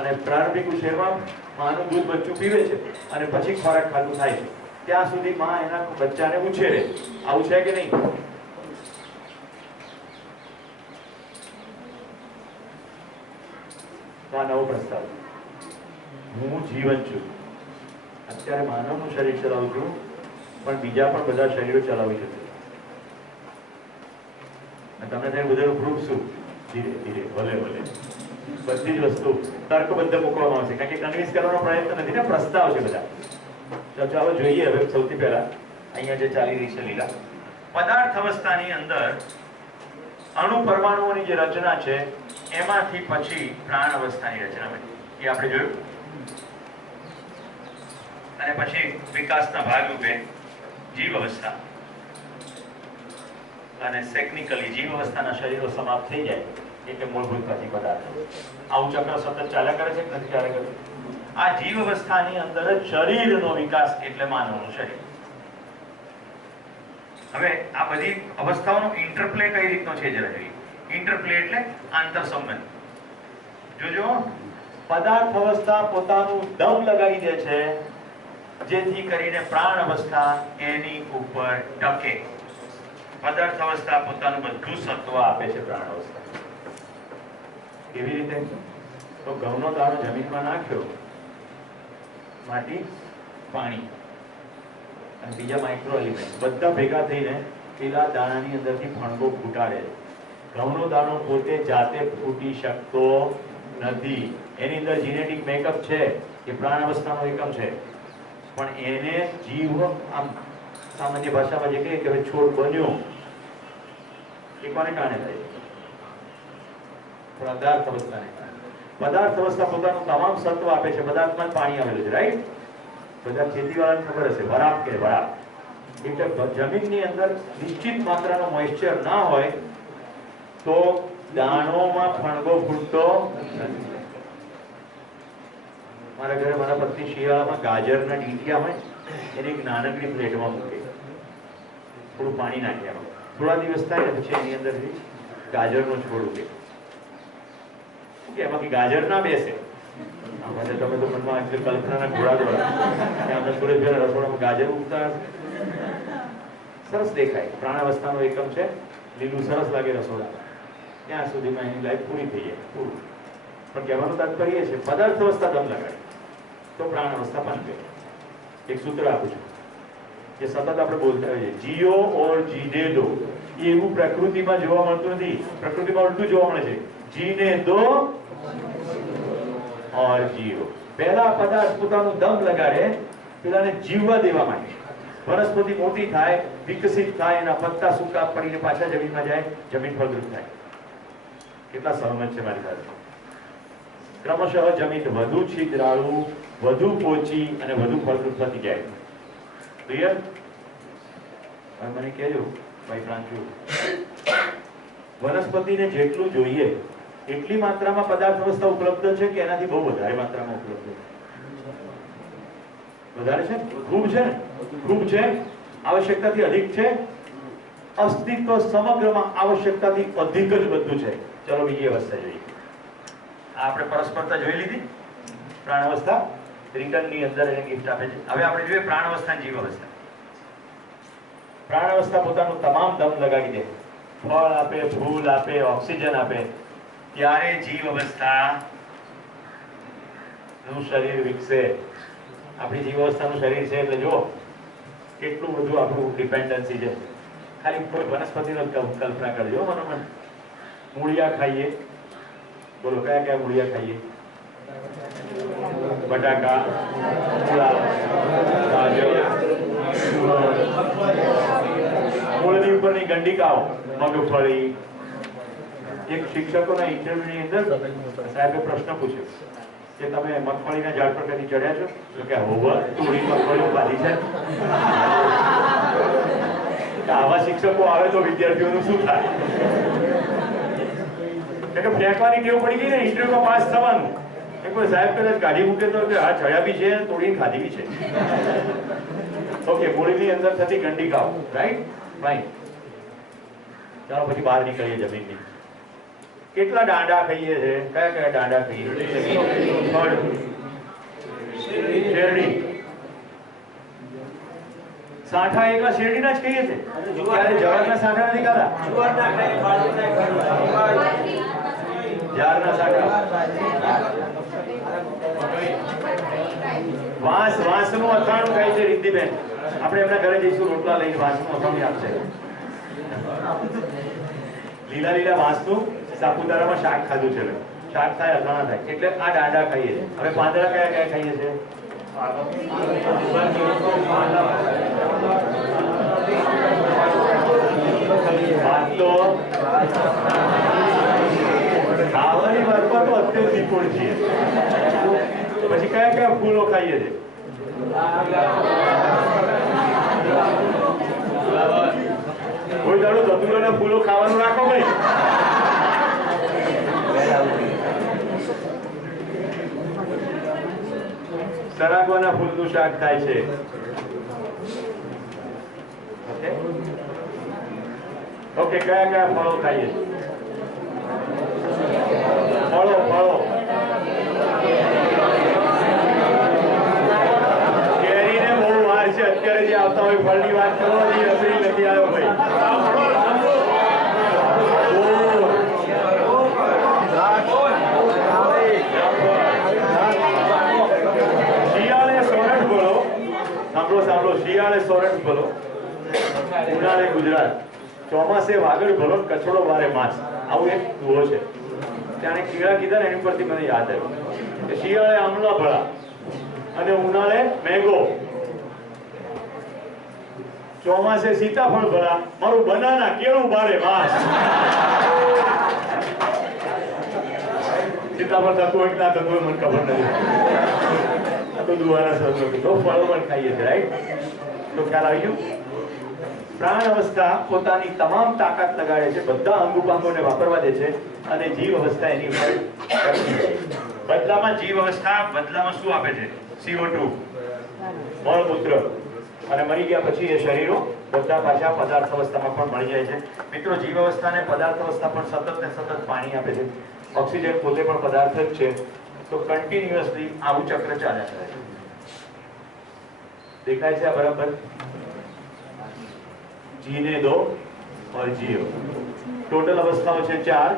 અને પ્રારંભિક ઉછેરમાં માનું દૂધ બચ્ચું પીવે છે અને પછી ખોરાક ખાતું થાય છે. ત્યાં સુધી માં એના બચ્ચાને ઉછેરે. આવું છે કે નહીં? તો આ નવો પ્રસ્તાવ. હું જીવન છું. અત્યારે માનવનું શરીર ચલાવું છું, પણ બીજા પણ બધા શરીરો ચલાવી શકે. તમને ત્યાં બધા પ્રૂફ શું? ધીરે ધીરે, ભલે ભલે. બધી જ વસ્તુ તર્કબદ્ધ મૂકવામાં આવશે, કારણ કે કન્વિન્સ કરવાનો પ્રયત્ન નથી ને, પ્રસ્તાવ છે બધા. તો ચાલો જોઈએ હવે સૌથી પહેલા અહીંયા જે ચાલી રહી છે લીલા. પદાર્થ અવસ્થાની અંદર અણુ પરમાણુઓની જે રચના છે એમાંથી પછી પ્રાણ અવસ્થાની રચના બની, એ આપણે જોયું. અને પછી વિકાસના ભાગરૂપે જીવ અવસ્થા, અને ટેકનિકલી જીવ અવસ્થાના શરીરો સમાપ્ત થઈ જાય એટલે મૂળભૂત પ્રતિ પદાર્થો. આવું ચક્ર સતત ચાલ્યા કરે છે કે નથી ચાલ્યા કરે? આ જીવ અવસ્થાની અંદર જ શરીરનો વિકાસ એટલે માનવનું શરીર. હવે આ બધી અવસ્થાઓનો ઇન્ટરપ્લે કઈ રીતનો છે જરા જોઈએ. ઇન્ટરપ્લે એટલે આંતર સંબંધ. જોજો, પદાર્થ અવસ્થા પોતાનું દમ લગાવી દે છે જેથી કરીને પ્રાણ અવસ્થા એની ઉપર ટકે. પદાર્થ અવસ્થા પોતાનું બધું સત્વ આપે છે પ્રાણ અવસ્થા. કેવી રીતે? તો ઘઉંનો દાણો જમીનમાં નાખ્યો, માટી, પાણી અને બીજા માઇક્રો એલિમેન્ટ બધા ભેગા થઈને પેલા દાણાની અંદરથી ફણગો ફૂટાડે. ઘઉંનો દાણો પોતે જાતે ફૂટી શકતો નથી. એની અંદર જીનેટિક મેકઅપ છે, એ પ્રાણ અવસ્થાનો એકમ છે, પણ એને જીવ, આમ સામાન્ય ભાષામાં જે કહીએ કે હવે છોડ બન્યો, એ કોને કારણે થાય? પદાર્થ અવસ્થાને કારણે. પદાર્થ અવસ્થા પોતાનું તમામ સત્વ આપે છે. પદાર્થમાં જ પાણી આવેલું છે, રાઈટ? બધા ખેતીવાળાને ખબર હશે, વરાપ કે વરાપ. એટલે જમીનની અંદર નિશ્ચિત માત્રાનો મોઇસ્ચર ના હોય તો દાણોમાં ફણગો ફૂટતો નથી. મારા ઘરે મારા પત્ની શિયાળામાં ગાજરના ડીંડિયા હોય એને એક નાનકડી પ્લેટમાં મૂકે, થોડું પાણી નાખ્યા, થોડા દિવસ થાય પછી એની અંદરથી ગાજરનો છોડ ઉગે. એમાં ગાજર ના બેસે. તમે તો મનમાં કલ્પનાના ઘોડા દ્વારા આપણે થોડી પહેલા રસોડામાં ગાજર ઉગતા સરસ દેખાય. પ્રાણ અવસ્થાનો એકમ છે, લીલું સરસ લાગે રસોડા, ત્યાં સુધીમાં એની લાઈફ પૂરી થઈ જાય, પૂરું. પણ કહેવાનું તાત્પર્ય છે પદાર્થ અવસ્થા દમ લગાડે તો પ્રાણ અવસ્થા પનપે. એક સૂત્ર આપું છું જે સતત આપણે બોલતા હોઈએ, જીઓ ઓર જીને દો. એ એવું પ્રકૃતિમાં જોવા મળતું નથી. પ્રકૃતિમાં ઉલટું જોવા મળે છે, જીને દો ઓર જીઓ. પહેલા પદાર્થ પોતાનું દમ લગાડે, પેલાને જીવવા દેવા માંગે. વનસ્પતિ મોટી થાય, વિકસિત થાય, એના પત્તા સૂકા પડીને પાછા જમીનમાં જાય, જમીન ફળદ્રુપ થાય. કેટલા સહમત છે મારી સાથે? ક્રમશઃ જમીન વધુ છિદ્રાળુ, વધુ પોચી અને વધુ ફળદ્રુપ થતી જાય. ક્લિયર? હવે મને કહેજો ભાઈ પ્રાંશુ, વનસ્પતિને જેટલું જોઈએ એટલી માત્રામાં પદાર્થ અવસ્થા ઉપલબ્ધ છે કે એનાથી બહુ વધારે માત્રામાં ઉપલબ્ધ છે? વધારે છે? ખૂબ છે ને? ખૂબ છે. આવશ્યકતાથી અધિક છે. અસ્તિત્વ સમગ્રમાં આવશ્યકતાથી અધિક જ બધું છે. ચલો બીજી અવસ્થા જોઈએ. આપણે પરસ્પરતા જોઈ લીધી. પ્રાણ અવસ્થા રિટર્નની અંદર એને ગિફ્ટ આપે છે. હવે આપણે જોઈએ પ્રાણ અવસ્થા, જીવ અવસ્થા. પ્રાણ અવસ્થા પોતાનું તમામ દમ લગાવી દે, ફળ આપે, ફૂલ આપે, ઓક્સિજન આપે, ત્યારે જીવ અવસ્થા નું શરીર વિકસે. આપણી જીવ અવસ્થાનું શરીર છે એટલે જો કેટલું બધું આપણું ડિપેન્ડન્સી છે. ખાલી કોઈ વનસ્પતિનો કલ્પના કરજો મનોમન. મૂળિયા ખાઈએ, બોલો કયા કયા મૂળિયા ખાઈએ? બટાકા, ગાજર, મૂળની ઉપરની ગંડિકાઓ, મગફળી. એક શિક્ષકોના ઇન્ટરવ્યુની અંદર સાહેબે પ્રશ્ન પૂછ્યો કે તમે મગફળીના ઝાડ પર કદી ચડ્યા છો? તો કે હોવા થોડી મગફળીઓ બાંધી છે. આવા શિક્ષકો આવે તો વિદ્યાર્થીઓનું શું થાય? કે ફેંકવાની ટેવ પડી ગઈ ને, ઇન્ટરવ્યુમાં પાસ થવાનું. એક વાર સાહેબ કદાચ કાઢી મૂકે તો આ ચડ્યા બી છે, તોડીને ખાધી બી છે. ઓકે, મૂળની અંદર થતી ગંડિકાઓ, રાઈટ? ફાઈન. ચાલો પછી બહાર નીકળીએ જમીનની. કેટલા દાંડા ખાઈએ છે? કયા કયા દાંડા ખાઈએ? શેરડી. સાંઠા એકલા શેરડીના જ ખાઈએ છે. ક્યારે જવારના સાંઠા નથી ખાધા? જારના સાંઠા. વાંસનું અથાણું ખાય છે રિદ્ધિબેન. આપણે એમના ઘરે જઈશું, રોટલા લઈને વાંસનું અથાણું આપશે. લીલા લીલા વાંસનું સાપુતારામાં શાક ખાધું છે. શાક થાય અથાણા થાય એટલે આ દાંડા ખાઈએ છીએ. હવે પાંદડા કયા કયા ખાઈએ છીએ? ભાત તો ખાવાની વાતમાં તો અત્યંત નિપુણ છીએ. પછી કયા કયા ફૂલો ખાઈએ છીએ? કોઈ દાડો ધતુરાના ફૂલો ખાવાનું રાખો ભાઈ. સરાગવાના ફૂલનું શાક થાય છે. ઓકે, કયા કયા ફળો ખાઈએ? ફળો કેરીને બહુ વાર છે. અત્યારે જે આવતા હોય ફળની વાત કરવાની અસરી નથી આવ્યો ભાઈ. શિયાળે સોરઠ બોલો. સાંભળો, શિયાળે સોરઠ બોલો, ઉનાળે ગુજરાત, ચોમાસે વાગડ ભલો, કચોડો વારે માસ. આવું એક દુહો છે. ત્યાં કીડા કીધા ને એની પરથી મને યાદ આવ્યું કે શિયાળે આમલા ભળા અને ઉનાળે મેંગો, ચોમાસે સીતાફળ ભળા, મારું બનાના કેળું બારે માસ. સીતાફળ થતું હોય કે ના થતું હોય મને ખબર નથી. આ તો દુવાના શબ્દો કીધો. ફળો પણ ખાઈએ છીએ, રાઈટ? તો ખ્યાલ આવી ગયો? પ્રાણ અવસ્થા પોતાની તમામ તાકાત લગાડે છે, બધા અંગ ઉપાંગોને વાપરવા દે છે અને જીવ અવસ્થા એની ઉપર બદલામાં જીવ અવસ્થા બદલામાં શું આપે છે? CO2, મળમૂત્ર. અને મરી ગયા પછી એ શરીરો બધા પાછા પદાર્થ અવસ્થામાં પણ મળી જાય છે. મિત્રો, જીવ અવસ્થા અને પદાર્થ અવસ્થા પણ સતત ને સતત પાણી આપે છે. ઓક્સિજન પોતે પણ પદાર્થ જ છે. તો કન્ટિન્યુઅસલી આવું ચક્ર ચાલ્યા કરે છે. દેખાય છે આ બરાબર? जीने दो और जियो. टोटल अवस्थाओं છે 4.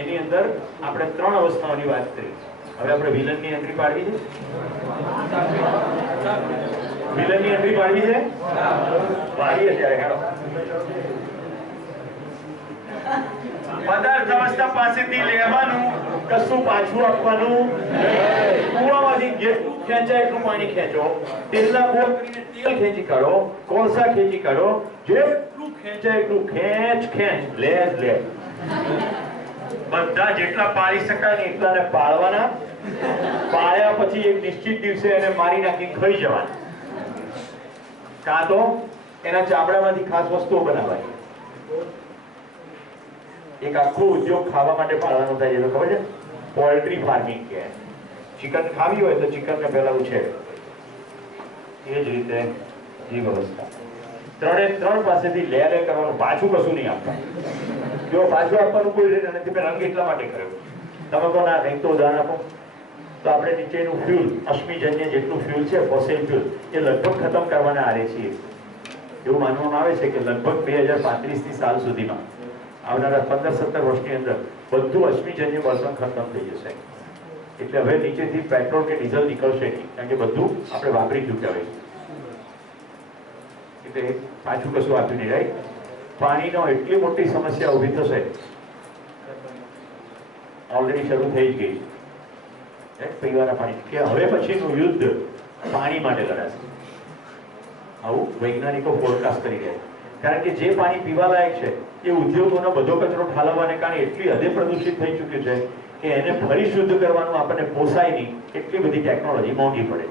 એની અંદર આપણે 3 અવસ્થાઓની વાત કરી. હવે આપણે વિલનની એન્ટ્રી પાડવી છે. વિલનની એન્ટ્રી પાડવી છે. પાડીએ ત્યારે હેડો. પદાર્થ અવસ્થા પાસેથી લેવાનું, કશું પાછું આપવાનું નહીં. કુવામાંથી જેટલું ખેંચાય એટલું પાણી ખેંચો. તેલના બોર કરીને તેલ ખેંચી કાઢો, કોલસા ખેંચી કાઢો. જેટલું ખેંચાય એટલું ખેંચ. લે. બધા જેટલા પાળી શકાય ને એટલાને પાળવાના. પાળ્યા પછી એક નિશ્ચિત દિવસે એને મારી નાખી ખાઈ જવાના. કાં તો એના ચામડામાંથી ખાસ વસ્તુઓ બનાવવાની. એક આખો ઉદ્યોગ ખાવા માટે પાળવાનો થાય છે. ખબર છે? પોલ્ટ્રી ફાર્મિંગ કે ચિકન ખાવી હોય તો ચિકનને પહેલા ઉછેરે. એ જ રીતે જીવ અવસ્થા 3 પાસેથી લે કરવાનું, પાછું કશું નહીં આપવાનું. જો પાછું આપવાનું કોઈ રીતે નથી. મેં રંગ એટલા માટે કર્યો. તમે કહો ના કંઈક તો ઉદાહરણ આપો. તો આપણે નીચેનું ફ્યુલ, અશ્મિજન્ય જેટલું ફ્યુલ છે, ફોસિલ ફ્યુલ, એ લગભગ ખતમ કરવાના આરે છીએ. એવું માનવામાં આવે છે કે લગભગ 2035 સાલ સુધીમાં, આવનારા 15-17 વર્ષની અંદર બધું અશ્મિજન્ય બળતણ ખતમ થઈ જશે. એટલે હવે નીચેથી પેટ્રોલ કે ડીઝલ નીકળશે નહીં, કારણ કે બધું આપણે વાપરી ચૂક્યા હોય. એટલે પાછું કશું આપ્યું નહીં, રાઈટ? પાણીનો એટલી મોટી સમસ્યા ઊભી થશે, ઓલરેડી શરૂ થઈ જ ગઈ પીવાના પાણી, કે હવે પછીનું યુદ્ધ પાણી માટે લડાશે. આવું વૈજ્ઞાનિકો ફોરકાસ્ટ કરી રહ્યા છે. કારણ કે જે પાણી પીવા લાયક છે એ ઉદ્યોગોનો બધો કચરો ઠાલવવાને કારણે એટલી હદે પ્રદૂષિત થઈ ચૂક્યું છે કે એને ફરી શુદ્ધ કરવાનું આપણને પોસાય નહીં. એટલી બધી ટેકનોલોજી મોંઘી પડે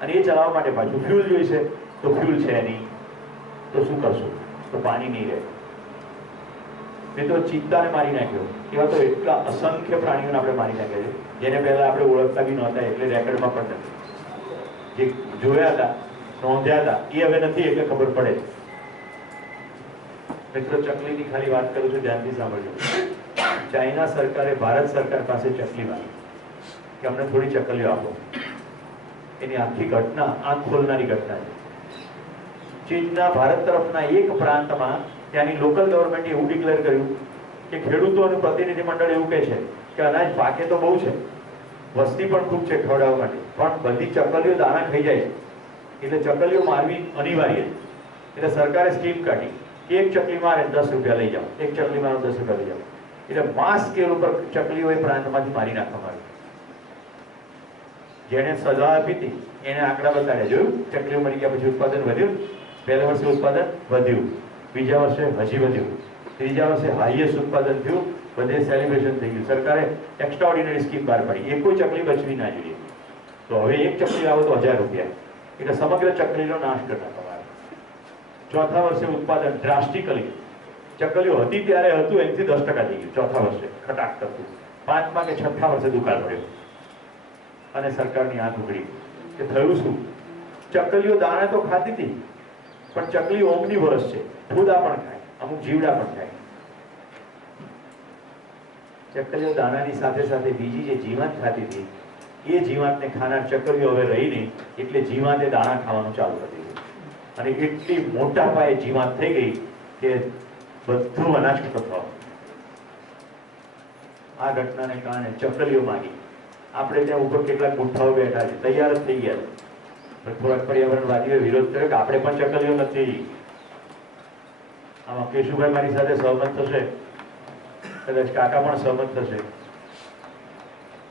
અને એ ચલાવવા માટે પાછું ફ્યુલ જોઈશે. તો ફ્યુલ છે નહીં તો શું કરશું? તો પાણી નહીં રહે. મેં તો ચિત્તાને મારી નાખ્યો. એવા તો એટલા અસંખ્ય પ્રાણીઓને આપણે મારી નાખ્યા છે જેને પહેલા આપણે ઓળખતા બી નહોતા, એટલે રેકર્ડમાં પણ નથી. જે જોયા હતા, નોંધ્યા હતા, એ હવે નથી, એટલે ખબર પડે. મિત્રો, ચકલીની ખાલી વાત કરું છું, ધ્યાનથી સાંભળજો. ચાઇના સરકારે ભારત સરકાર પાસે ચકલી માંગી કે અમને થોડી ચકલીઓ આપો. એની આખી ઘટના આંખ ખોલનારી ઘટના છે. ચીનના ભારત તરફના એક પ્રાંતમાં ત્યાંની લોકલ ગવર્મેન્ટે એવું ડિક્લેર કર્યું કે ખેડૂતોનું પ્રતિનિધિ મંડળ એવું કહે છે કે અનાજ પાકે તો બહુ છે, વસ્તી પણ ખૂબ છે ખવડાવવા માટે, પણ બધી ચકલીઓ દાણા ખાઈ જાય છે, એટલે ચકલીઓ મારવી અનિવાર્ય. એટલે સરકારે સ્કીમ કાઢી કે એક ચકલી મારે 10 રૂપિયા લઈ જાઓ, એક ચકલી મારો 10 રૂપિયા લઈ જાઓ. એટલે માસ સ્કેલ ઉપર ચકલીઓ એ પ્રાંતમાંથી મારી નાખવામાં આવી. જેણે સલાહ આપી હતી એને આંકડા બતાડ્યા. જોયું, ચકલીઓ મરી ગયા પછી ઉત્પાદન વધ્યું. પહેલા વર્ષે ઉત્પાદન વધ્યું, બીજા વર્ષે હજી વધ્યું, ત્રીજા વર્ષે હાઈએસ્ટ ઉત્પાદન થયું, બધે સેલિબ્રેશન થઈ ગયું. સરકારે એક્સ્ટ્રાઓર્ડિનરી સ્કીમ બહાર પાડી, એક કોઈ ચકલી બચવી ના જોઈએ. તો હવે એક ચકલી આવે તો 1000 રૂપિયા, એટલે સમગ્ર ચકલીનો નાશ કરી નાખવામાં આવે. ચોથા વર્ષે ઉત્પાદન ડ્રાસ્ટિકલી, ચકલીઓ હતી ત્યારે હતું એનાથી 10% થઈ ગયું ચોથા વર્ષે, ખટાક કરતું. પાંચમા કે છઠ્ઠા વર્ષે દુકાળ પડ્યો અને સરકારની આંખ ઉઘડી કે થયું શું? ચકલીઓ દાણા તો ખાતી હતી, પણ ચકલી ઓમનીવરસ છે, ફૂદા પણ ખાય, અમુક જીવડા પણ ખાય. ચકલીઓ દાણાની સાથે સાથે બીજી જે જીવાત ખાતી હતી એ જીવાતને ખાનાર ચકલીઓ હવે રહી નહીં, એટલે જીવાતે દાણા ખાવાનું ચાલુ કરી દીધું અને એટલી મોટા પાયે જીવાત થઈ ગઈ કે બધું અનાજ ખતમ થવા. આ ઘટનાને કારણે ચકલીઓ માંગી. આપણે ત્યાં ઉપર કેટલાક ગુઠ્ઠાઓ બેઠા છે, તૈયાર જ થઈ ગયા, પણ થોડાક પર્યાવરણવાદીઓએ વિરોધ કર્યો કે આપણે પણ ચકલીઓ નથી. આમાં કેશુભાઈ મારી સાથે સહમત થશે, કદાચ કાકા પણ સહમત થશે.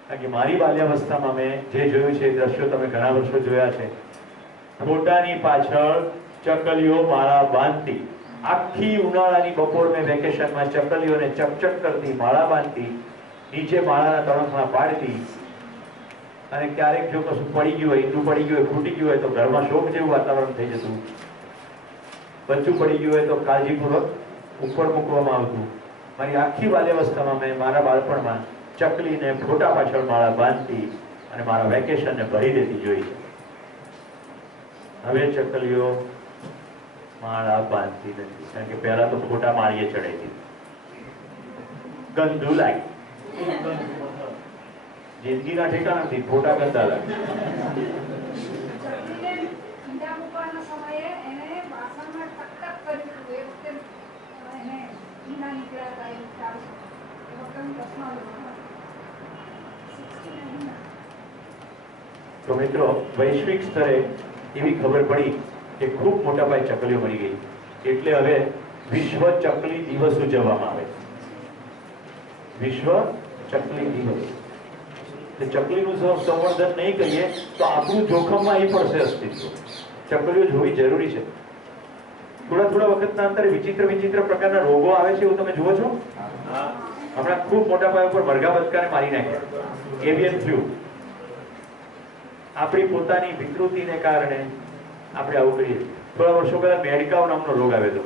કારણ કે મારી બાલ્યાવસ્થામાં મેં જે જોયું છે એ દ્રશ્યો તમે ઘણા વર્ષો જોયા છે. ફોટાની પાછળ ચકલીઓ માળા બાંધતી, આખી ઉનાળાની બપોર મેં વેકેશનમાં ચકલીઓને ચકચક કરતી, માળા બાંધતી, નીચે માળાના તણખમાં પાડતી. અને ક્યારેક જો કશું પડી ગયું હોય, ઈંડું પડી ગયું હોય, ફૂટી ગયું હોય તો ઘરમાં શોક જેવું વાતાવરણ થઈ જતું. બચ્ચું પડી ગયું હોય તો કાળજીપૂર્વક ઉપર મૂકવામાં આવતું. મારી આખી બાલ્યાવસ્થામાં મેં મારા બાળપણમાં ચકલીને ફોટા પાછળ માળા બાંધતી અને મારા વેકેશનને ભરી દેતી જોઈ છે. હવે ચકલીઓ માળા બાંધતી નથી, કારણ કે પહેલા તો ફોટા માળીએ ચડાવી, ગંદુ લાગે. જિંદગીના ઠેકાણા નથી, ફોટા ગંદા લાગે. ચકલીને ઈંડા મૂકવાના સમયે એને વાસણમાં ટક ટક કર્યું હતું. એ વખતે એને ઈંડા નીકળ્યા હતા, એવું ખ્યાલ છે. એ વખતે પ્રશ્ન તો મિત્રો, વૈશ્વિક સ્તરે એવી ખબર પડી કે ખૂબ મોટા પાયે ચકલીઓ મરી ગઈ, એટલે હવે વિશ્વ ચકલી દિવસ ઉજવવામાં આવે. વિશ્વ ચકલી દિવસ. ચકલીનું સંવર્ધન નહીં કરીએ તો આપણું જોખમમાં એ પડશે અસ્તિત્વ. ચકલીઓ જોવી જરૂરી છે. થોડા વખતના અંતરે વિચિત્ર પ્રકારના રોગો આવે છે, એવું તમે જુઓ છો. હમણાં ખૂબ મોટા પાયા ઉપર મરઘા બચકાને મારી નાખ્યા, એવિયન ફ્લૂ. આપણી પોતાની વિકૃતિને કારણે આપણે આવું કરીએ. થોડા વર્ષો પહેલા મેડકાવ નામનો રોગ આવ્યો હતો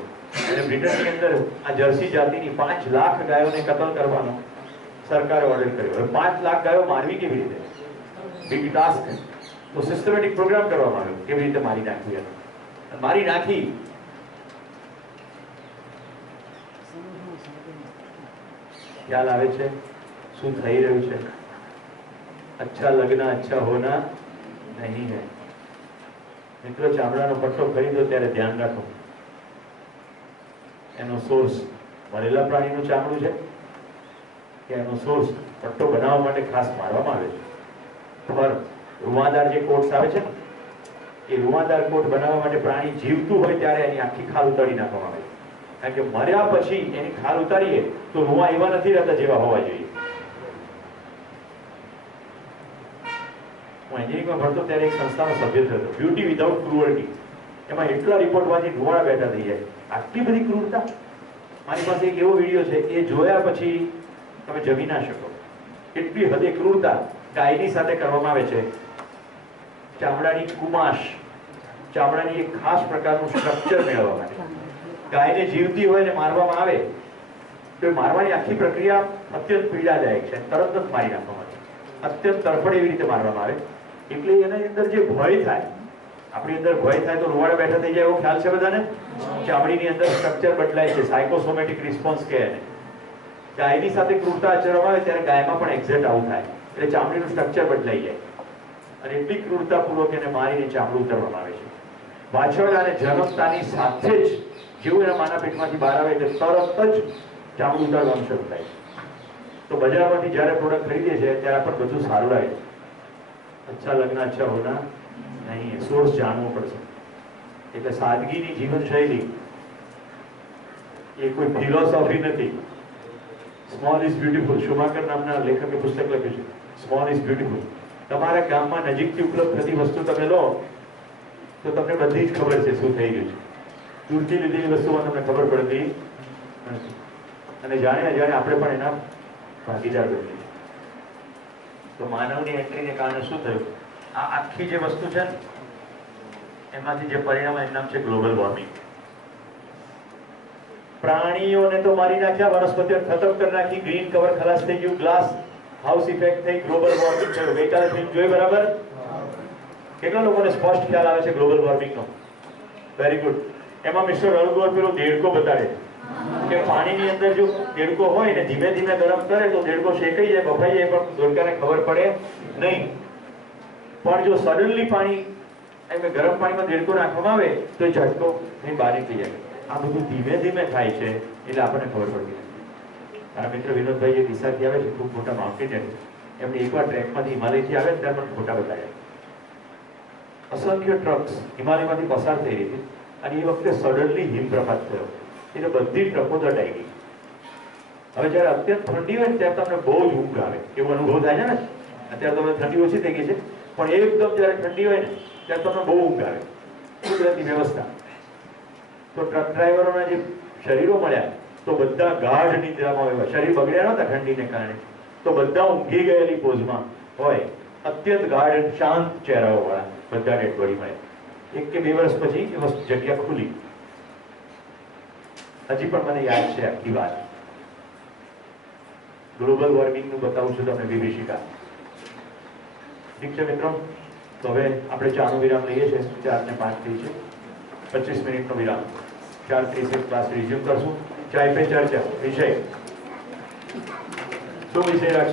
અને બ્રિટનની અંદર આ જર્સી જાતિની 5 લાખ ગાયોને કતલ કરવાનો સરકારે ઓર્ડર કર્યો. હવે 5 લાખ ગાયો મારવી કેવી રીતે? Big task. તો સિસ્ટમેટિક પ્રોગ્રામ કરવામાં આવ્યો કેવી રીતે મારી નાખવી. મારી નાખી. ખ્યાલ આવે છે શું થઈ રહ્યું છે? અચ્છા લગના અચ્છા હોના નહીં હૈ. મિત્રો, ચામડાનો પટ્ટો ખરીદો ત્યારે ધ્યાન રાખો એનો સોર્સ મરેલા પ્રાણીનું ચામડું છે કે એનો સોર્સ પટ્ટો બનાવવા માટે ખાસ મારવામાં આવે છે. પર રૂવાદાર જે કોટ્સ આવે છે ને, એ રૂવાદાર કોટ બનાવવા માટે પ્રાણી જીવતું હોય ત્યારે એની આખી ખાલ ઉતારી નાખવામાં આવે છે. કારણ કે મર્યા પછી એની ખાલ ઉતારીએ તો રૂવા એવા નથી રહેતા જેવા હોવા જોઈએ. હું એન્જિનિયરિંગમાં ભણતો ત્યારે એક સંસ્થાનો સભ્ય થયો હતો, બ્યુટી વિધાઉટ ક્રુઅલ્ટી. એમાં એટલા રિપોર્ટ વાંચી રૂવાડા બેઠા થઈ જાય. આટલી બધી ક્રૂરતા. મારી પાસે એક એવો વિડીયો છે, એ જોયા પછી તમે જમી ના શકો. એટલી હદે ક્રૂરતા ગાયની સાથે કરવામાં આવે છે. ચામડાની કુમાશ, ચામડાની એક ખાસ પ્રકારનું સ્ટ્રક્ચર મેળવવા માટે ગાયને જીવતી હોય ને મારવામાં આવે તો એ મારવાની આખી પ્રક્રિયા અત્યંત પીડાદાયક છે. તરત જ મારી નાખવામાં આવે, અત્યંત તરફડ એવી રીતે મારવામાં આવે. એટલે એની અંદર જે ભય થાય, આપણી અંદર ભય થાય તો રૂવાડા બેઠા થઈ જાય એવો ખ્યાલ છે બધાને. ચામડીની અંદર સ્ટ્રક્ચર બદલાય છે, સાયકોસોમેટિક રિસ્પોન્સ કહે એને. ગાયની સાથે ક્રૂરતા આચરવામાં આવે ત્યારે ગાયમાં પણ એક્ઝેક્ટ આવું થાય, એટલે ચામડીનું સ્ટ્રક્ચર બદલાઈ જાય અને એટલી ક્રૂરતાપૂર્વક એને મારીને ચામડું ઉતારવામાં આવે છે. વાછરડાને જન્મતાની સાથે જ જેવું એના માના પેટમાંથી બહાર આવે એટલે તરત જ ચામડું ઉતારવાનું શરૂ થાય. તો બજારમાંથી જ્યારે પ્રોડક્ટ ખરીદીએ છીએ ત્યારે આપણને બધું સારું લાગે. અચ્છા લગ્ન અચ્છા હોના નહીં, સોર્સ જાણવો પડશે. એટલે સાદગીની જીવનશૈલી એ કોઈ ફિલોસોફી નથી. Small is beautiful. શુમાકર નામના લેખકે પુસ્તક લખ્યું છે, સ્મોલ ઇઝ બ્યુટીફુલ. તમારા ગામમાં નજીકથી ઉપલબ્ધ થતી વસ્તુ તમે લો તો તમને બધી જ ખબર છે શું થઈ ગયું છે. દૂરથી લીધેલી વસ્તુમાં તમને ખબર પડતી નથી. અને જાણે અજાણે આપણે પણ એના ભાગીદાર બની છીએ. તો માનવની એન્ટ્રીને કારણે શું થયું? આ આખી જે વસ્તુ છે ને એમાંથી જે પરિણામ એનું નામ છે ગ્લોબલ વોર્મિંગ. પ્રાણીઓને તો મારી નાખ્યા, વનસ્પતિઓ ખતમ કરી નાખી, ગ્રીન કવર ખલાસ થઈ ગયું, ગ્લાસ હાઉસ ઇફેક્ટ થઈ, ગ્લોબલ વોર્મિંગ થયું. ગઈકાલે ફિલ્મ જોઈ બરાબર? કેટલા લોકોને સ્પષ્ટ ખ્યાલ આવે છે ગ્લોબલ વોર્મિંગનો? Very good. એમાં મિસ્ટર અળગોર પેલો દેડકો બતાડે કે પાણીની અંદર જો દેડકો હોય ને ધીમે ધીમે ગરમ કરે તો દેડકો શેકાઈ જાય, બફાઈ જાય, પણ દેડકાને ખબર પડે નહીં. પણ જો સડનલી પાણી એમ ગરમ પાણીમાં દેડકો નાખવામાં આવે તો એ ઝટકો એની બહાર નીકળી જાય. આ બધું ધીમે ધીમે થાય છે એટલે આપણને ખબર પડતી નથી. મારા મિત્ર વિનોદભાઈ જે દિશાથી આવે છે, ખૂબ મોટા માઉન્ટેનિયર, એમણે એકવાર ટ્રેકમાંથી હિમાલયથી આવે ત્યારે મને ફોટા બતાવ્યા. અસંખ્ય ટ્રક્સ હિમાલયમાંથી પસાર થઈ રહી હતી અને એ વખતે સડનલી હિમપ્રપાત થયો એટલે બધી ટ્રકો દટાઈ ગઈ. હવે જયારે અત્યંત ઠંડી હોય ને ત્યારે તમને બહુ જ ઊંઘ આવે, એવો અનુભવ થાય છે ને. અત્યારે તમે ઠંડી ઓછી થઈ ગઈ છે, પણ એકદમ જયારે ઠંડી હોય ને ત્યારે તમને બહુ ઊંઘ આવે. કુદરતી વ્યવસ્થા. તો ટ્રક ડ્રાઈવરોના જે શરીરો મળ્યા તો બધા ગાઢ નિદ્રામાં હોય. શરીર બગડ્યા નહોતા ઠંડીને કારણે, તો બધા ઊંઘી ગયેલી પોઝમાં હોય, અત્યંત ગાઢ શાંત ચહેરાઓ વાળા બધા ડેડ બોડી મળે. 1 કે 2 વર્ષ પછી એ વસ્તુ જગ્યા ખુલી. હજી પણ મને યાદ છે આખી વાત. ગ્લોબલ વોર્મિંગનું બતાવું છું તમને વિભીષિકા. ઠીક છે મિત્રો, તો હવે આપણે ચાનો વિરામ લઈએ છીએ. 4 ને 5 થઈ છે, 25 મિનિટનો વિરામ. 4:30 ક્લાસ રિઝ્યુમ કરશું. ચાય પે ચર્ચા વિષય શું વિષય રાખશું?